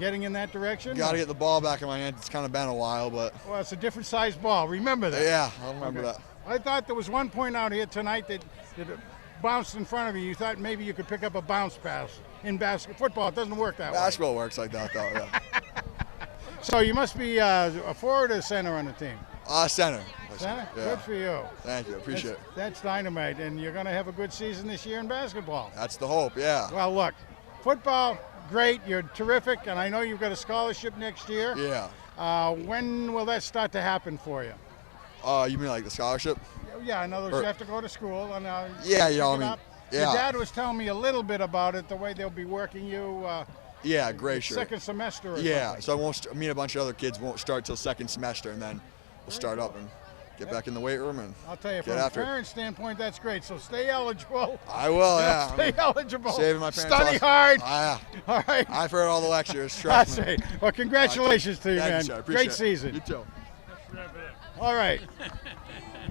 getting in that direction? Got to get the ball back in my hand. It's kind of been a while, but. Well, it's a different size ball. Remember that. Yeah, I'll remember that. I thought there was one point out here tonight that bounced in front of you. You thought maybe you could pick up a bounce pass. In football, it doesn't work that way. Basketball works like that, though, yeah. So you must be a forward or center on the team? Center. Center? Yeah. Good for you. Thank you, appreciate it. That's dynamite, and you're going to have a good season this year in basketball. That's the hope, yeah. Well, look, football, great. You're terrific, and I know you've got a scholarship next year. Yeah. When will that start to happen for you? You mean like the scholarship? Yeah, in other words, you have to go to school. And, yeah, you know, I mean, yeah. Your dad was telling me a little bit about it, the way they'll be working you. Yeah, great. Sure. Second semester. Or yeah, something. so I won't. Me and a bunch of other kids won't start till second semester, and then we'll start up and get back in the weight room and I'll tell you, get from a after parent standpoint, that's great. So stay eligible. I will, yeah. Stay eligible. Saving my parents. Study hard. Yeah. All right. I've heard all the lectures. That's Trust me. it. Well, congratulations to you, Thank man. You, sir. Appreciate Great it. season. You too. All right.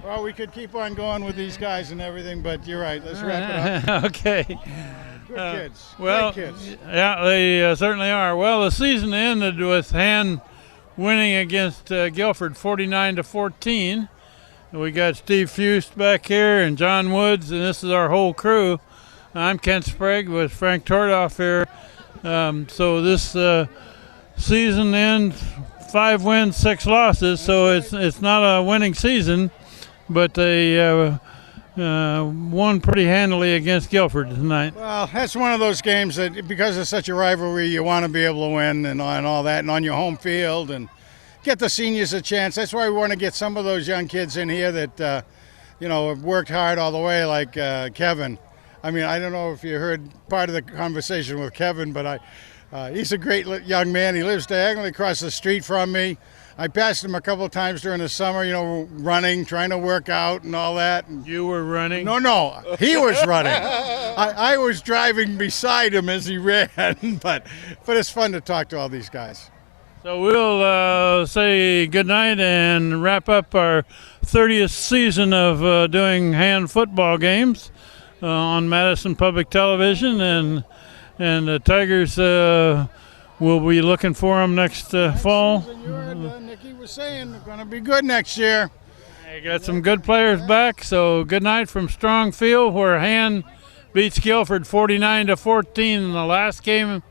Well, we could keep on going with these guys and everything, but you're right. Let's wrap it up. Okay. Good kids. Well, Great kids. yeah, they certainly are. Well, the season ended with Han winning against Guilford 49-14. We got Steve Fust back here and John Woods, and this is our whole crew. I'm Kent Sprague with Frank Tordoff here. So this season ends 5 wins, 6 losses. So it's not a winning season, but they won pretty handily against Guilford tonight. Well, that's one of those games that, because it's such a rivalry, you want to be able to win and all that, and on your home field, and get the seniors a chance. That's why we want to get some of those young kids in here that, have worked hard all the way, like Kevin. I mean, I don't know if you heard part of the conversation with Kevin, but he's a great young man. He lives diagonally across the street from me. I passed him a couple of times during the summer, running, trying to work out and all that. And you were running? No, he was running. I was driving beside him as he ran, but it's fun to talk to all these guys. So we'll say goodnight and wrap up our 30th season of doing hand football games on Madison Public Television, and the Tigers will be looking for them next fall. Season, you heard Nikki was saying they're going to be good next year. They got some good players back, so good night from Strong Field, where Han beats Guilford 49-14 in the last game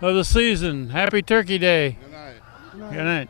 of the season. Happy Turkey Day. Good night. Good night.